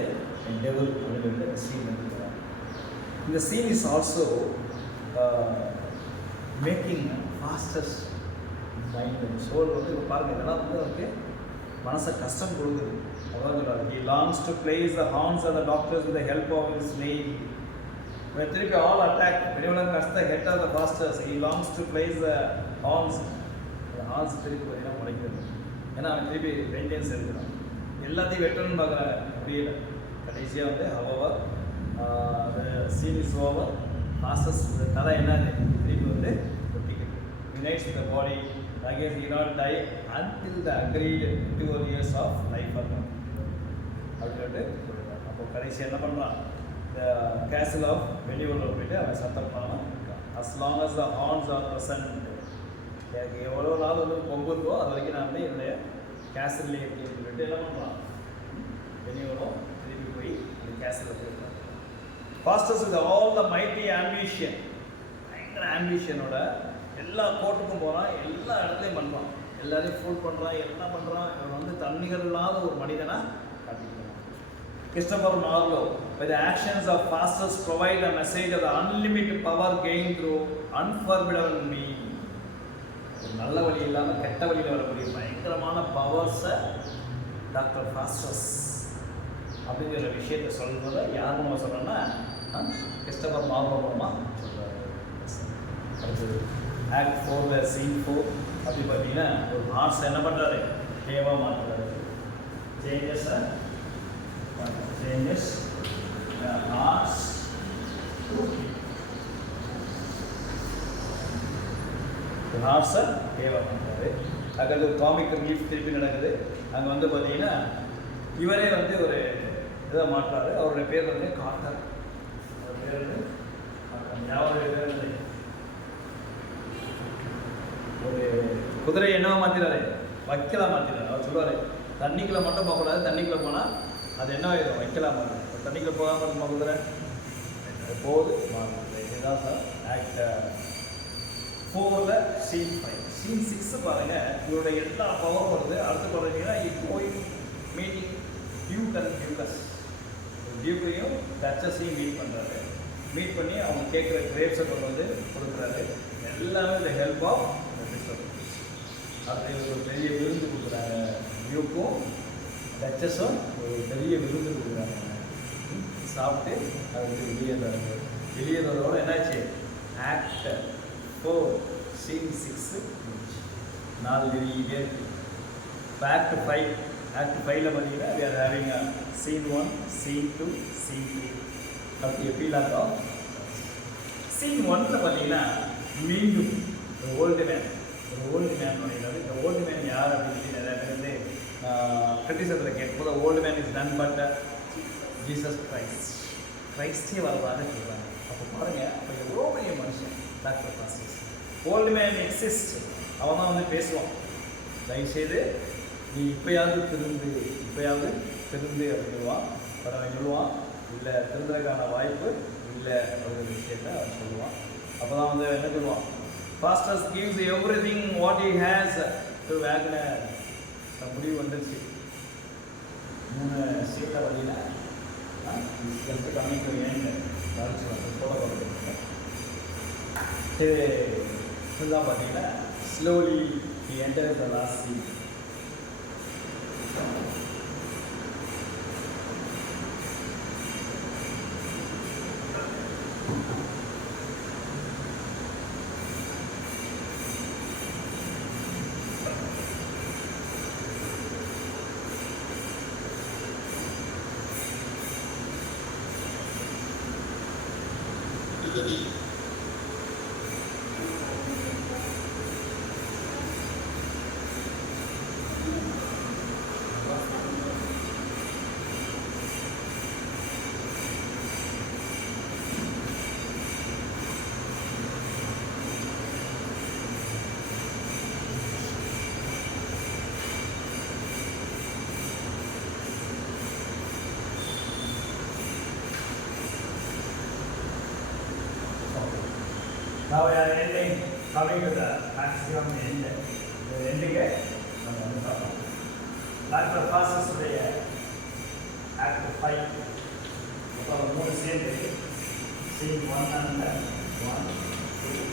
டெவில் அப்படின்னு சீன் வந்துருக்கிறாங்க. இந்த scene is also making Faustus mind and soul. வந்து இப்போ பாருங்கள், இதெல்லாம் வந்து அவருக்கு மனசை கஷ்டம் கொடுக்குது. அதான் சொல்கிறாரு, he longs to place the horns of the doctors with the help of his name. When திருப்பி all attack, anyone cuts the head of the fastest, he longs to place the horns. அந்த horns திருப்பி பார்த்தீங்கன்னா முளைக்கிறது. ஏன்னா அவன் திருப்பி maintenance எடுக்கிறான், எல்லாத்தையும் வெட்டணும்னு பார்க்குறாங்க, முடியல. கடைசியாக வந்து however the scene is over, fastest தலை என்னது திருப்பி வந்து ஒட்டிக்கிட்டு unites with the body. Again he not die until the agreed 12 years of life are அப்படின்ட்டு சொல்லிடுறாங்க. அப்போ கடைசி என்ன பண்ணுறான், the castle of வெளியூரில் போயிட்டு அவன் சத்தம் பண்ணாமல் இருக்கான். as long as the horns are present, எனக்கு எவ்வளோ நாள் வந்து பொங்கு இருக்கோ அது வரைக்கும் நான் வந்து என்னுடைய கேசல்லே இருக்கேன்னு சொல்லிட்டு என்ன பண்ணுறான், வெளியூரும் திருப்பி போய் அந்த கேசலில் போயிருக்கான். Fastest with all the mighty ambition, பயங்கர ஆம்பிஷனோட எல்லா கோர்ட்டுக்கும் போகிறான், எல்லா இடத்துலையும் பண்ணுறான், எல்லாரையும் ஃபுல் பண்ணுறான், எல்லாம் பண்ணுறான். இவன் வந்து தன்னிகர் இல்லாத ஒரு மனிதனாக காட்டிக்கிறான். Christopher Marlowe, by the actions of fastest provide a message of the unlimited power gained through unforbiddable means. ஒரு நல்ல வழி இல்லாமல் கெட்ட வழியில் வரக்கூடிய பயங்கரமான பவர்ஸை டாக்டர் ஃபாஸ்டஸ் அப்படிங்கிற விஷயத்தை சொல்கிறத யார் மூலமாக சொல்கிறேன்னா கிறிஸ்டோபர் மார்லோ மூலமாக சொல்கிறாரு. அடுத்தது ஆக்ட் 4 சீன் 4 அப்படி பார்த்தீங்கன்னா ஒரு ஹார்ஸ் என்ன பண்ணுறாரு, தேவாக மாற்றுறாரு. சேஞ்சஸ் ஹார்ஸ் ஹார்ஸை தேவாக பண்ணுறாரு. அங்கே ஒரு காமிக் ரிலீஃப் திருப்பி நடக்குது. அங்கே வந்து பார்த்தீங்கன்னா இவரே வந்து ஒரு இதை மாற்றுறாரு. அவருடைய பேர் வந்து கார்ட்டர். அவர் பேர் வந்து யாருடைய பேர் வந்து ஒரு குதிரை என்னவா மாற்றினாரு, வைக்கலாம் மாற்றினார். அவர் சொல்லுவார், தண்ணிக்குள்ளே மட்டும் போகக்கூடாது, தண்ணிக்குள்ளே போனால் அது என்ன ஆயிடும், வைக்கலாம் மாறும். தண்ணிக்குள்ளே போகாமல் இருக்குமா குதிரை, போகுது மாறும். இதுதான் சார் ஆக்ட் 4 சீன் 5. சீன் 6 பாருங்கள், இவருடைய எல்லா பவரும் வருது. அடுத்து பார்த்தீங்கன்னா போய் மீட்டிங் டியூக் அண்ட் டியூக்கஸ், டியூக்கையும் டச்சஸையும் மீட் பண்ணுறாரு. மீட் பண்ணி அவங்க கேட்குற கிரேப்ஸை கொண்டு வந்து கொடுக்குறாரு. எல்லாமே இந்த ஹெல்ப் ஆஃப் அப்படி ஒரு பெரிய விருந்து கொடுக்குறாங்க. டியூக்கும் டச்சஸும் ஒரு பெரிய விருந்து கொடுக்குறாங்க. சாப்பிட்டு அதுக்கு வெளியேறாங்க. வெளியேறதோட என்னாச்சு, ஆக்ட் 4 சீன் 6 4 வெளியே இருக்கு. ஆக்ட் 5 ஆக்ட் 5ல் பார்த்தீங்கன்னா we are having a scene 1, scene 2, scene 3. அப்படி எப்பிலாக சீன் 1ல் பார்த்தீங்கன்னா மீண்டும் ஒரு ஓல்டு மேன் நுழைகிறாரு. இந்த ஓல்டு மேன் யார் அப்படின்னு சொல்லி நிறைய பேர் வந்து கிரிட்டிசத்தில் கேட்கும்போது old man is done but Jesus கிரைஸ்டே வரதாக சொல்கிறாங்க. அப்போ பாருங்கள், அப்போ எவ்வளோ பெரிய மனுஷன் doctor Faustus. Old man exist, அவன் தான் வந்து பேசுவான், தயவுசெய்து நீ இப்போயாவது திருந்து அப்படின்னு சொல்லுவான். பட் அவன் சொல்லுவான், இல்லை திருந்துறதுக்கான வாய்ப்பு இல்லை அப்படிங்கிற விஷயத்தை அவன் சொல்லுவான். அப்போ தான் வந்து என்ன சொல்லுவான், Faustus gives everything what he has to Wagner. முடிவு வந்துருச்சு. 3 சீட்டை வழியில் ஜஸ்ட் கம்மிங் டு எண்ட் இதுதான் பார்த்தீங்கன்னா slowly he enters the last scene. Now we are ending coming to the maximum end எண்டுக்கு நம்ம வந்து பார்ப்போம். டாக்டர் ஃபாசஸ் உடைய ஆக்ட் 5 அப்புறம் 3 சேர்ந்து சீன் 1 and 1 2.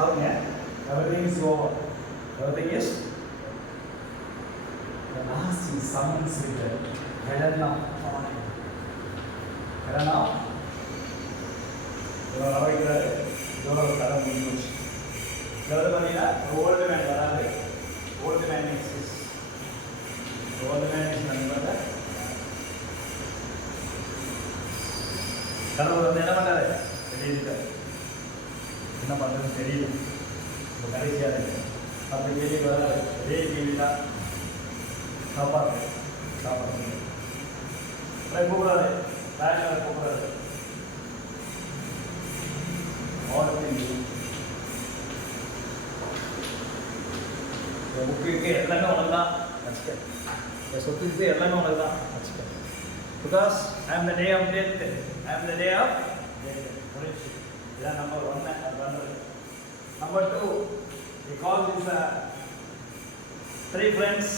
பாருங்க, everything is over. Everything is the last is someone's written. Helena. Helena. இவரை வைக்கிறாரு. இதோட கதை முடிஞ்சு. இதில் பார்த்தீங்கன்னா ஓல்டு மேன் வராது. Old man exists. Old man X நண்பர் கடவுள் வந்து என்ன பண்ணாரு? வெளியிருக்காரு. என்ன பண்ணுறதுன்னு தெரியல. இப்போ கடைசியாக இருக்கு. அப்படி கேள்வி வராது. அதே கேள்வி தான். சாப்பாடு கூப்பிடாது. பேட்ச்லர் கூப்பிடாது. புக்கு இருக்கு, எல்லாமே உனக்கு தான் வச்சுக்க. என் சொத்து இருக்குது, எல்லாமே உனக்கு தான் வச்சுக்க. பிகாஸ் ஐ ஆம் த டே ஆஃப் டெத். ஐ ஆம் த டே ஆஃப் டெத். முடிச்சு. இதான் நம்பர் 1. அது பண்ணுறது. Number 2, we call these 3 friends,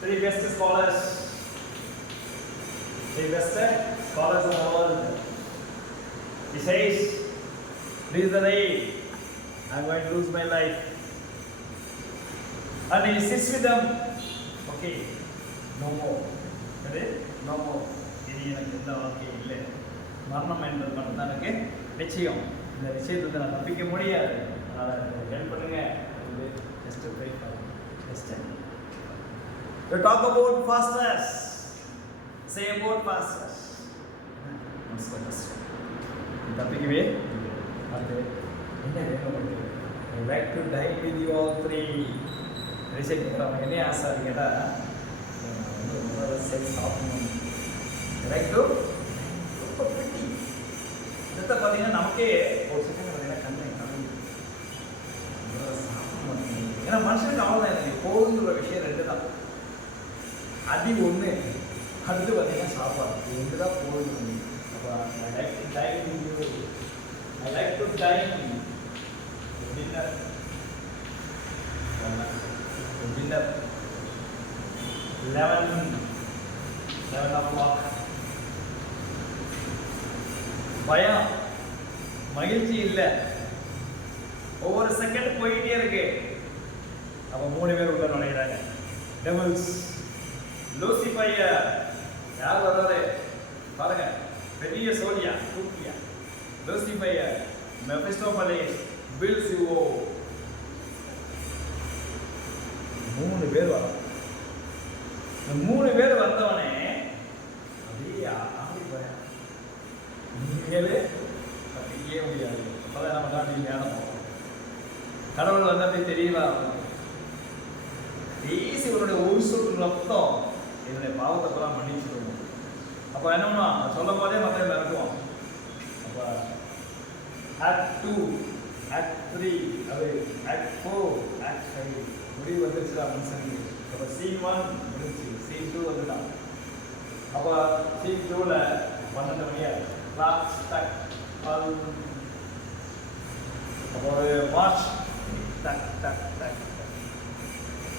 3 best scholars. 3 best scholars in the world. He says, this is the day I am going to lose my life. And he sits with them. Okay, no more. No more. இனி எனக்கு எந்த வாழ்க்கையும் இல்லை. மரணம் என்பது மட்டும்தான் எனக்கு நிச்சயம். இந்த விஷயத்தை நான் தப்பிக்க முடியாது. அதனால் ஹெல்ப் பண்ணுங்க. ஜஸ்ட் ப்ரே பண்ணுங்க. Just you talk about Faustus. Say about Faustus. தப்பிக்கவே அது என்ன வேணும்? I like to die with you all 3. Recite பண்ணுறாங்க. என்ன ஆசை கேட்டால் செக்ஸ் சாப்பிடணும். லைக் டு ரொம்ப பிடி. இதை பார்த்தீங்கன்னா நமக்கே ஒரு செகண்ட் பார்த்தீங்கன்னா கண்ணை ஏன்னா மனுஷனுக்கு அவ்வளோதான். எனக்கு போகுங்கிற விஷயம் 2 தான். அடி 1, அடுத்து பார்த்தீங்கன்னா சாப்பாடு. 2 தான் போகுது. அப்போ ஐ like to time you. I like to time dinner. Dinner 11 o'clock. பயம், மகிழ்ச்சி இல்லை. ஒவ்வொரு செகண்ட் போயிட்டே இருக்கு. அப்போ 3 பேர் உள்ள நுழைகிறாங்க. டெவில்ஸ், லூசிஃபையர். யார் வர்றாரு பாருங்க. பெரிய சோலியா தூக்கியா. லூசிஃபையர், மெபிஸ்டோபலிஸ், பில்சிஓ. 3 பேர் வராங்க. இந்த 3 பேர் வந்தவனே அப்படியே ஆடி போயான். நீங்களே தப்பிக்கவே முடியாது. அப்போதான் நம்ம காட்டி ஞானம் போவோம். கடவுள் வந்து அப்படி தெரியல. பேசி இவருடைய ஒரு சொல் ரத்தம் என்னுடைய பாவத்தைப்பெல்லாம் மன்னிச்சுடுவோம். அப்போ என்னன்னா சொல்லும் போதே மற்ற இருக்கும். அப்போ ஆக்ட் 2, ஆக்ட் 3, அது ஆக்ட் 4, ஆக்ட் 5 முடிவு வந்துருச்சு அப்படின்னு சொல்லி. அப்போ சீன் 1 முடிஞ்சு. சீன் 2 வந்துட்டான். அப்போ சீன் 2ல் 12 மணியா கிளாக் ஸ்டக். அப்போ ஒரு watch.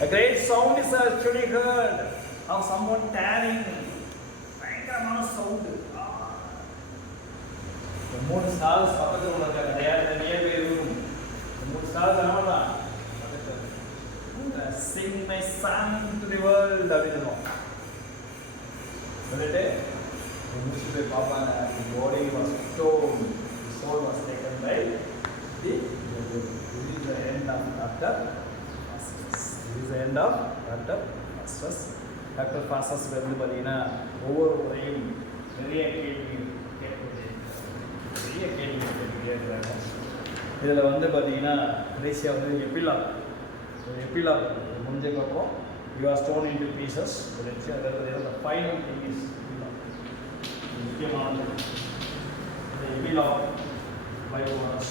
A great sound is actually heard of someone tearing. பயங்கரமான சவுண்டு. 3 ஸ்டார்ஸ் பக்கத்தில் இருக்காங்க. நிறைய பேர் இருக்கும். 3 ஸ்டார்ஸ் என்ன பண்ணலாம்? Sing my song to the world அப்படின்னு சொல்லிட்டு முடிச்சு போய் பார்ப்பாங்க. Body was torn, the soul was taken by the devil. This is the end of Dr. Faustus. This is the end of Dr. Faustus. Dr. Faustus வந்து பார்த்தீங்கன்னா ஒவ்வொரு முறையும் நிறைய கேள்வி கேட்குறாங்க. இதில் வந்து பார்த்தீங்கன்னா கடைசியாக வந்து எப்பிலாக் முடிஞ்சதுக்கப்புறம் you are torn into pieces. The final thing is முக்கியமானது the evil of biomass.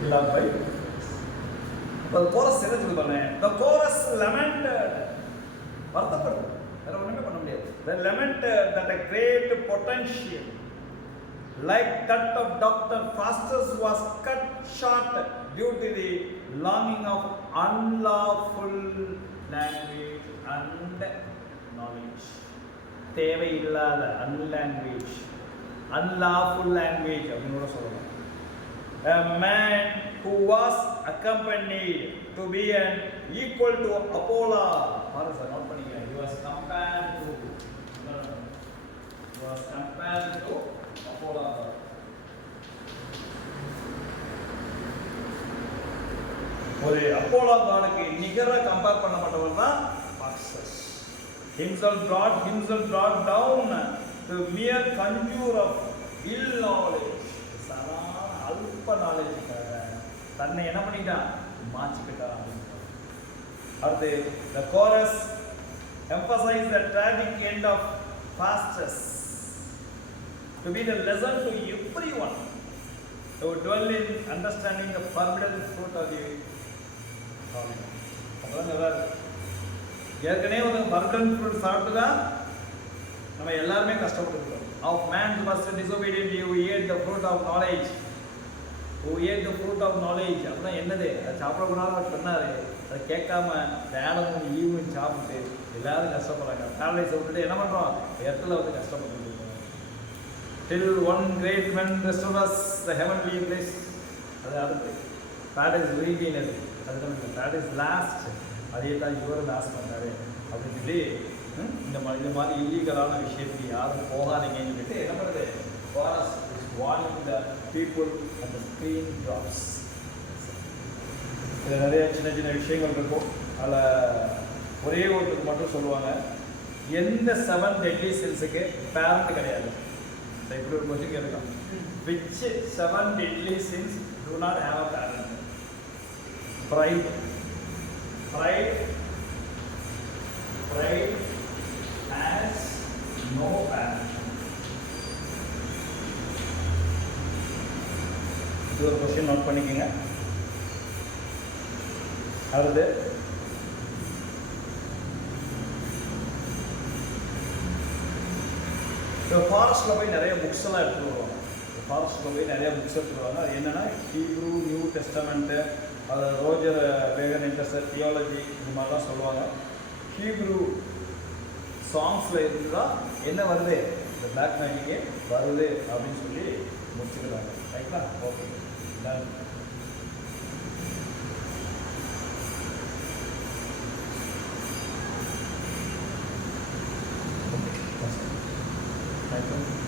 Beloved by the chorus என்ன பண்ணேன்? The chorus lamented. வருத்தப்படுது. வேற ஒண்ணுமே பண்ண முடியாது. The lamented that a great potential like that of Dr. Faustus was cut short due to the longing of unlawful language and knowledge. தேவையில்லாத unlanguage, unlawful language அப்படின்னு கூட சொல்லலாம். A man who was accompanied to be an equal to Apollo. பாருங்க note பண்ணிக்கங்க. He was compared to Apollo. ஒரு Apollo காடுக்கு நிகர compare பண்ணப்பட்டவர் தான் boxes. himself brought down the mere conjure of ill knowledge. அல்ப நாலேஜுக்காக தன்னை என்ன பண்ணிட்டான்? மாற்றிக்கிட்டான். அடுத்து the chorus emphasized the tragic end of Faustus to be the lesson to everyone who dwell in understanding the forbidden fruit of the ஏற்கனவே ஒரு forbidden fruit சாப்பிட்டு தான் நம்ம எல்லாருமே கஷ்டப்பட்டுருக்கோம். of man was disobedient who ate the fruit of knowledge. who ate the fruit of knowledge அப்படின்னா என்னது? அதை சாப்பிடக்கூடாது அவர் சொன்னார். அதை கேட்காம வேடமும் ஈவும் சாப்பிட்டு எல்லாரும் கஷ்டப்படுறாங்க. பேரடைஸை விட்டுட்டு என்ன பண்ணுறோம்? இடத்துல வந்து கஷ்டப்பட்டு இருக்கோம். till one great man restored us the heavenly bliss. அது அடுத்து பேரடைஸ் ரீகெயின். அது பேரடைஸ் லாஸ்ட். அதே தான் இவர் லாஸ்ட் பண்ணாரு அப்படின்னு சொல்லி இந்த மாதிரி இல்லீகலான விஷயத்துக்கு யாரும் போகாதீங்கன்னு சொல்லிட்டு என்ன பண்ணுறது? chorus is warning the people and the screen drops. இதில் நிறைய சின்ன சின்ன விஷயங்கள் இருக்கும். அதில் ஒரே ஒருத்தருக்கு மட்டும் சொல்லுவாங்க, எந்த 7 deadly sins-க்கு பேரண்ட் கிடையாது. இப்படி ஒரு கொஸ்டின் கேட்கலாம். which 7 deadly sins do not have a parent? Pride has no parent. இது ஒரு கொஸ்டின் நோட் பண்ணிக்கோங்க. அடுத்து ஃபாரஸ்ட்டில் போய் நிறைய புக்ஸ் எல்லாம் எடுத்துகிட்டு வருவாங்க. ஃபாரஸ்ட்டில் போய் நிறைய புக்ஸ் எடுத்துகிட்டு வருவாங்க. அது என்னென்னா ஹீப்ரூ, நியூ டெஸ்டமெண்ட்டு, அது ரோஜர் பேகன் இன்ட்ரெஸ்ட் தியாலஜி இது மாதிரிலாம் சொல்லுவாங்க. ஹீப்ரூ சாங்ஸில் இருந்து தான் என்ன வருது? இந்த பிளாக் மேஜிக்கே வருது அப்படின்னு சொல்லி முடிச்சுக்கிறாங்க. ரைட்டா? Okay, done. Thank you.